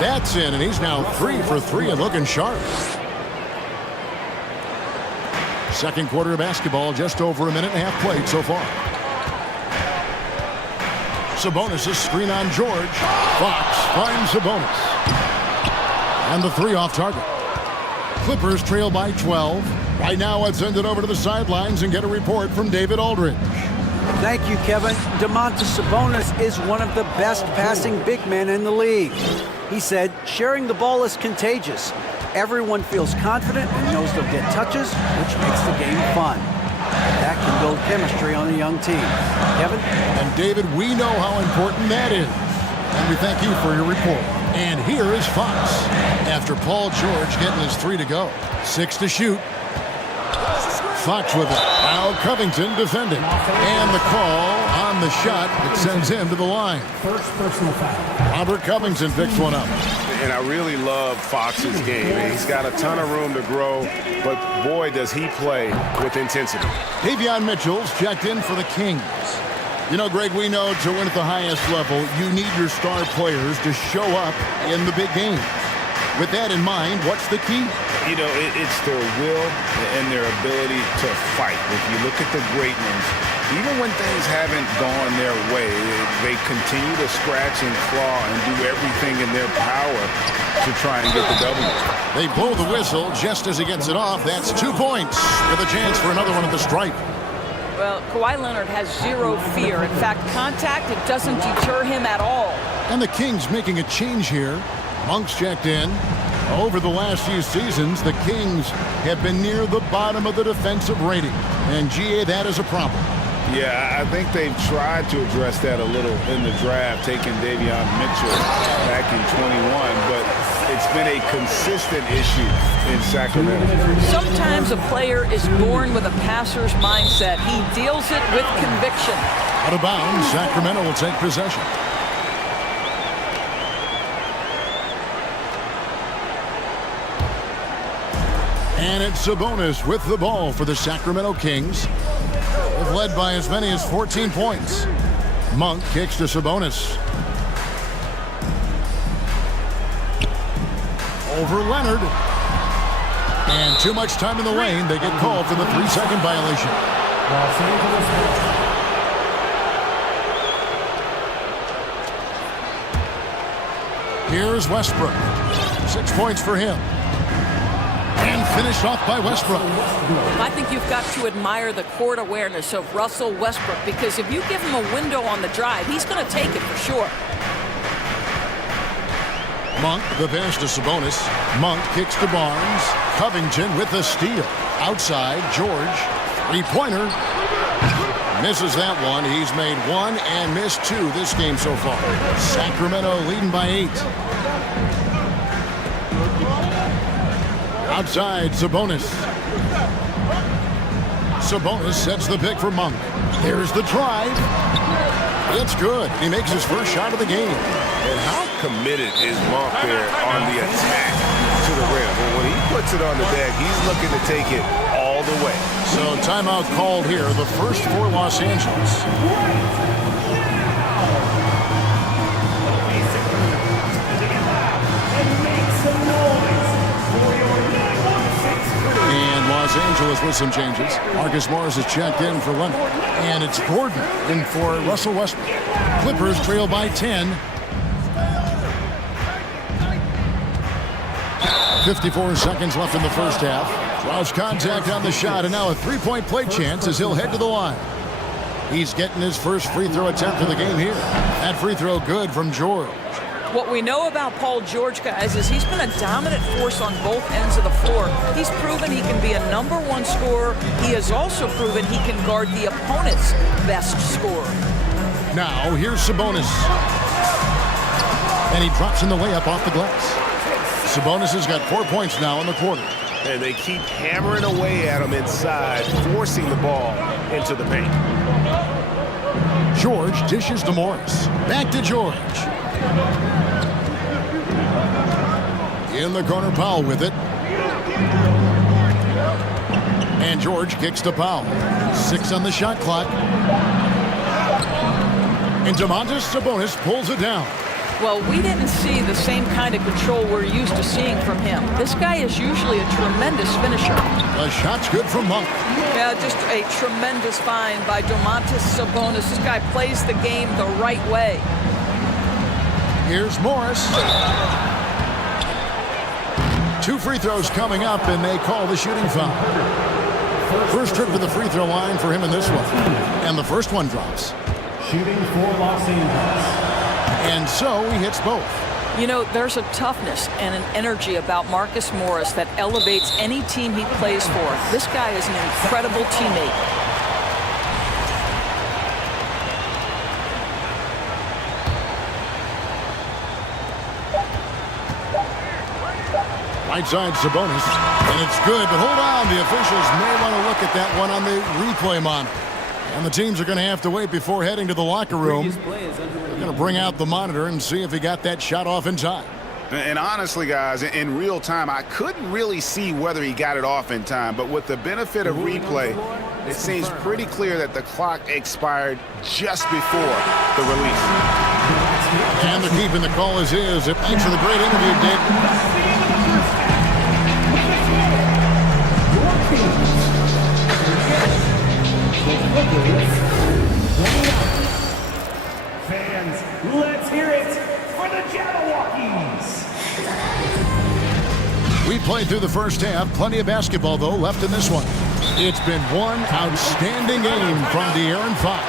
That's in, and he's now 3 for 3 and looking sharp. Second quarter of basketball, just over a minute and a half played so far. Sabonis' screen on George. Fox finds Sabonis. And the 3 off target. Clippers trail by 12. Right now, let's send it over to the sidelines and get a report from David Aldridge. Thank you, Kevin. Domantas Sabonis is one of the best passing big men in the league. He said, sharing the ball is contagious. Everyone feels confident and knows they'll get touches, which makes the game fun. That can build chemistry on a young team. Kevin? And David, we know how important that is. And we thank you for your report. And here is Fox. After Paul George getting his 3 to go. 6 to shoot. Fox with it. Now Covington defending. And the call on the shot that sends him to the line. First personal foul. Robert Covington picks one up. And I really love Fox's game. He's got a ton of room to grow, but boy, does he play with intensity. Davion Mitchell's checked in for the Kings. You know, Greg, we know to win at the highest level, you need your star players to show up in the big games. With that in mind, what's the key? You know, it's their will and their ability to fight. If you look at the great ones, even when things haven't gone their way, they continue to scratch and claw and do everything in their power to try and get the W. They blow the whistle just as he gets it off. That's 2 points with a chance for another one at the stripe. Well, Kawhi Leonard has zero fear. In fact, contact, it doesn't deter him at all. And the Kings making a change here. Monk's checked in. Over the last few seasons, the Kings have been near the bottom of the defensive rating. And, GA, that is a problem. Yeah, I think they've tried to address that a little in the draft, taking Davion Mitchell back in 21, but it's been a consistent issue in Sacramento. Sometimes a player is born with a passer's mindset. He deals it with conviction. Out of bounds, Sacramento will take possession. And it's Sabonis with the ball for the Sacramento Kings. They've led by as many as 14 points. Monk kicks to Sabonis. Over Leonard. And too much time in the lane. They get called for the 3-second violation. Here's Westbrook. 6 points for him. And finished off by Westbrook. I think you've got to admire the court awareness of Russell Westbrook, because if you give him a window on the drive, he's going to take it for sure. Monk, the pass to Sabonis. Monk kicks to Barnes. Covington with the steal. Outside, George. Three-pointer. Misses that one. He's made 1 and missed 2 this game so far. Sacramento leading by 8. Outside, Sabonis. Sabonis sets the pick for Monk. There's the drive. It's good. He makes his first shot of the game. And how committed is Monk there on the attack to the rim? And when he puts it on the deck, he's looking to take it all the way. So timeout called here, the first for Los Angeles. And Los Angeles with some changes. Marcus Morris is checked in for Leonard. And it's Gordon in for Russell Westbrook. Clippers trail by 10. 54 seconds left in the first half. Draws contact on the shot, and now a three-point play chance as he'll head to the line. He's getting his first free throw attempt of the game here. That free throw good from George. What we know about Paul George, guys, is he's been a dominant force on both ends of the floor. He's proven he can be a #1 scorer. He has also proven he can guard the opponent's best scorer. Now, here's Sabonis. And he drops in the layup off the glass. Sabonis has got 4 points now in the quarter. And they keep hammering away at him inside, forcing the ball into the paint. George dishes to Morris. Back to George. In the corner, Powell with it. And George kicks to Powell. 6 on the shot clock. And Domantas Sabonis pulls it down. Well, we didn't see the same kind of control we're used to seeing from him. This guy is usually a tremendous finisher. The shot's good from Monk. Yeah, just a tremendous find by Domantas Sabonis. This guy plays the game the right way. Here's Morris. 2 free throws coming up, and they call the shooting foul. First trip to the free throw line for him in this one. And the first one drops. Shooting for Los Angeles. And so he hits both. You know, there's a toughness and an energy about Marcus Morris that elevates any team he plays for. This guy is an incredible teammate. Right side, Sabonis. And it's good, but hold on. The officials may want to look at that one on the replay monitor. And the teams are going to have to wait before heading to the locker room. They're going to bring out the monitor and see if he got that shot off in time. And honestly, guys, in real time, I couldn't really see whether he got it off in time. But with the benefit of replay, it seems pretty clear that the clock expired just before the release. And they're keeping the call as is. Thanks for the great interview, Dick. Fans, let's hear it for the Jabberwockies. We played through the first half. Plenty of basketball, though, left in this one. It's been one outstanding game from De'Aaron Fox.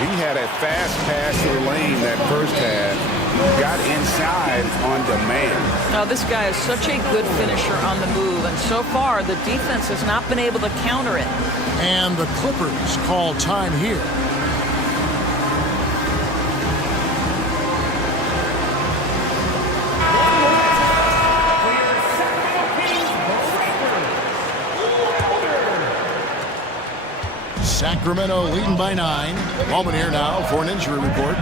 He had a fast pass to the lane that first half. Got inside on demand. Now, this guy is such a good finisher on the move, and so far, the defense has not been able to counter it. And the Clippers call time here. Sacramento leading by 9. Moment here now for an injury report.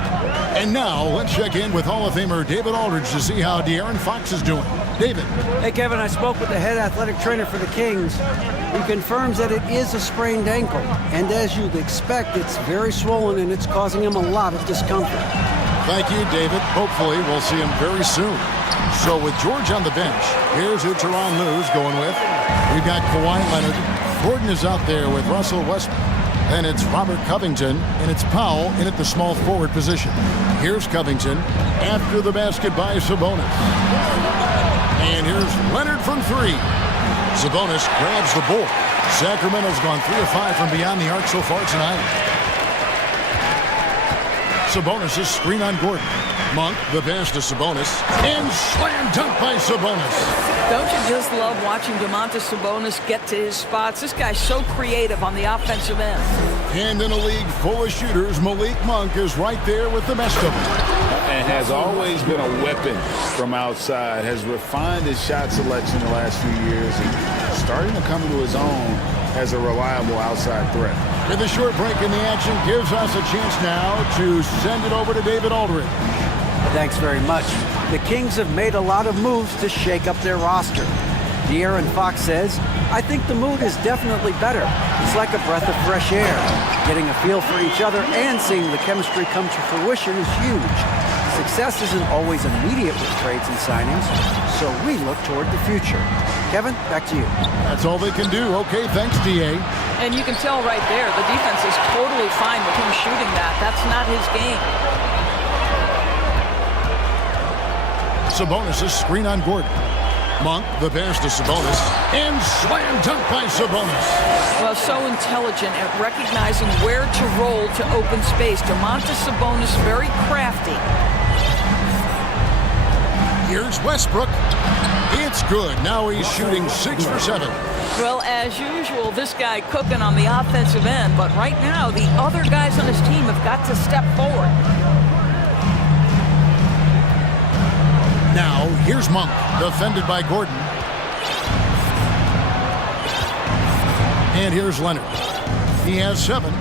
And now let's check in with Hall of Famer David Aldridge to see how De'Aaron Fox is doing. David. Hey, Kevin, I spoke with the head athletic trainer for the Kings. He confirms that it is a sprained ankle. And as you'd expect, it's very swollen and it's causing him a lot of discomfort. Thank you, David. Hopefully we'll see him very soon. So with George on the bench, here's who Tyronn Lue's going with. We've got Kawhi Leonard. Gordon is out there with Russell Westbrook. Then it's Robert Covington, and it's Powell in at the small forward position. Here's Covington after the basket by Sabonis. And here's Leonard from 3. Sabonis grabs the ball. Sacramento's gone 3 of 5 from beyond the arc so far tonight. Sabonis' screen on Gordon. Monk, the pass to Sabonis, and slam dunk by Sabonis. Don't you just love watching Domantas Sabonis get to his spots? This guy's so creative on the offensive end. And in a league full of shooters, Malik Monk is right there with the best of them. And has always been a weapon from outside, has refined his shot selection the last few years, and starting to come into his own as a reliable outside threat. With a short break in the action gives us a chance now to send it over to David Aldridge. Thanks very much. The Kings have made a lot of moves to shake up their roster. De'Aaron Fox says, I think the mood is definitely better. It's like a breath of fresh air. Getting a feel for each other and seeing the chemistry come to fruition is huge. Success isn't always immediate with trades and signings, so we look toward the future. Kevin, back to you. That's all they can do. Okay, thanks, D.A. And you can tell right there, the defense is totally fine with him shooting that. That's not his game. Sabonis' screen on Gordon. Monk, the pass to Sabonis, and slam dunk by Sabonis. Well, so intelligent at recognizing where to roll to open space. Domantas Sabonis, very crafty. Here's Westbrook. It's good. Now he's shooting 6 for 7. Well, as usual, this guy cooking on the offensive end, but right now, the other guys on his team have got to step forward. Now, here's Monk, defended by Gordon. And here's Leonard. He has 7.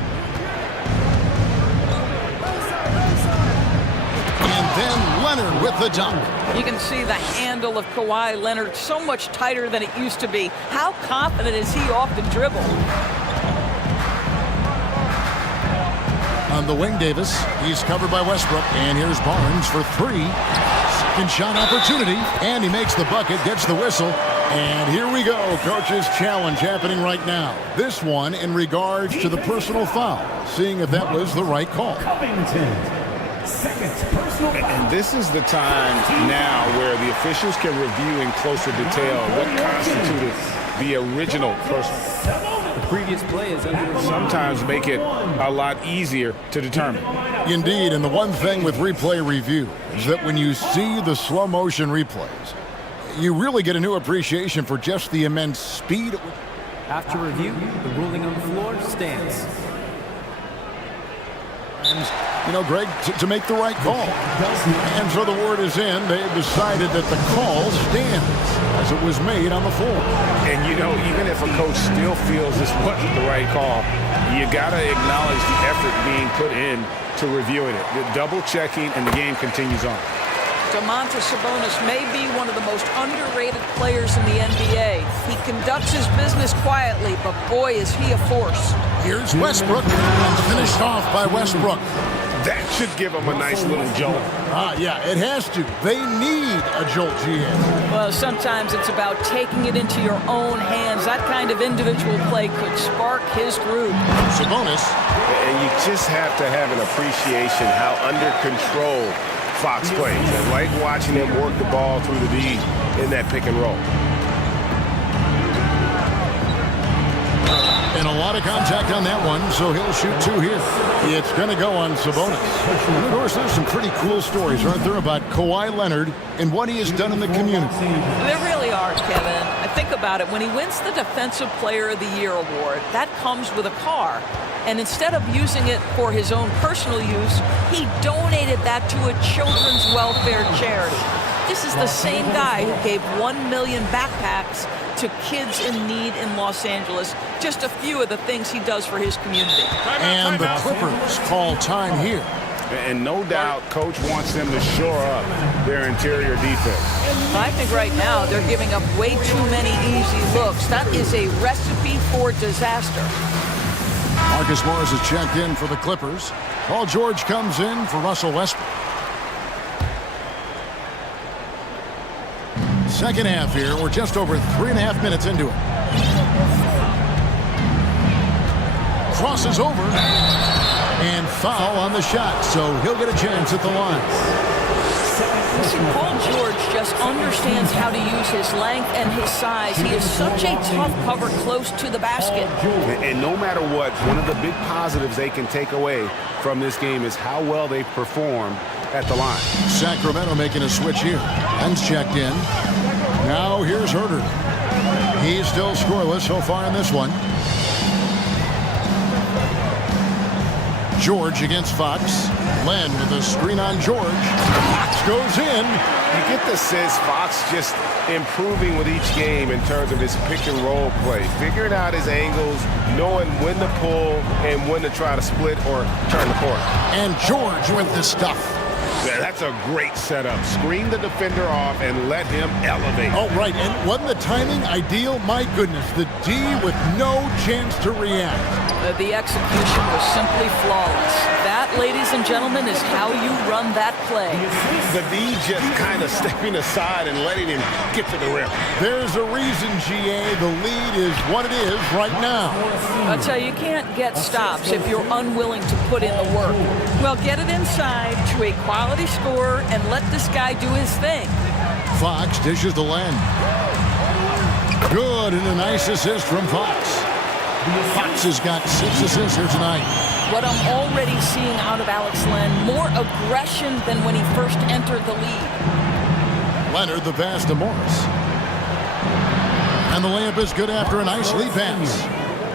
And then Leonard with the dunk. You can see the handle of Kawhi Leonard so much tighter than it used to be. How confident is he off the dribble? On the wing, Davis. He's covered by Westbrook. And here's Barnes for 3. Second shot opportunity. And he makes the bucket, gets the whistle. And here we go. Coach's challenge happening right now. This one in regards to the personal foul. Seeing if that was the right call. And this is the time now where the officials can review in closer detail what constituted the original personal. The previous play is under. Sometimes make it a lot easier to determine. Indeed, and the one thing with replay review is that when you see the slow motion replays, you really get a new appreciation for just the immense speed. After review, the ruling on the floor stands. And, you know, Greg, to make the right call. And so the word is in. They've decided that the call stands as it was made on the floor. And, you know, even if a coach still feels this wasn't the right call, you got to acknowledge the effort being put in to reviewing it. The double checking, and the game continues on. Domantas Sabonis may be one of the most underrated players in the NBA. He conducts his business quietly, but boy, is he a force. Here's Westbrook, and finished off by Westbrook. That should give him a nice little jolt. Yeah, it has to. They need a jolt, GM. Well, sometimes it's about taking it into your own hands. That kind of individual play could spark his groove. Sabonis. And you just have to have an appreciation how under control Fox plays. I like watching him work the ball through the D in that pick and roll. And a lot of contact on that one, so he'll shoot 2 here. It's going to go on Sabonis. And of course, there's some pretty cool stories, aren't there, about Kawhi Leonard and what he has done in the community. There really are, Kevin. I think about it. When he wins the Defensive Player of the Year award, that comes with a car. And instead of using it for his own personal use, he donated that to a children's welfare charity. This is the same guy who gave 1 million backpacks to kids in need in Los Angeles. Just a few of the things he does for his community. And the Clippers call time here. And no doubt, Coach wants them to shore up their interior defense. I think right now they're giving up way too many easy looks. That is a recipe for disaster. Marcus Morris is checked in for the Clippers. Paul George comes in for Russell Westbrook. Second half here. We're just over 3.5 minutes into it. Crosses over. And foul on the shot, so he'll get a chance at the line. See, Paul George just understands how to use his length and his size. He is such a tough cover close to the basket. And no matter what, one of the big positives they can take away from this game is how well they perform at the line. Sacramento making a switch here. Ben's checked in. Now here's Herter. He's still scoreless so far in this one. George against Fox. Len with a screen on George. Fox goes in. You get the sense Fox just improving with each game in terms of his pick and roll play, figuring out his angles, knowing when to pull and when to try to split or turn the court. And George with the stuff. Yeah, that's a great setup. Screen the defender off and let him elevate. Oh, right. And wasn't the timing ideal? My goodness. The D with no chance to react. The execution was simply flawless. That, ladies and gentlemen, is how you run that play. The D just kind of stepping aside and letting him get to the rim. There's a reason, GA. The lead is what it is right now. I'll tell you, you can't get stops if you're unwilling to put in the work. Well, get it inside to a quality scorer and let this guy do his thing. Fox dishes to Len. Good, and a nice assist from Fox. Fox has got 6 assists here tonight. What I'm already seeing out of Alex Len, more aggression than when he first entered the league. Leonard the pass to Morris. And the layup is good after a nice lead pass.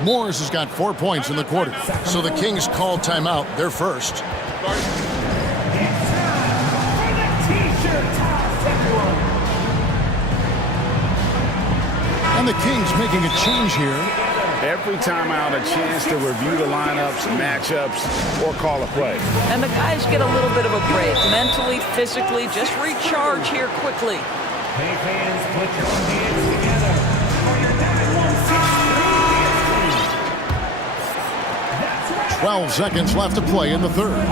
Morris has got 4 points in the quarter. So the Kings call timeout. They're first. And the Kings making a change here. Every time out, a chance to review the lineups, matchups, or call a play. And the guys get a little bit of a break. Mentally, physically, just recharge here quickly. Hey fans, put your hands together for your 916. 12 seconds left to play in the third.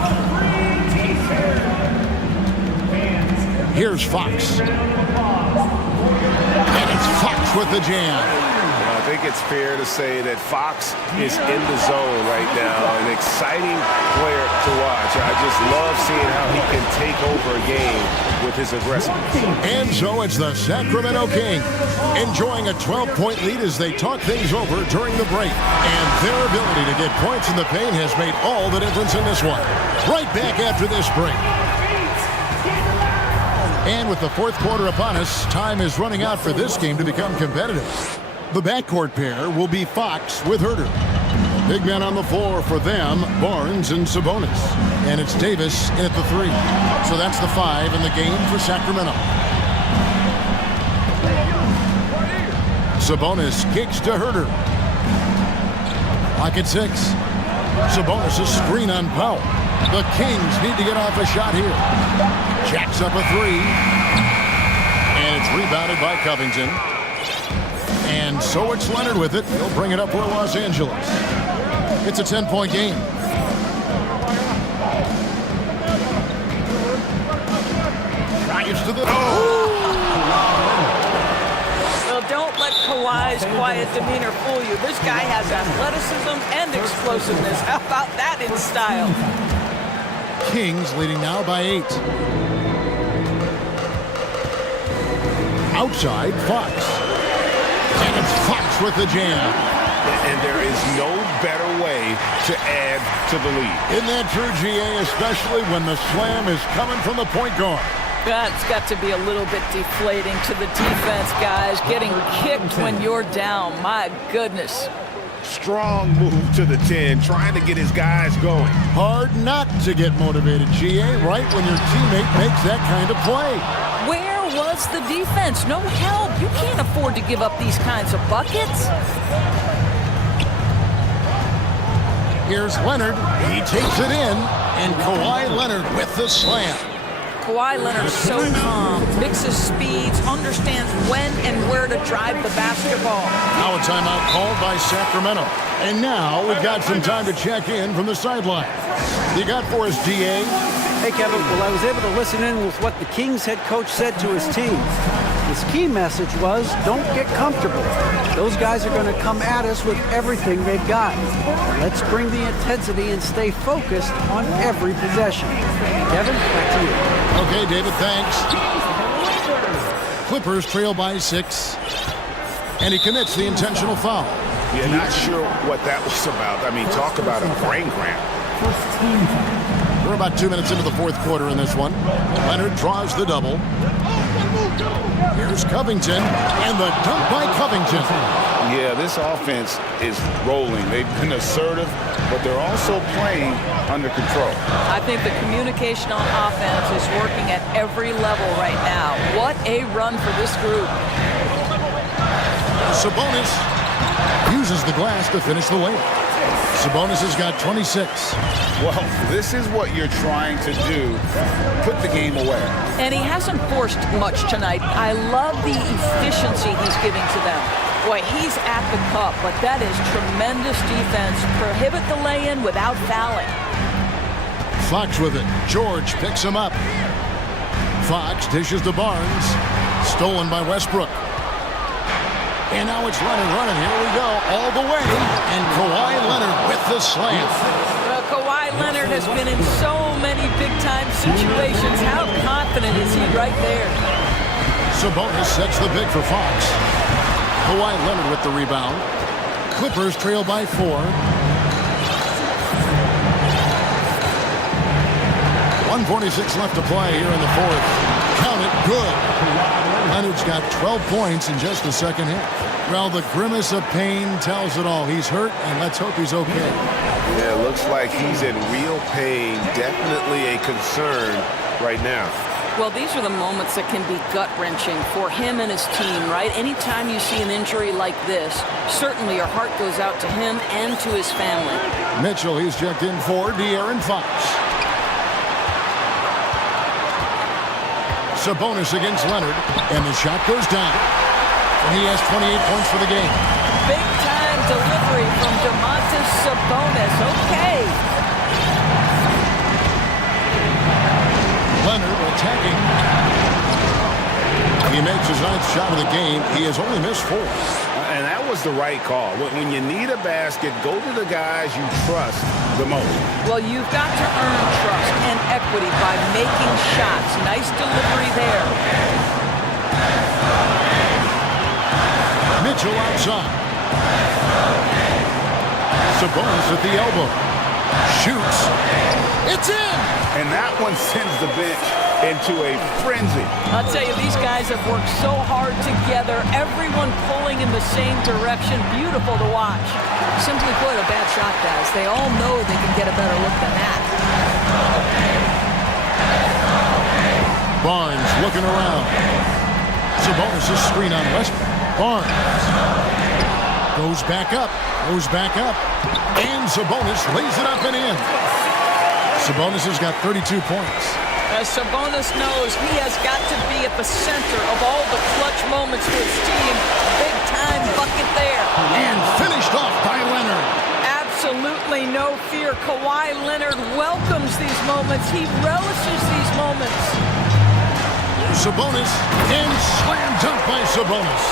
Here's Fox. And it's Fox with the jam. I think it's fair to say that Fox is in the zone right now. An exciting player to watch. I just love seeing how he can take over a game with his aggressiveness. And so it's the Sacramento Kings enjoying a 12-point lead as they talk things over during the break. And their ability to get points in the paint has made all the difference in this one. Right back after this break. And with the fourth quarter upon us, time is running out for this game to become competitive. The backcourt pair will be Fox with Herter. Big men on the floor for them, Barnes and Sabonis. And it's Davis in at the 3. So that's the 5 in the game for Sacramento. Sabonis kicks to Herter. Lock at 6. Sabonis' screen on Powell. The Kings need to get off a shot here. Jacks up a 3. And it's rebounded by Covington. And so it's Leonard with it. He'll bring it up for Los Angeles. It's a 10-point game. Drives to the... Well, don't let Kawhi's quiet demeanor fool you. This guy has athleticism and explosiveness. How about that in style? Kings leading now by 8. Outside, Fox. And it's Fox with the jam. And there is no better way to add to the lead. Isn't that true, GA? Especially when the slam is coming from the point guard. That's got to be a little bit deflating to the defense, guys. Getting kicked when you're down. My goodness. Strong move to the 10, trying to get his guys going. Hard not to get motivated, GA, right when your teammate makes that kind of play. Where It's the defense. No help. You can't afford to give up these kinds of buckets. Here's Leonard. He takes it in, and Kawhi Leonard with the slam. Kawhi Leonard so calm, mixes speeds, understands when and where to drive the basketball. Now a timeout called by Sacramento. And now we've got some time to check in from the sideline. You got for us, DA? Hey, Kevin. Well, I was able to listen in with what the Kings head coach said to his team. His key message was, don't get comfortable. Those guys are going to come at us with everything they've got. Let's bring the intensity and stay focused on every possession. Kevin, back to you. Okay, David, thanks. Clippers trail by 6. And he commits the intentional foul. Yeah, not sure what that was about. I mean, talk about a brain cramp. We're about 2 minutes into the fourth quarter in this one. Leonard draws the double. Here's Covington, and the dunk by Covington. Yeah, this offense is rolling. They've been assertive, but they're also playing under control. I think the communication on offense is working at every level right now. What a run for this group. Sabonis uses the glass to finish the layup. Sabonis has got 26. Well, this is what you're trying to do. Put the game away. And he hasn't forced much tonight. I love the efficiency he's giving to them. Boy, he's at the cup, but that is tremendous defense. Prohibit the lay-in without fouling. Fox with it. George picks him up. Fox dishes to Barnes. Stolen by Westbrook. And now it's Leonard running. Here we go. All the way. And Kawhi Leonard with the slam. Well, Kawhi Leonard has been in so many big-time situations. How confident is he right there? Sabonis sets the big for Fox. Kawhi Leonard with the rebound. Clippers trail by 4. 1:46 left to play here in the fourth. Count it, good. Leonard's got 12 points in just the second half. Well, the grimace of pain tells it all. He's hurt, and let's hope he's okay. Yeah, looks like he's in real pain. Definitely a concern right now. Well, these are the moments that can be gut-wrenching for him and his team, right? Anytime you see an injury like this, certainly your heart goes out to him and to his family. Mitchell, he's checked in for De'Aaron Fox. Sabonis against Leonard, and the shot goes down. And he has 28 points for the game. Big-time delivery from Domantas Sabonis. Okay. Leonard attacking. He makes his 9th shot of the game. He has only missed 4. And that was the right call. When you need a basket, go to the guys you trust the most. Well, you've got to earn trust and equity by making shots. Nice delivery there. Mitchell outside. Sabonis at the elbow. Shoots. It's in! And that one sends the bench into a frenzy. I'll tell you, these guys have worked so hard together. Everyone pulling in the same direction. Beautiful to watch. Simply put, a bad shot, guys. They all know they can get a better look than that. Barnes looking around. Sabonis' screen on Westbrook. Barnes goes back up. And Sabonis lays it up and in. Sabonis has got 32 points. As Sabonis knows, he has got to be at the center of all the clutch moments for his team. Big-time bucket there. And finished off by Leonard. Absolutely no fear. Kawhi Leonard welcomes these moments. He relishes these moments. Sabonis, and slam dunk by Sabonis.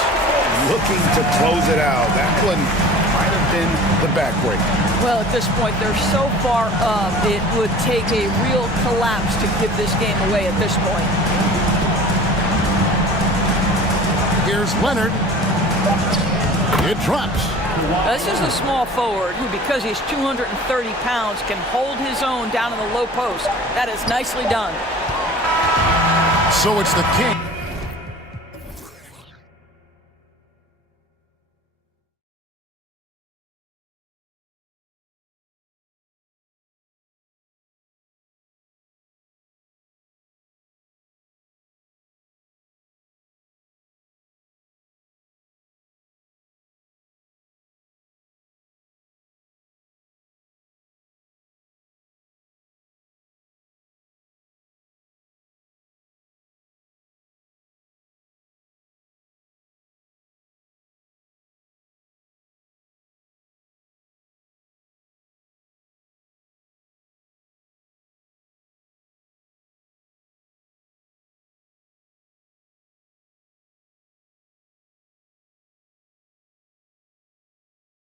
Looking to close it out. That one might have been the backbreaker. Well, at this point, they're so far up, it would take a real collapse to give this game away at this point. Here's Leonard. It drops. This is a small forward who, because he's 230 pounds, can hold his own down in the low post. That is nicely done. So it's the King.